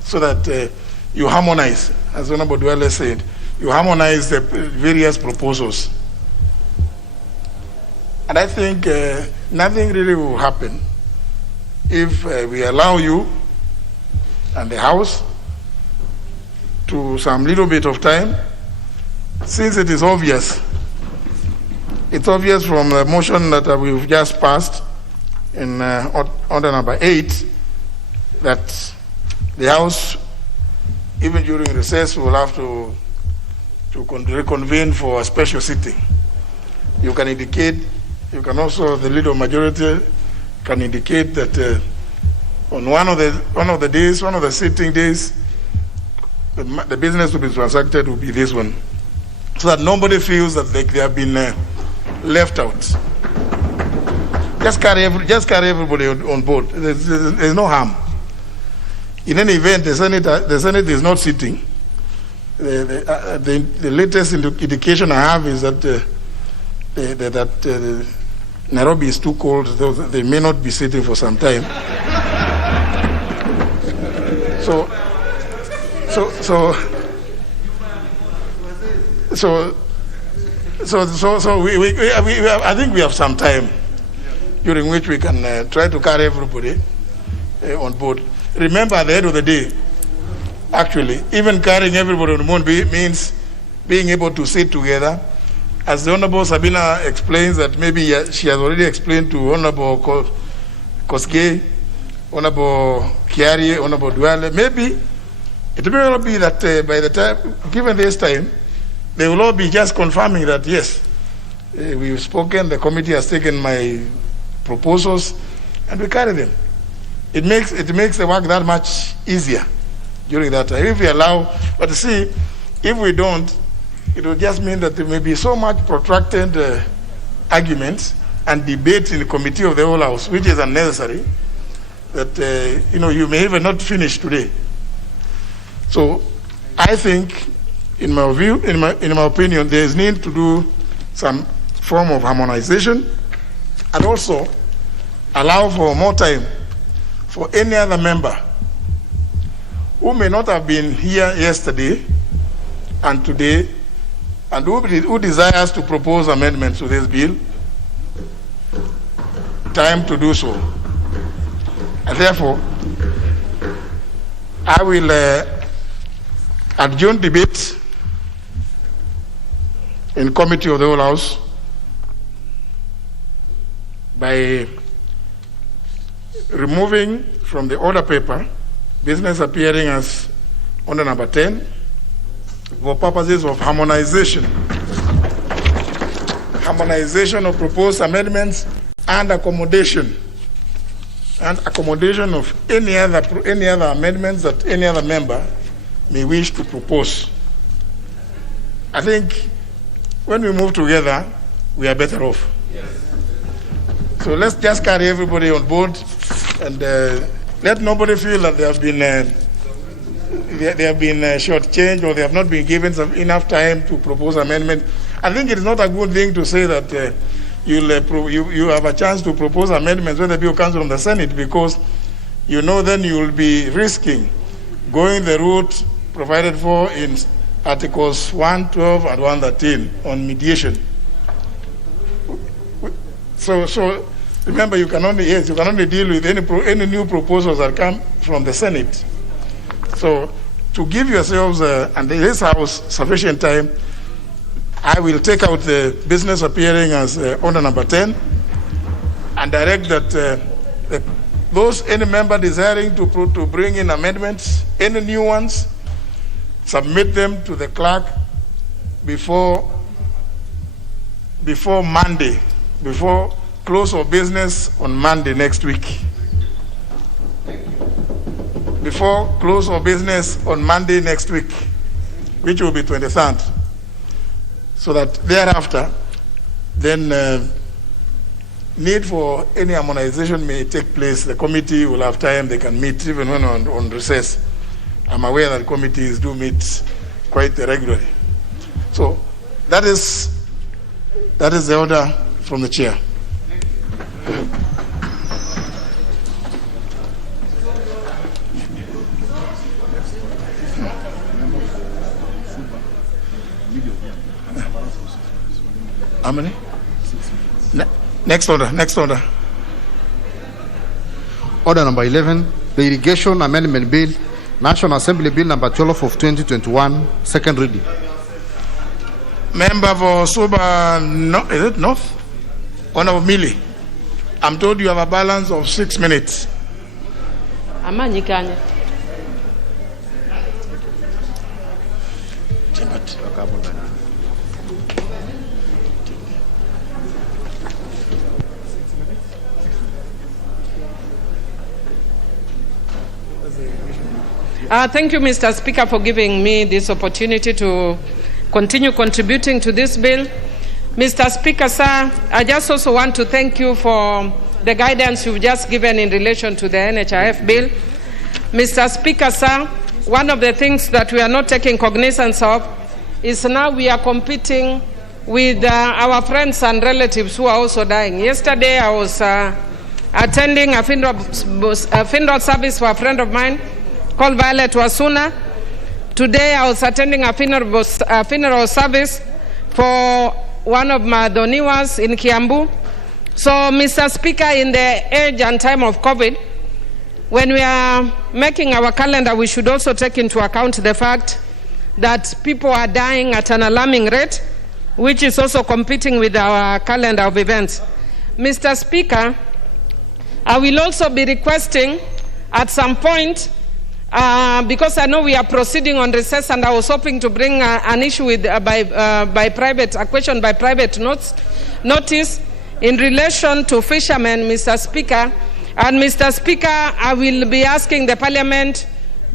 so that you harmonize, as Honorable Dwelle said, you harmonize the various proposals. And I think nothing really will happen if we allow you and the House to some little bit of time, since it is obvious. It's obvious from the motion that we've just passed in order number 8 that the House, even during recess, will have to reconvene for a special sitting. You can also, the leader of majority can indicate that on one of the sitting days, the business to be transacted will be this one, so that nobody feels that they have been left out. Just carry everybody on board. There's no harm. In any event, the Senate is not sitting. The latest indication I have is that Nairobi is too cold, so they may not be sitting for some time. So I think we have some time during which we can try to carry everybody on board. Remember, at the end of the day, actually, even carrying everybody on board means being able to sit together. As the Honorable Sabina explains, that maybe she has already explained to Honorable Kosgei, Honorable Kiari, Honorable Duale, maybe it may well be that by the time, given this time, they will all be just confirming that, yes, we've spoken, the committee has taken my proposals, and we carry them. It makes the work that much easier during that time. If we allow, but see, if we don't, it will just mean that there may be so much protracted arguments and debate in the committee of the whole house, which is unnecessary, that you may even not finish today. So I think, in my view, in my opinion, there is need to do some form of harmonization, and also allow for more time for any other member who may not have been here yesterday and today, and who desires to propose amendments to this bill, time to do so. And therefore, I will adjourn debate in committee of the whole house by removing from the order paper business appearing as order number 10 for purposes of harmonization of proposed amendments and accommodation of any other amendments that any other member may wish to propose. I think when we move together, we are better off. Yes. So let's just carry everybody on board, and let nobody feel that they have been shortchanged, or they have not been given enough time to propose amendment. I think it is not a good thing to say that you have a chance to propose amendments when the bill comes from the Senate, because then you will be risking going the route provided for in Articles 112 and 113 on mediation. So remember, you can only deal with any new proposals that come from the Senate. So to give yourselves and this House sufficient time, I will take out the business appearing as order number 10 and direct that any member desiring to bring in amendments, any new ones, submit them to the clerk before Monday, before close of business on Monday next week. Before close of business on Monday next week, which will be 23rd. So that thereafter, then need for any harmonization may take place. The committee will have time, they can meet even when on recess. I'm aware that committees do meet quite regularly. So that is the order from the chair. How many? Next order. Order number 11, the Irrigation Amendment Bill, National Assembly Bill number 12 of 2021, second reading. Member for Suba, is it North? Honorable Mili, I'm told you have a balance of 6 minutes. Thank you, Mr. Speaker, for giving me this opportunity to continue contributing to this bill. Mr. Speaker, sir, I just also want to thank you for the guidance you've just given in relation to the NHIF bill. Mr. Speaker, sir, one of the things that we are not taking cognizance of is now we are competing with our friends and relatives who are also dying. Yesterday, I was attending a funeral service for a friend of mine called Violet Wasuna. Today I was attending a funeral service for one of my Doniwas in Kiambu. So, Mr. Speaker, in the age and time of COVID, when we are making our calendar, we should also take into account the fact that people are dying at an alarming rate, which is also competing with our calendar of events. Mr. Speaker, I will also be requesting at some point, because I know we are proceeding on recess, and I was hoping to bring an issue with, a question by private notice in relation to fishermen, Mr. Speaker. And Mr. Speaker, I will be asking the Parliament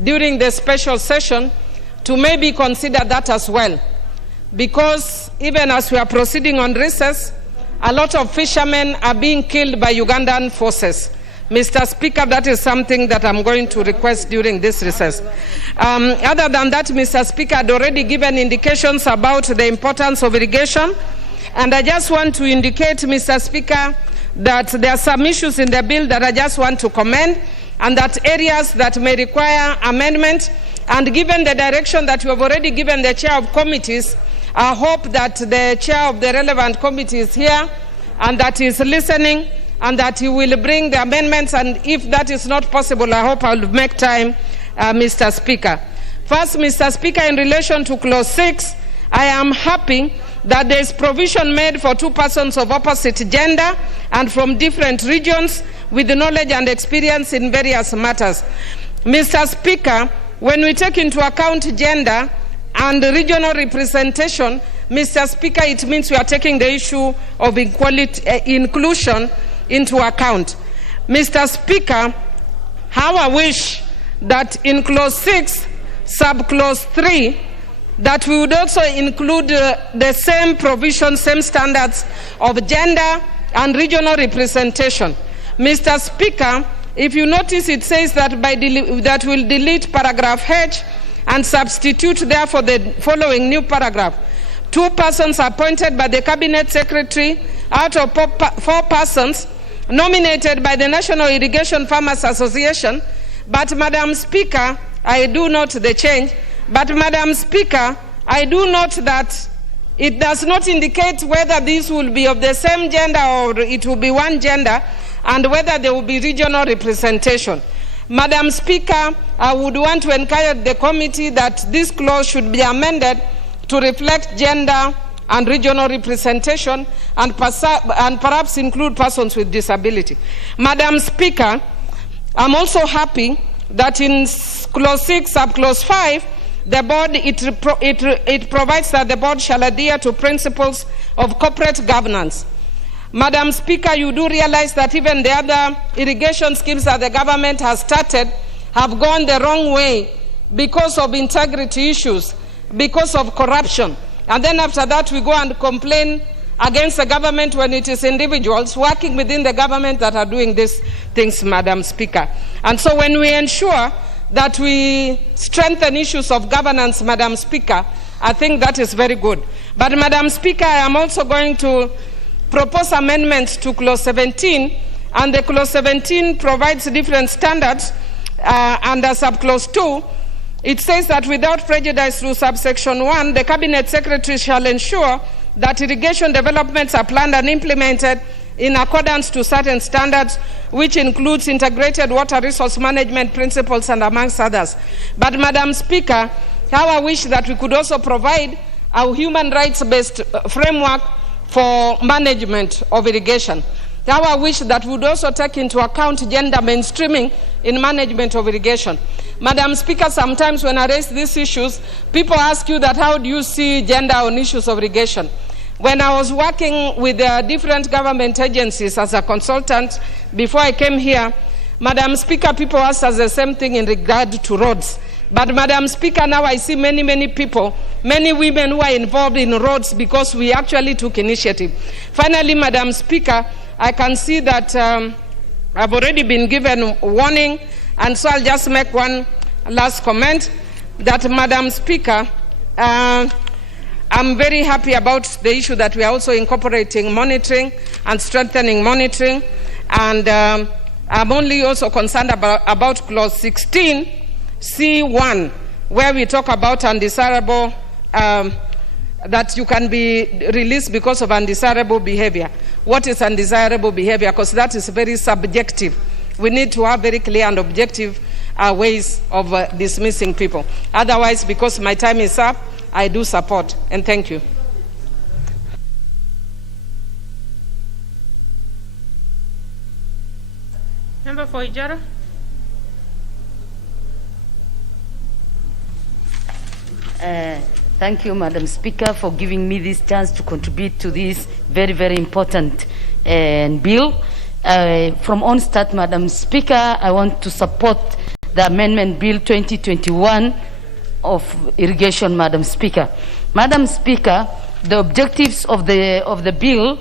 during the special session to maybe consider that as well. Because even as we are proceeding on recess, a lot of fishermen are being killed by Ugandan forces. Mr. Speaker, that is something that I'm going to request during this recess. Other than that, Mr. Speaker, I'd already given indications about the importance of irrigation. And I just want to indicate, Mr. Speaker, that there are some issues in the bill that I just want to commend, and that areas that may require amendment. And given the direction that you have already given the chair of committees, I hope that the chair of the relevant committee is here and that he is listening, and that he will bring the amendments. And if that is not possible, I hope I will make time, Mr. Speaker. First, Mr. Speaker, in relation to clause 6, I am happy that there is provision made for 2 persons of opposite gender and from different regions with knowledge and experience in various matters. Mr. Speaker, when we take into account gender and regional representation, Mr. Speaker, it means we are taking the issue of inclusion into account. Mr. Speaker, how I wish that in clause 6, subclause 3, that we would also include the same provision, same standards of gender and regional representation. Mr. Speaker, if you notice, it says that that will delete paragraph H and substitute therefore the following new paragraph. 2 persons appointed by the Cabinet Secretary out of 4 persons nominated by the National Irrigation Farmers Association. But, Madam Speaker, I do note the change. But, Madam Speaker, I do note that it does not indicate whether these will be of the same gender or it will be one gender, and whether there will be regional representation. Madam Speaker, I would want to encourage the committee that this clause should be amended to reflect gender and regional representation, and perhaps include persons with disability. Madam Speaker, I'm also happy that in clause 6, subclause 5, the board, it provides that the board shall adhere to principles of corporate governance. Madam Speaker, you do realize that even the other irrigation schemes that the government has started have gone the wrong way because of integrity issues, because of corruption. And then after that, we go and complain against the government when it is individuals working within the government that are doing these things, Madam Speaker. And so when we ensure that we strengthen issues of governance, Madam Speaker, I think that is very good. But, Madam Speaker, I am also going to propose amendments to clause 17, and the clause 17 provides different standards under subclause 2. It says that without prejudice through subsection 1, the Cabinet Secretary shall ensure that irrigation developments are planned and implemented in accordance to certain standards, which includes integrated water resource management principles and amongst others. But, Madam Speaker, how I wish that we could also provide a human rights-based framework for management of irrigation. How I wish that we would also take into account gender mainstreaming in management of irrigation. Madam Speaker, sometimes when I raise these issues, people ask you that how do you see gender on issues of irrigation? When I was working with different government agencies as a consultant before I came here, Madam Speaker, people asked us the same thing in regard to roads. But, Madam Speaker, now I see many people, many women who are involved in roads because we actually took initiative. Finally, Madam Speaker, I can see that I've already been given warning, and so I'll just make one last comment that, Madam Speaker, I'm very happy about the issue that we are also incorporating monitoring and strengthening monitoring, and I'm only also concerned about clause 16, C1, where we talk about undesirable, that you can be released because of undesirable behavior. What is undesirable behavior? Because that is very subjective. we need to have very clear and objective ways of dismissing people. Otherwise, because my time is up, I do support, and thank you. Member for Ijara. Thank you, Madam Speaker, for giving me this chance to contribute to this very, very important bill. From onstart, Madam Speaker, I want to support the Amendment Bill 2021 of Irrigation, Madam Speaker. Madam Speaker, the objectives of the bill,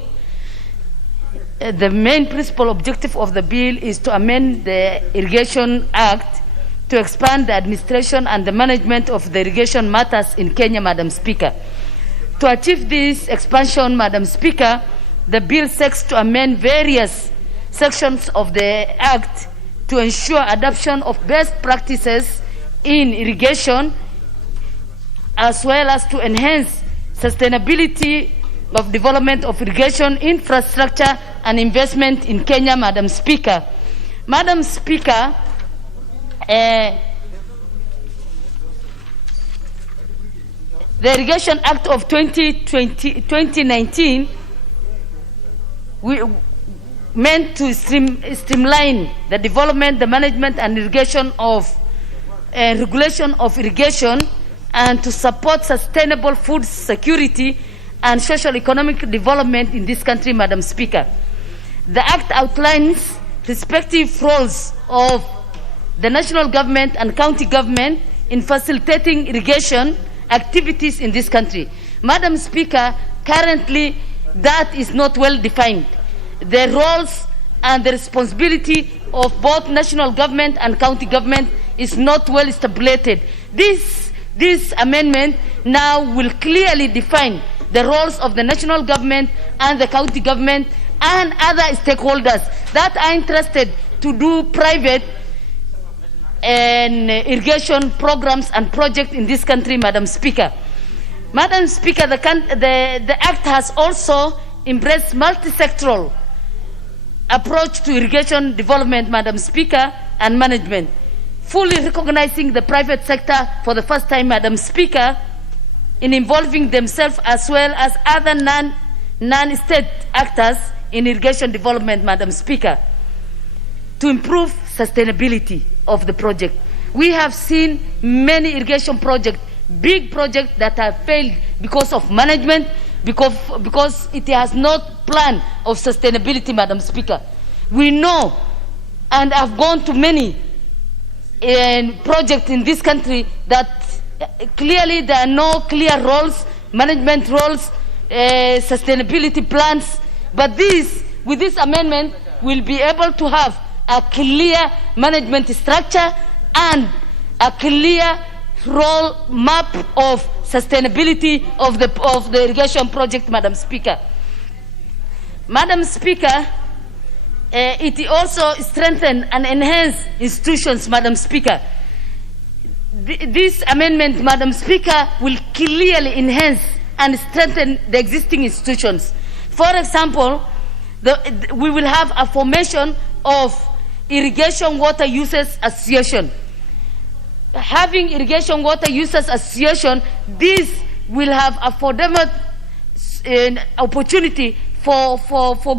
the main principal objective of the bill is to amend the Irrigation Act to expand the administration and the management of the irrigation matters in Kenya, Madam Speaker. To achieve this expansion, Madam Speaker, the bill seeks to amend various sections of the Act to ensure adoption of best practices in irrigation, as well as to enhance sustainability of development of irrigation infrastructure and investment in Kenya, Madam Speaker. Madam Speaker, the Irrigation Act of 2019 meant to streamline the development, the management and irrigation of regulation of irrigation, and to support sustainable food security and social economic development in this country, Madam Speaker. The Act outlines respective roles of the national government and county government in facilitating irrigation activities in this country. Madam Speaker, currently that is not well defined. The roles and the responsibility of both national government and county government is not well established. This amendment now will clearly define the roles of the national government and the county government and other stakeholders that are interested to do private and irrigation programs and projects in this country, Madam Speaker. Madam Speaker, the Act has also embraced multi-sectoral approach to irrigation development, Madam Speaker, and management, fully recognizing the private sector for the first time, Madam Speaker, in involving themselves as well as other non-state actors in irrigation development, Madam Speaker, to improve sustainability of the project. We have seen many irrigation projects, big projects that have failed because of management, because it has not plan of sustainability, Madam Speaker. We know and have gone to many projects in this country that clearly there are no clear roles, management roles, sustainability plans, but with this amendment we'll be able to have a clear management structure and a clear role map of sustainability of the irrigation project, Madam Speaker. Madam Speaker, it also strengthened and enhanced institutions, Madam Speaker. This amendment, Madam Speaker, will clearly enhance and strengthen the existing institutions. For example, we will have a formation of Irrigation Water Users Association. Having Irrigation Water Users Association, this will have a affordable opportunity for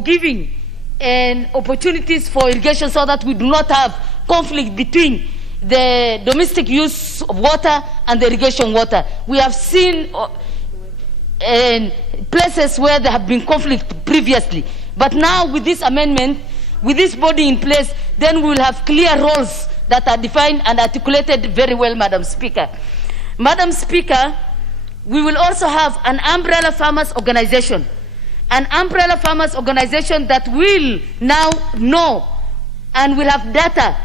giving and opportunities for irrigation, so that we do not have conflict between the domestic use of water and the irrigation water. We have seen places where there have been conflict previously, but now with this amendment, with this body in place, then we will have clear roles that are defined and articulated very well, Madam Speaker. Madam Speaker, we will also have an umbrella farmers organization, that will now know and will have data.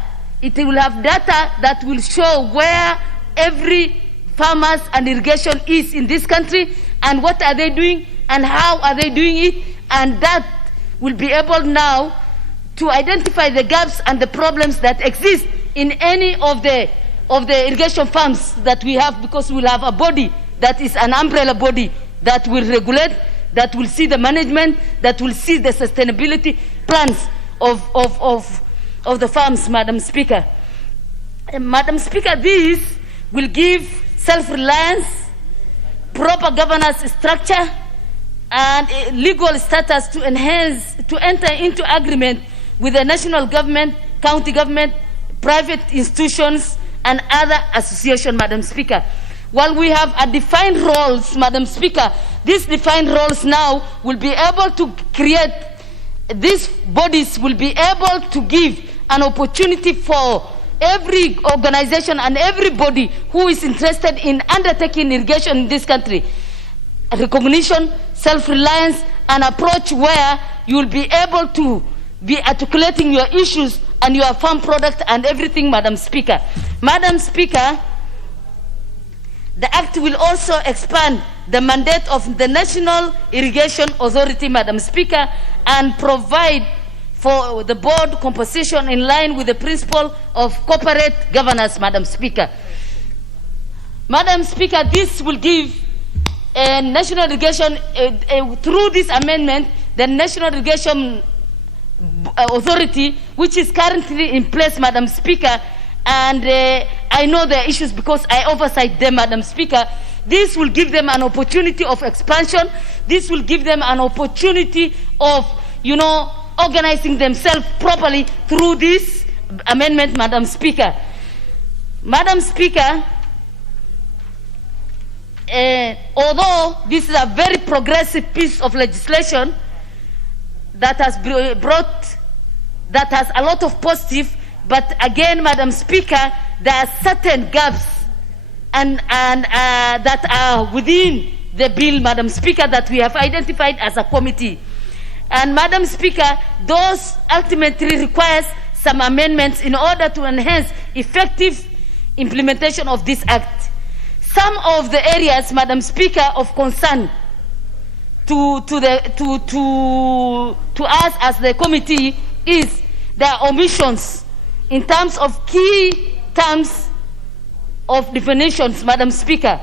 It will have data that will show where every farmers and irrigation is in this country, and what are they doing and how are they doing it, and that will be able now to identify the gaps and the problems that exist in any of the irrigation farms that we have, because we'll have a body that is an umbrella body that will regulate, that will see the management, that will see the sustainability plans of of the farms, Madam Speaker. Madam Speaker, this will give self-reliance, proper governance structure, and legal status to enhance, to enter into agreement with the national government, county government, private institutions, and other associations, Madam Speaker. While we have a defined roles, Madam Speaker, these defined roles now will be able to create, these bodies will be able to give an opportunity for every organization and everybody who is interested in undertaking irrigation in this country. Recognition, self-reliance, an approach where you will be able to be articulating your issues and your farm product and everything, Madam Speaker. Madam Speaker, the Act will also expand the mandate of the National Irrigation Authority, Madam Speaker, and provide for the board composition in line with the principle of corporate governance, Madam Speaker. Madam Speaker, this will give National Irrigation, through this amendment, the National Irrigation Authority, which is currently in place, Madam Speaker, and I know the issues because I oversight them, Madam Speaker. This will give them an opportunity of expansion. This will give them an opportunity of, you know, organizing themselves properly through this amendment, Madam Speaker. Madam Speaker, although this is a very progressive piece of legislation that has brought, that has a lot of positive, but again, Madam Speaker, there are certain gaps and that are within the bill, Madam Speaker, that we have identified as a committee. And Madam Speaker, those ultimately requires some amendments in order to enhance effective implementation of this act. Some of the areas, Madam Speaker, of concern to us as the committee is the omissions in terms of key terms of definitions, Madam Speaker.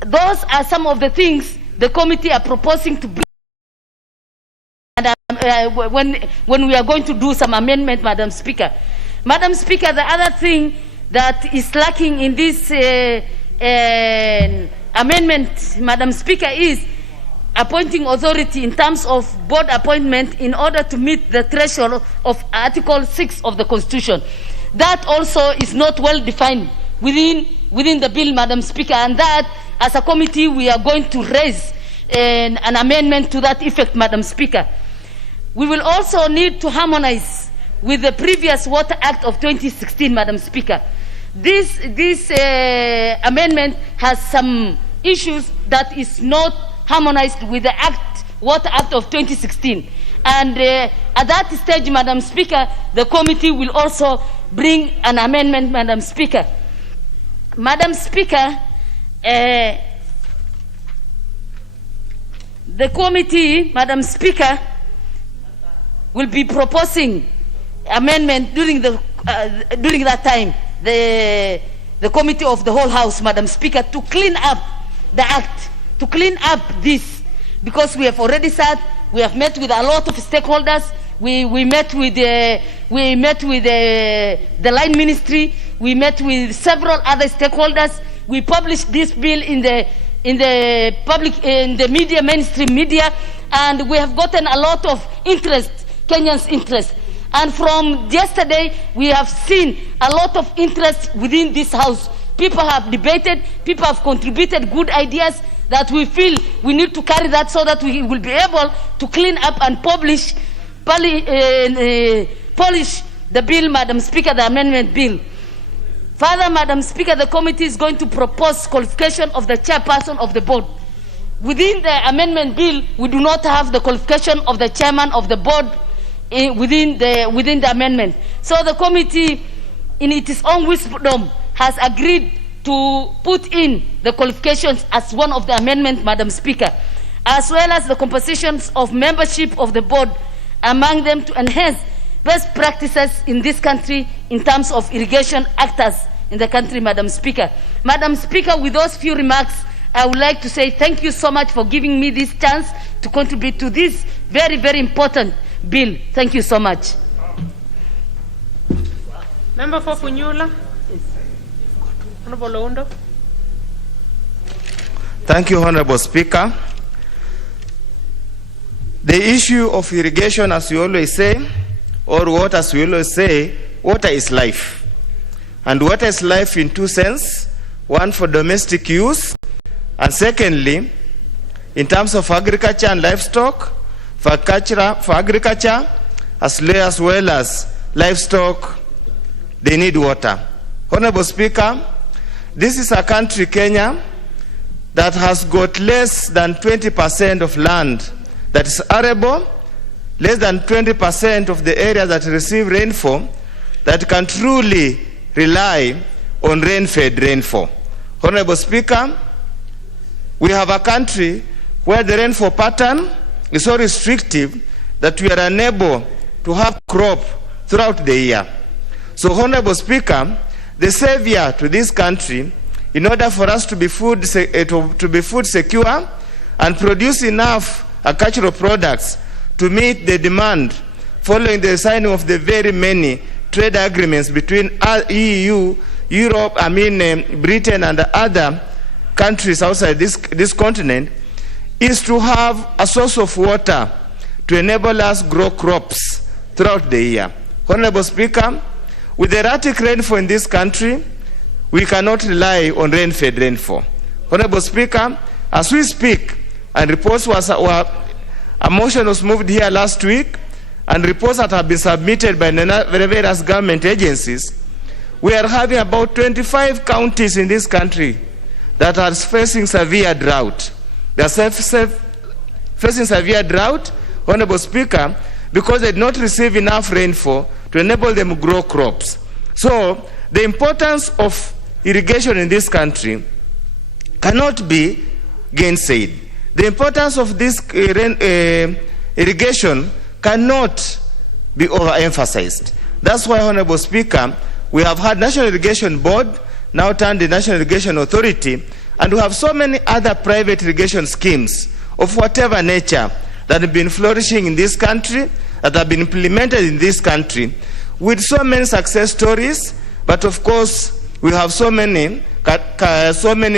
Those are some of the things the committee are proposing to bring. And when we are going to do some amendment, Madam Speaker. Madam Speaker, the other thing that is lacking in this amendment, Madam Speaker, is appointing authority in terms of board appointment in order to meet the threshold of Article 6 of the Constitution. That also is not well defined within the bill, Madam Speaker, and that as a committee we are going to raise an amendment to that effect, Madam Speaker. We will also need to harmonize with the previous Water Act of 2016, Madam Speaker. This amendment has some issues that is not harmonized with the Water Act of 2016. And at that stage, Madam Speaker, the committee will also bring an amendment, Madam Speaker. Madam Speaker, the committee, Madam Speaker, will be proposing amendment during that time, the committee of the whole house, Madam Speaker, to clean up the act, to clean up this, because we have already said we have met with a lot of stakeholders. We met with the line ministry. We met with several other stakeholders. We published this bill in the public, in the media, mainstream media, and we have gotten a lot of interest, Kenyans' interest. And from yesterday, we have seen a lot of interest within this house. People have debated, people have contributed good ideas that we feel we need to carry that so that we will be able to clean up and polish the bill, Madam Speaker, the amendment bill. Further, Madam Speaker, the committee is going to propose qualification of the chairperson of the board. Within the amendment bill, we do not have the qualification of the chairman of the board within the amendment. So the committee, in its own wisdom, has agreed to put in the qualifications as one of the amendments, Madam Speaker, as well as the compositions of membership of the board, among them to enhance best practices in this country in terms of irrigation actors in the country, Madam Speaker. Madam Speaker, with those few remarks, I would like to say thank you so much for giving me this chance to contribute to this very, very important bill. Thank you so much. Member for Funyula. Honorable Oundo. Thank you, Honorable Speaker. The issue of irrigation, as we always say, or water, as we always say, water is life. And water is life in two senses. One, for domestic use, and secondly, in terms of agriculture and livestock, for agriculture, as well as livestock, they need water. Honorable Speaker, this is a country, Kenya, that has got less than 20% of land that is arable, less than 20% of the area that receive rainfall that can truly rely on rain-fed rainfall. Honorable Speaker, we have a country where the rainfall pattern is so restrictive that we are unable to have crop throughout the year. So, Honorable Speaker, the savior to this country, in order for us to be food secure and produce enough agricultural products to meet the demand following the signing of the very many trade agreements between EU, Europe, Britain and other countries outside this continent, is to have a source of water to enable us grow crops throughout the year. Honorable Speaker, with the erratic rainfall in this country, we cannot rely on rain-fed rainfall. Honorable Speaker, as we speak, and reports a motion was moved here last week, and reports that have been submitted by various government agencies, we are having about 25 counties in this country that are facing severe drought. They are facing severe drought, Honorable Speaker, because they did not receive enough rainfall to enable them to grow crops. So, the importance of irrigation in this country cannot be gainsaid. The importance of this irrigation cannot be overemphasized. That's why, Honorable Speaker, we have had National Irrigation Board, now turned the National Irrigation Authority, and we have so many other private irrigation schemes of whatever nature that have been flourishing in this country, that have been implemented in this country, with so many success stories, but of course, we have so many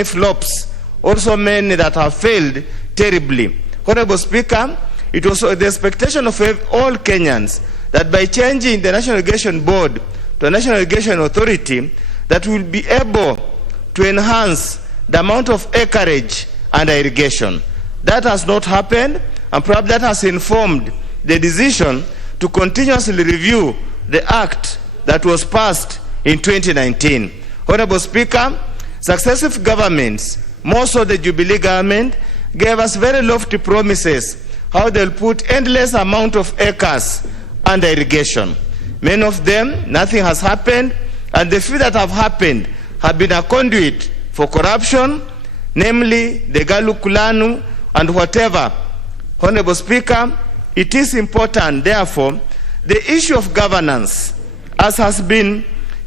flops, or so many that have failed terribly. Honorable Speaker, it was the expectation of all Kenyans that by changing the National Irrigation Board to a National Irrigation Authority, that will be able to enhance the amount of acreage under irrigation. That has not happened, and perhaps that has informed the decision to continuously review the act that was passed in 2019. Honorable Speaker, successive governments, more so the Jubilee government, gave us very lofty promises how they'll put endless amount of acres under irrigation. Many of them, nothing has happened, and the few that have happened have been a conduit for corruption, namely the Galukulanu and whatever. Honorable Speaker, it is important, therefore, the issue of governance, as has been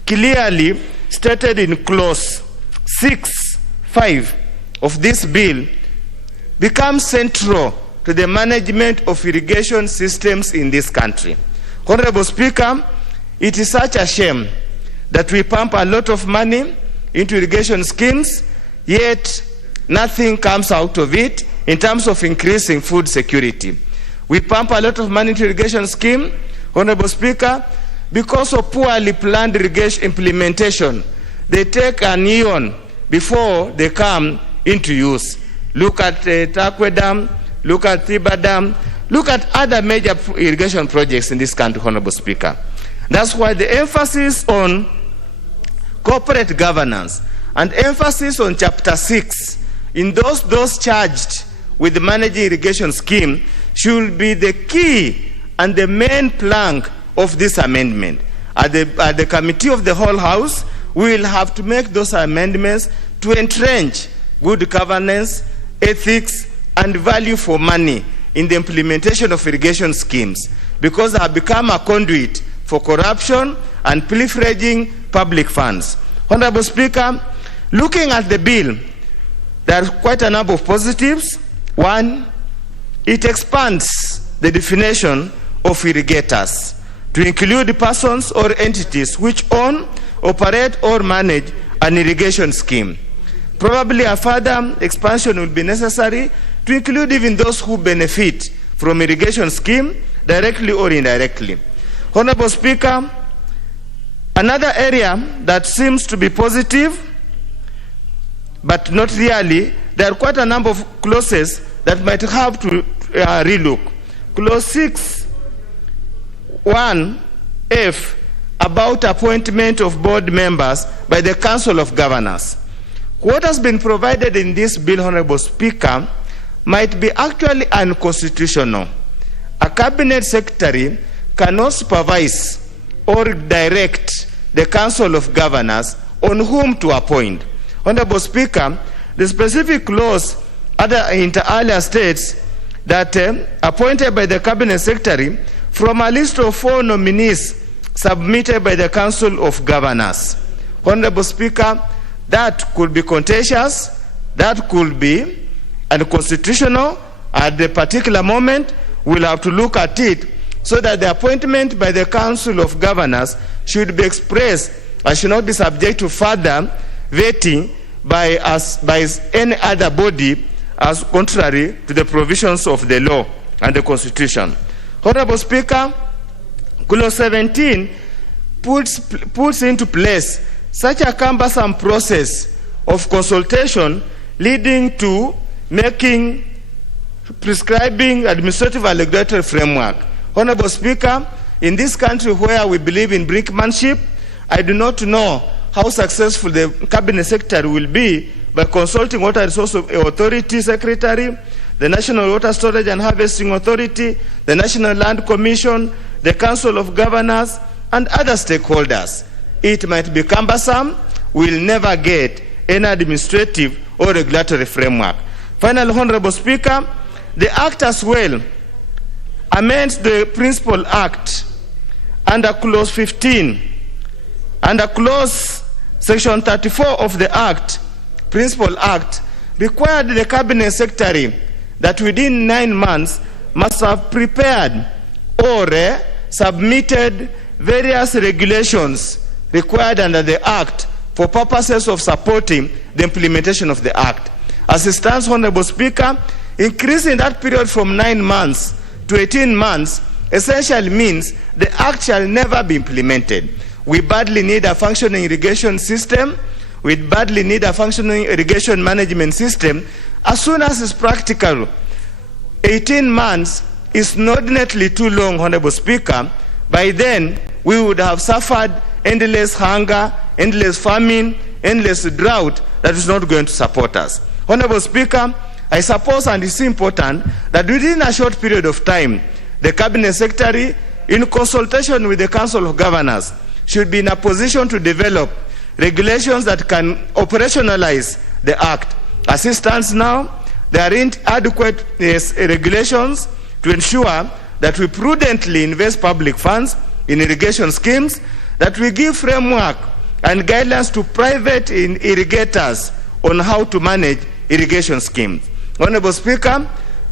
clearly stated in clause 6(5) of this bill, becomes central to the management of irrigation systems in this country. Honorable Speaker, it is such a shame that we pump a lot of money into irrigation schemes, yet nothing comes out of it in terms of increasing food security. We pump a lot of money into irrigation scheme, Honorable Speaker, because of poorly planned irrigation implementation. They take an eon before they come into use. Look at Takwe Dam, look at Tiba Dam, look at other major irrigation projects in this country, Honorable Speaker. That's why the emphasis on corporate governance and emphasis on Chapter 6 in those charged with the managing irrigation scheme should be the key and the main plank of this amendment. At the committee of the whole House, we will have to make those amendments to entrench good governance, ethics, and value for money in the implementation of irrigation schemes, because they have become a conduit for corruption and proliferating public funds. Honorable Speaker, looking at the bill, there are quite a number of positives. One, it expands the definition of irrigators to include persons or entities which own, operate, or manage an irrigation scheme. Probably a further expansion will be necessary to include even those who benefit from irrigation scheme directly or indirectly. Honorable Speaker, another area that seems to be positive, but not really, there are quite a number of clauses that might have to relook. Clause 6(1)(f) about appointment of board members by the Council of Governors. What has been provided in this bill, Honorable Speaker, might be actually unconstitutional. A cabinet secretary cannot supervise or direct the Council of Governors on whom to appoint. Honorable Speaker, the specific clause inter alia states that appointed by the cabinet secretary from a list of 4 nominees submitted by the Council of Governors. Honorable Speaker, that could be contentious, that could be unconstitutional. At the particular moment, we'll have to look at it so that the appointment by the Council of Governors should be expressed and should not be subject to further vetting by any other body as contrary to the provisions of the law and the Constitution. Honorable Speaker, Clause 17 puts into place such a cumbersome process of consultation leading to prescribing administrative and regulatory framework. Honorable Speaker, in this country where we believe in brinkmanship, I do not know how successful the Cabinet Secretary will be by consulting Water Resource Authority Secretary, the National Water Storage and Harvesting Authority, the National Land Commission, the Council of Governors, and other stakeholders. It might be cumbersome. We'll never get any administrative or regulatory framework. Finally, Honorable Speaker, the Act as well amends the Principal Act under Clause 15. Under Clause Section 34 of the Act, Principal Act, required the Cabinet Secretary that within 9 months must have prepared or submitted various regulations required under the Act for purposes of supporting the implementation of the Act. As it stands, Honorable Speaker, increasing that period from 9 months to 18 months essentially means the Act shall never be implemented. We badly need a functioning irrigation system. We badly need a functioning irrigation management system. As soon as it's practical, 18 months is inordinately too long, Honorable Speaker. By then, we would have suffered endless hunger, endless famine, endless drought that is not going to support us. Honorable Speaker, I suppose, and it's important, that within a short period of time, the Cabinet Secretary, in consultation with the Council of Governors, should be in a position to develop regulations that can operationalize the Act. As it stands now, there aren't adequate regulations to ensure that we prudently invest public funds in irrigation schemes, that we give framework and guidelines to private irrigators on how to manage irrigation schemes. Honorable Speaker,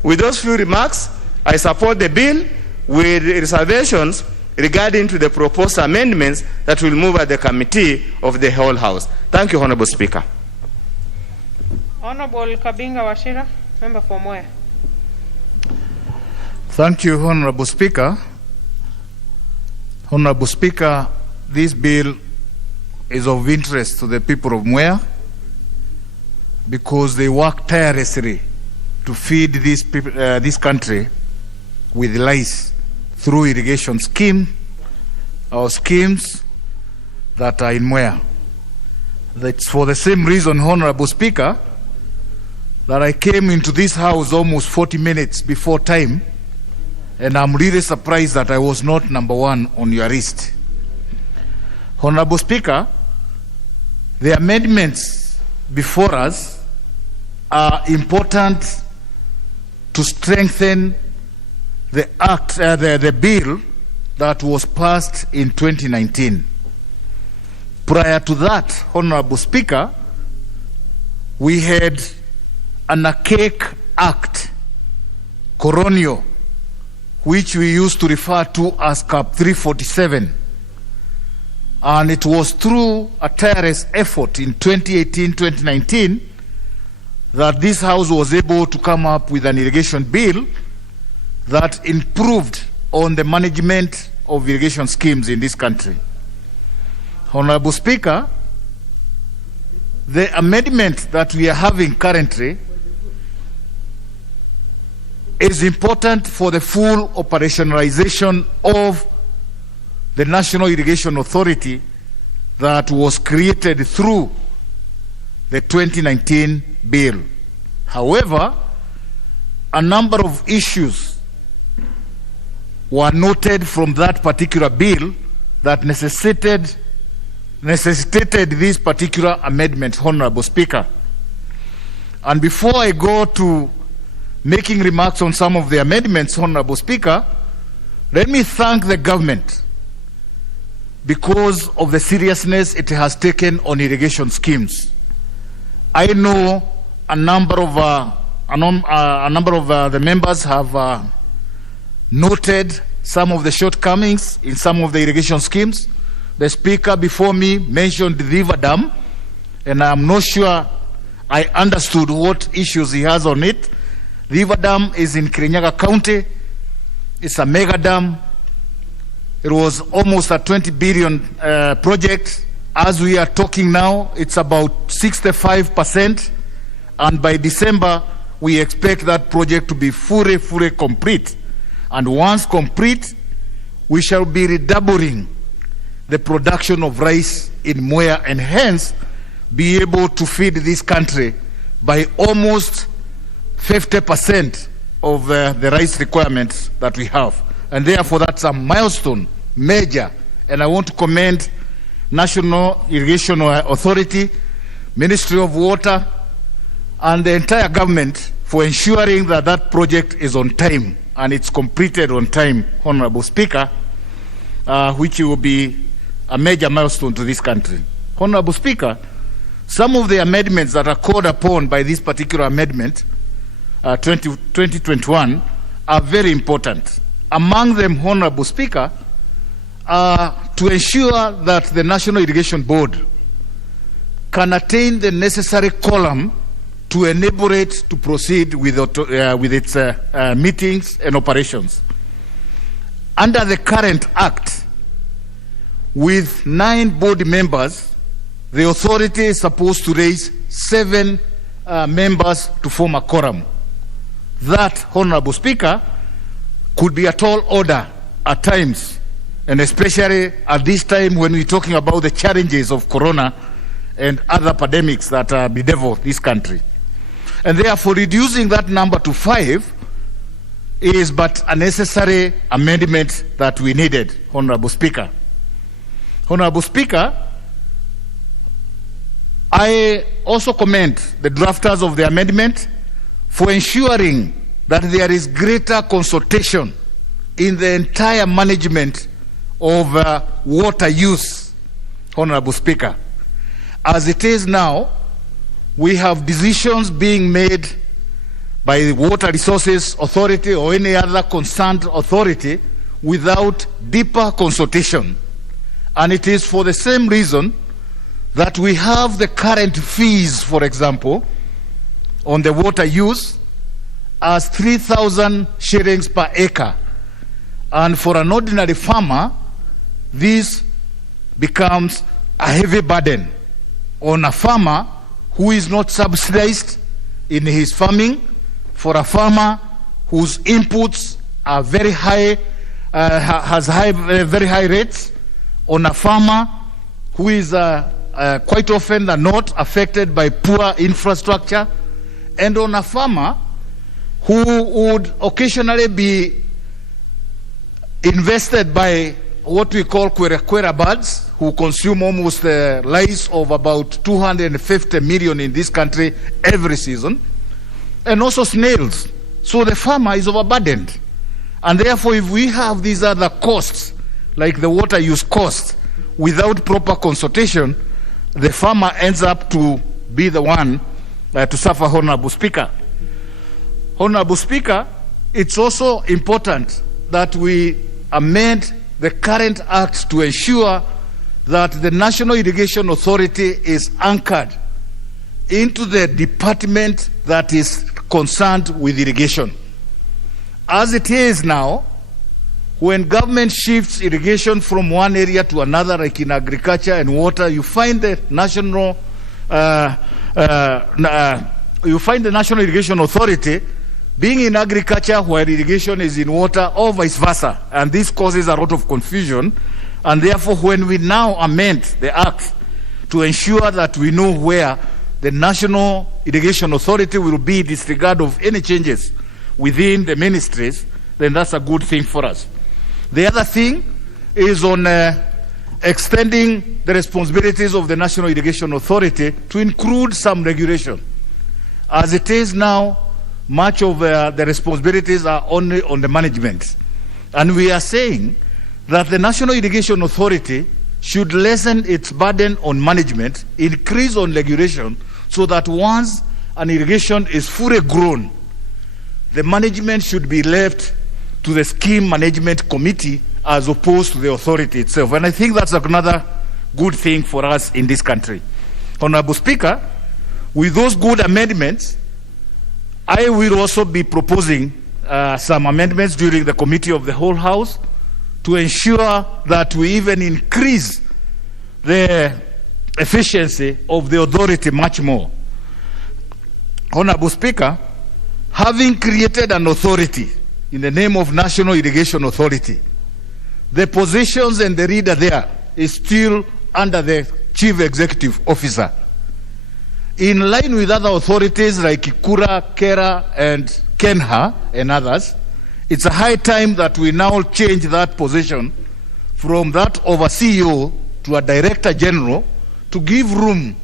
with those few remarks, I support the bill with reservations regarding to the proposed amendments that will move at the committee of the whole House. Thank you, Honorable Speaker. Honorable Kabinga Wachira, member for Mwea. Thank you, Honorable Speaker. Honorable Speaker, this bill is of interest to the people of Mwea because they work tirelessly to feed this country with lice through irrigation schemes that are in Mwea. That's for the same reason, Honorable Speaker, that I came into this House almost 40 minutes before time, and I'm really surprised that I was not number 1 on your list. Honorable Speaker, the amendments before us are important to strengthen the act, the bill that was passed in 2019. Prior to that, Honorable Speaker, we had an archaic act, Coronio, which we used to refer to as CAP 347. And it was through a tireless effort in 2018-2019 that this House was able to come up with an irrigation bill that improved on the management of irrigation schemes in this country. Honorable Speaker, the amendment that we are having currently is important for the full operationalization of the National Irrigation Authority that was created through the 2019 bill. However, a number of issues were noted from that particular bill that necessitated this particular amendment, Honorable Speaker. And before I go to making remarks on some of the amendments, Honorable Speaker, let me thank the government because of the seriousness it has taken on irrigation schemes. I know a number of the members have noted some of the shortcomings in some of the irrigation schemes. The speaker before me mentioned the River Dam, and I'm not sure I understood what issues he has on it. River Dam is in Kirinyaga County. It's a mega dam. It was almost a 20 billion project. As we are talking now, it's about 65%. And by December, we expect that project to be fully complete. And once complete, we shall be redoubling the production of rice in Mwea, and hence be able to feed this country by almost 50% of the rice requirements that we have. And therefore, that's a milestone, major. And I want to commend National Irrigation Authority, Ministry of Water, and the entire government for ensuring that that project is on time and it's completed on time, Honorable Speaker, which will be a major milestone to this country. Honorable Speaker, some of the amendments that are called upon by this particular amendment, 2021, are very important. Among them, Honorable Speaker, to ensure that the National Irrigation Board can attain the necessary quorum to enable it to proceed with its meetings and operations. Under the current Act, with 9 board members, the authority is supposed to raise 7 members to form a quorum. That, Honorable Speaker, could be a tall order at times, and especially at this time when we're talking about the challenges of corona and other pandemics that bedevil this country. And therefore, reducing that number to 5 is but a necessary amendment that we needed, Honorable Speaker. Honorable Speaker, I also commend the drafters of the amendment for ensuring that there is greater consultation in the entire management of water use, Honorable Speaker. As it is now, we have decisions being made by the Water Resources Authority or any other concerned authority without deeper consultation. And it is for the same reason that we have the current fees, for example, on the water use as 3,000 shillings per acre. And for an ordinary farmer, this becomes a heavy burden on a farmer who is not subsidized in his farming, for a farmer whose inputs are very high, very high rates, on a farmer who is quite often not affected by poor infrastructure, and on a farmer who would occasionally be invested by what we call kwera birds, who consume almost the lives of about 250 million in this country every season, and also snails. So the farmer is overburdened. And therefore, if we have these other costs, like the water use cost, without proper consultation, the farmer ends up to be the one to suffer, Honorable Speaker. Honorable Speaker, it's also important that we amend the current act to ensure that the National Irrigation Authority is anchored into the department that is concerned with irrigation. As it is now, when government shifts irrigation from one area to another, like in agriculture and water, you find the National Irrigation Authority being in agriculture where irrigation is in water, or vice versa. And this causes a lot of confusion. And therefore, when we now amend the Act to ensure that we know where the National Irrigation Authority will be in disregard of any changes within the ministries, then that's a good thing for us. The other thing is on extending the responsibilities of the National Irrigation Authority to include some regulation. As it is now, much of the responsibilities are only on the management. And we are saying that the National Irrigation Authority should lessen its burden on management, increase on regulation, so that once an irrigation is fully grown, the management should be left to the scheme management committee as opposed to the authority itself. And I think that's another good thing for us in this country. Honorable Speaker, with those good amendments, I will also be proposing some amendments during the committee of the whole House to ensure that we even increase the efficiency of the authority much more. Honorable Speaker, having created an authority in the name of National Irrigation Authority, the positions and the reader there is still under the Chief Executive Officer. In line with other authorities like Kura, Kera, and Kenha, and others, it's a high time that we now change that position from that of a CEO to a Director General to give room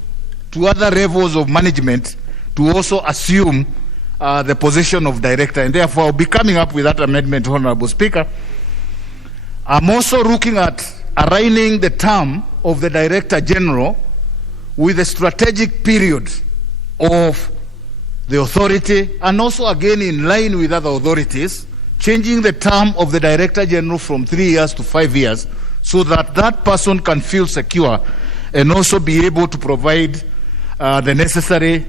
to other levels of management to also assume the position of Director. And therefore, I'll be coming up with that amendment, Honorable Speaker. I'm also looking at aligning the term of the Director General with the strategic period of the authority, and also again in line with other authorities, changing the term of the Director General from 3 years to 5 years, so that that person can feel secure and also be able to provide the necessary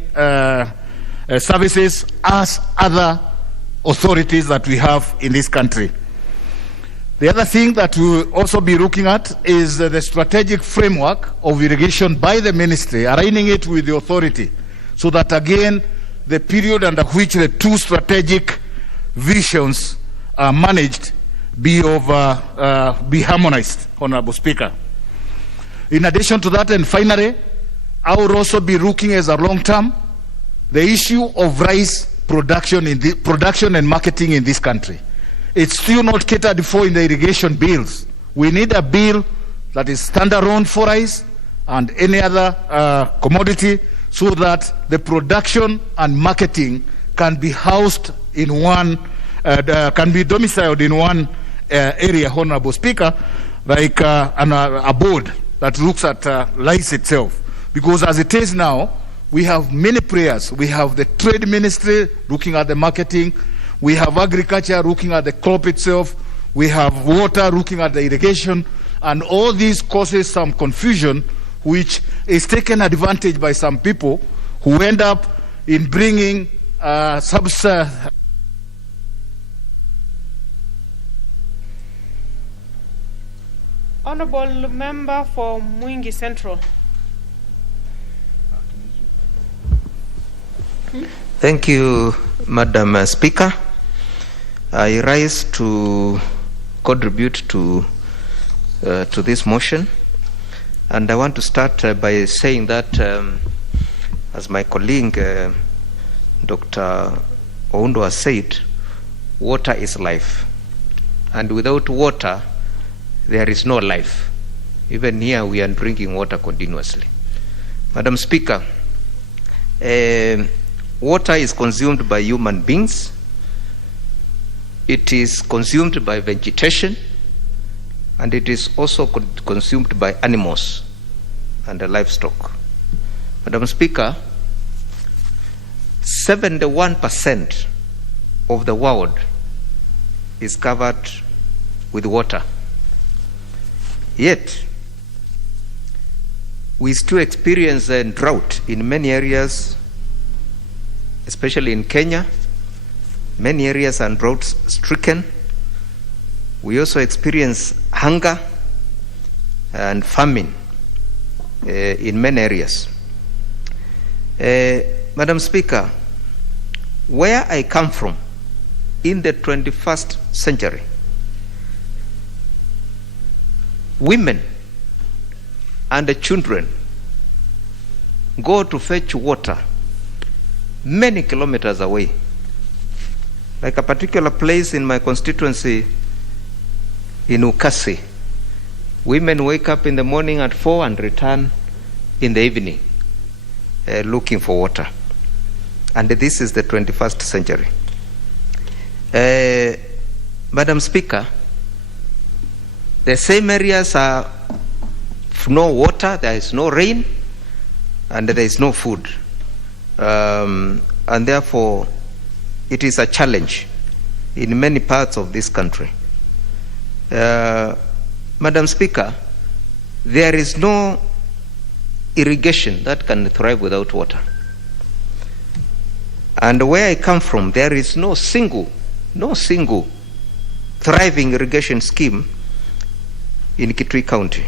services as other authorities that we have in this country. The other thing that we'll also be looking at is the strategic framework of irrigation by the ministry, aligning it with the authority, so that again, the period under which the two strategic visions are managed be harmonized, Honorable Speaker. In addition to that, and finally, I will also be looking as a long term the issue of rice production and marketing in this country. It's still not catered for in the irrigation bills. We need a bill that is standalone for rice and any other commodity, so that the production and marketing can be housed in one, can be domiciled in one area, Honorable Speaker, like a board that looks at rice itself. Because as it is now, we have many players. We have the trade ministry looking at the marketing. We have agriculture looking at the crop itself. We have water looking at the irrigation. And all these causes some confusion, which is taken advantage by some people who end up in bringing Honorable Member for Mwingi Central. Thank you, Madam Speaker. I rise to contribute to this motion, and I want to start by saying that, as my colleague Dr. Oundo has said, water is life, and without water there is no life. Even here we are drinking water continuously. Madam Speaker, water is consumed by human beings. It is consumed by vegetation, and it is also consumed by animals and the livestock. Madam Speaker, 71% of the world is covered with water. Yet, we still experience a drought in many areas, especially in Kenya. Many areas are drought-stricken. We also experience hunger and famine in many areas. Madam Speaker, where I come from, in the 21st century, women and the children go to fetch water many kilometers away. Like a particular place in my constituency in Ukasi, women wake up in the morning at 4 and return in the evening looking for water. And this is the 21st century. Madam Speaker, the same areas are no water, there is no rain, and there is no food. And therefore, it is a challenge in many parts of this country. Madam Speaker, there is no irrigation that can thrive without water. And where I come from, there is no single thriving irrigation scheme in Kitui County.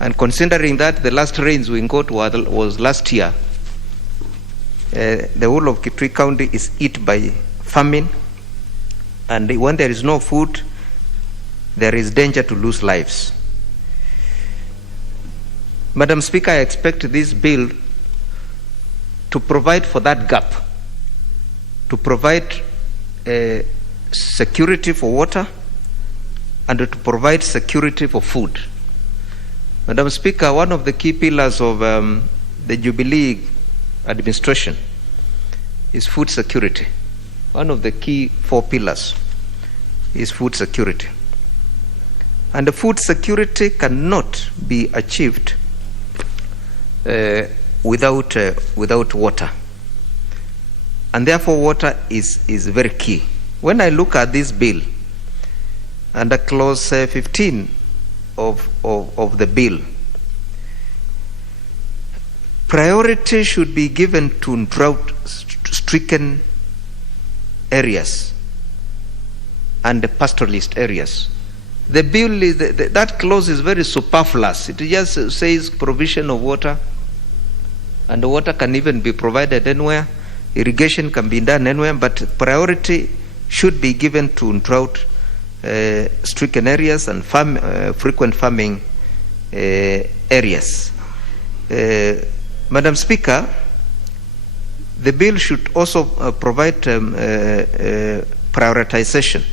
And considering that the last rains we got was last year, the whole of Kitui County is hit by famine, and when there is no food, there is danger to lose lives. Madam Speaker, I expect this bill to provide for that gap, to provide security for water and to provide security for food. Madam Speaker, one of the key pillars of the Jubilee administration is food security. One of the key 4 pillars is food security. And the food security cannot be achieved without water. And therefore water is very key. When I look at this bill, under clause 15 of the bill, priority should be given to drought-stricken areas and the pastoralist areas. The bill is that clause is very superfluous. It just says provision of water, and the water can even be provided anywhere. Irrigation can be done anywhere, but priority should be given to drought-stricken areas and frequent farming areas. Madam Speaker, the bill should also provide prioritization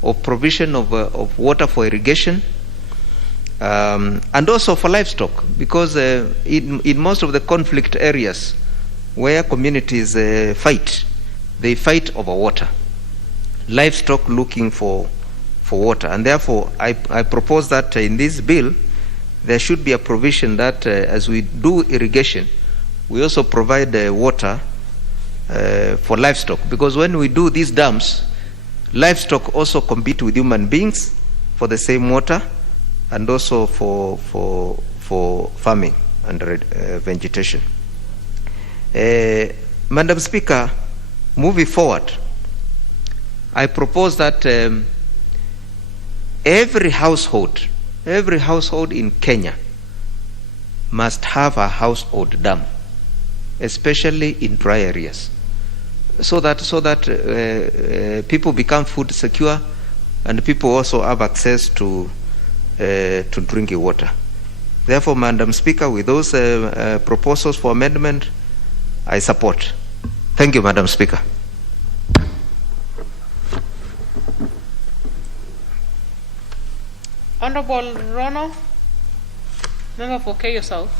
of provision of water for irrigation and also for livestock, because in most of the conflict areas where communities fight, they fight over water. Livestock looking for water, and therefore I propose that in this bill there should be a provision that as we do irrigation, we also provide water for livestock, because when we do these dams, livestock also compete with human beings for the same water and also for farming and vegetation. Madam Speaker, moving forward, I propose that every household in Kenya must have a household dam, especially in dry areas, so that people become food secure and people also have access to drinking water. Therefore, Madam Speaker, with those proposals for amendment, I support. Thank you, Madam Speaker. Honorable Rono, member for Keyo South.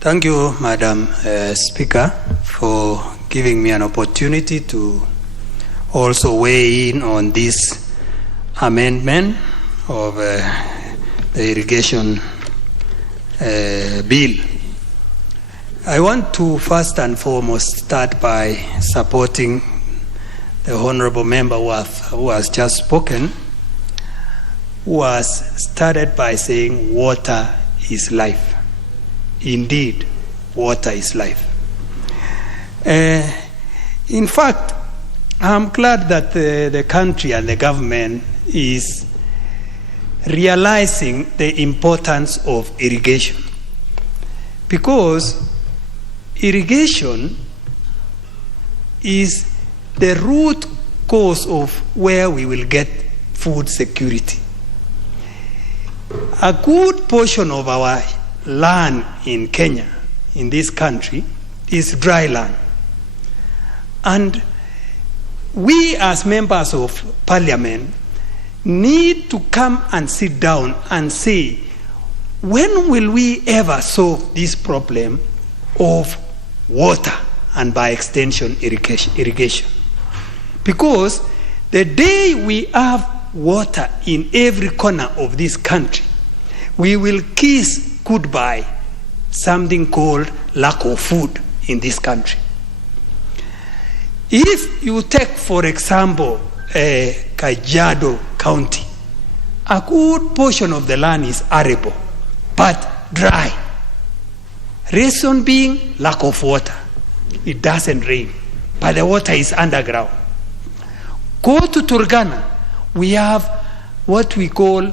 Thank you, Madam Speaker, for giving me an opportunity to also weigh in on this amendment of the irrigation bill. I want to first and foremost start by supporting the honorable member who has just spoken, who has started by saying water is life. Indeed, water is life. In fact, I'm glad that the country and the government is realizing the importance of irrigation, because irrigation is the root cause of where we will get food security. A good portion of our land in Kenya, in this country, is dry land. And we as members of parliament need to come and sit down and say, when will we ever solve this problem of water and by extension irrigation? Because the day we have water in every corner of this country, we will kiss goodbye something called lack of food in this country. If you take, for example, Kajiado County, a good portion of the land is arable, but dry. Reason being lack of water. It doesn't rain, but the water is underground. Go to Turkana, we have what we call,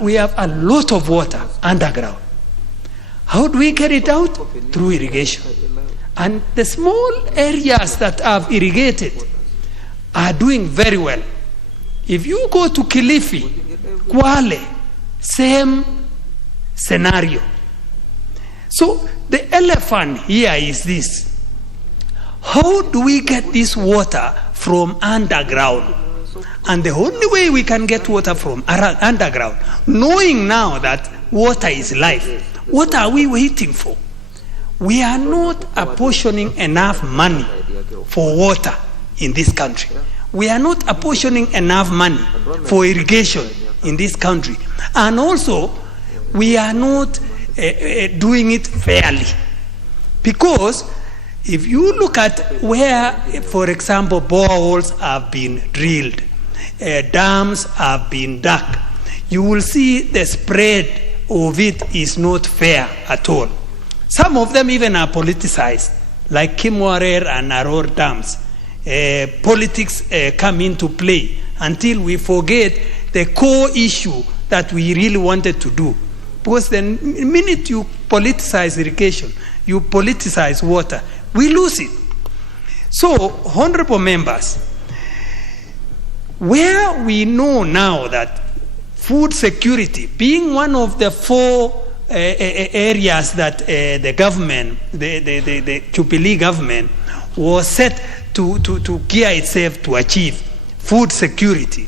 we have a lot of water underground. How do we get it out? Through irrigation. And the small areas that have irrigated are doing very well. If you go to Kilifi, Kwale, same scenario. So the elephant here is this: how do we get this water from underground? And the only way we can get water from underground, knowing now that water is life, what are we waiting for? We are not apportioning enough money for water in this country. We are not apportioning enough money for irrigation in this country. And also, we are not doing it fairly. Because if you look at where, for example, boreholes have been drilled, dams have been dug, you will see the spread of it is not fair at all. Some of them even are politicized, like Kimwarer and Aror dams. Politics come into play until we forget the core issue that we really wanted to do. Because the minute you politicize irrigation, you politicize water, we lose it. So, honorable members, where we know now that food security, being one of the four areas that the government, the Jubilee government, was set to gear itself to achieve food security,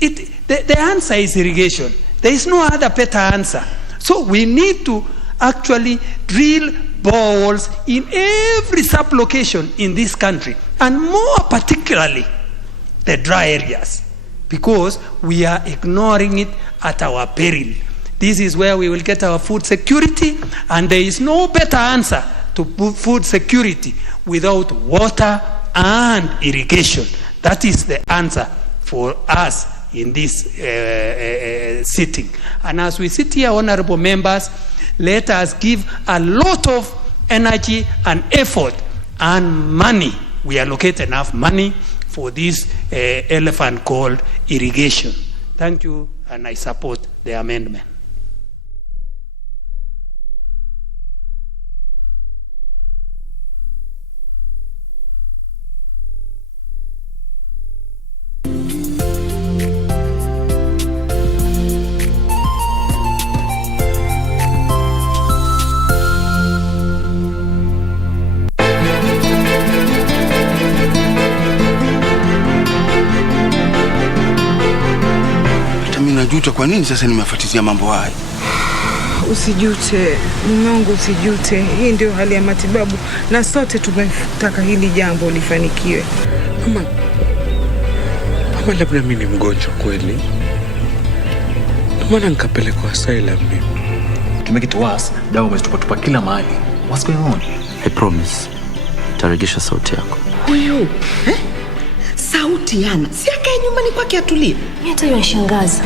the answer is irrigation. There is no other better answer. So we need to actually drill boreholes in every sub-location in this country, and more particularly the dry areas, because we are ignoring it at our peril. This is where we will get our food security, and there is no better answer to food security without water and irrigation. That is the answer for us in this sitting. And as we sit here, honorable members, let us give a lot of energy and effort and money. We allocate enough money for this elephant called irrigation. Thank you, and I support the amendment. Najuta kwa nini sasa nimefuatilia mambo haya. Usijute, mume wangu, usijute. Hii ndio hali ya matibabu na sote tumetaka hili jambo lifanikiwe. Mama, labda mimi ni mgonjwa kweli. Mbona nikapelekwa asylum mimi? To make it worse, dawa umezitupa kila mahali. What's going on? I promise. Taregesha sauti yako. Huyu? Sauti yana. Si akae nyumbani kwake atulie. Mimi hata yashangaza.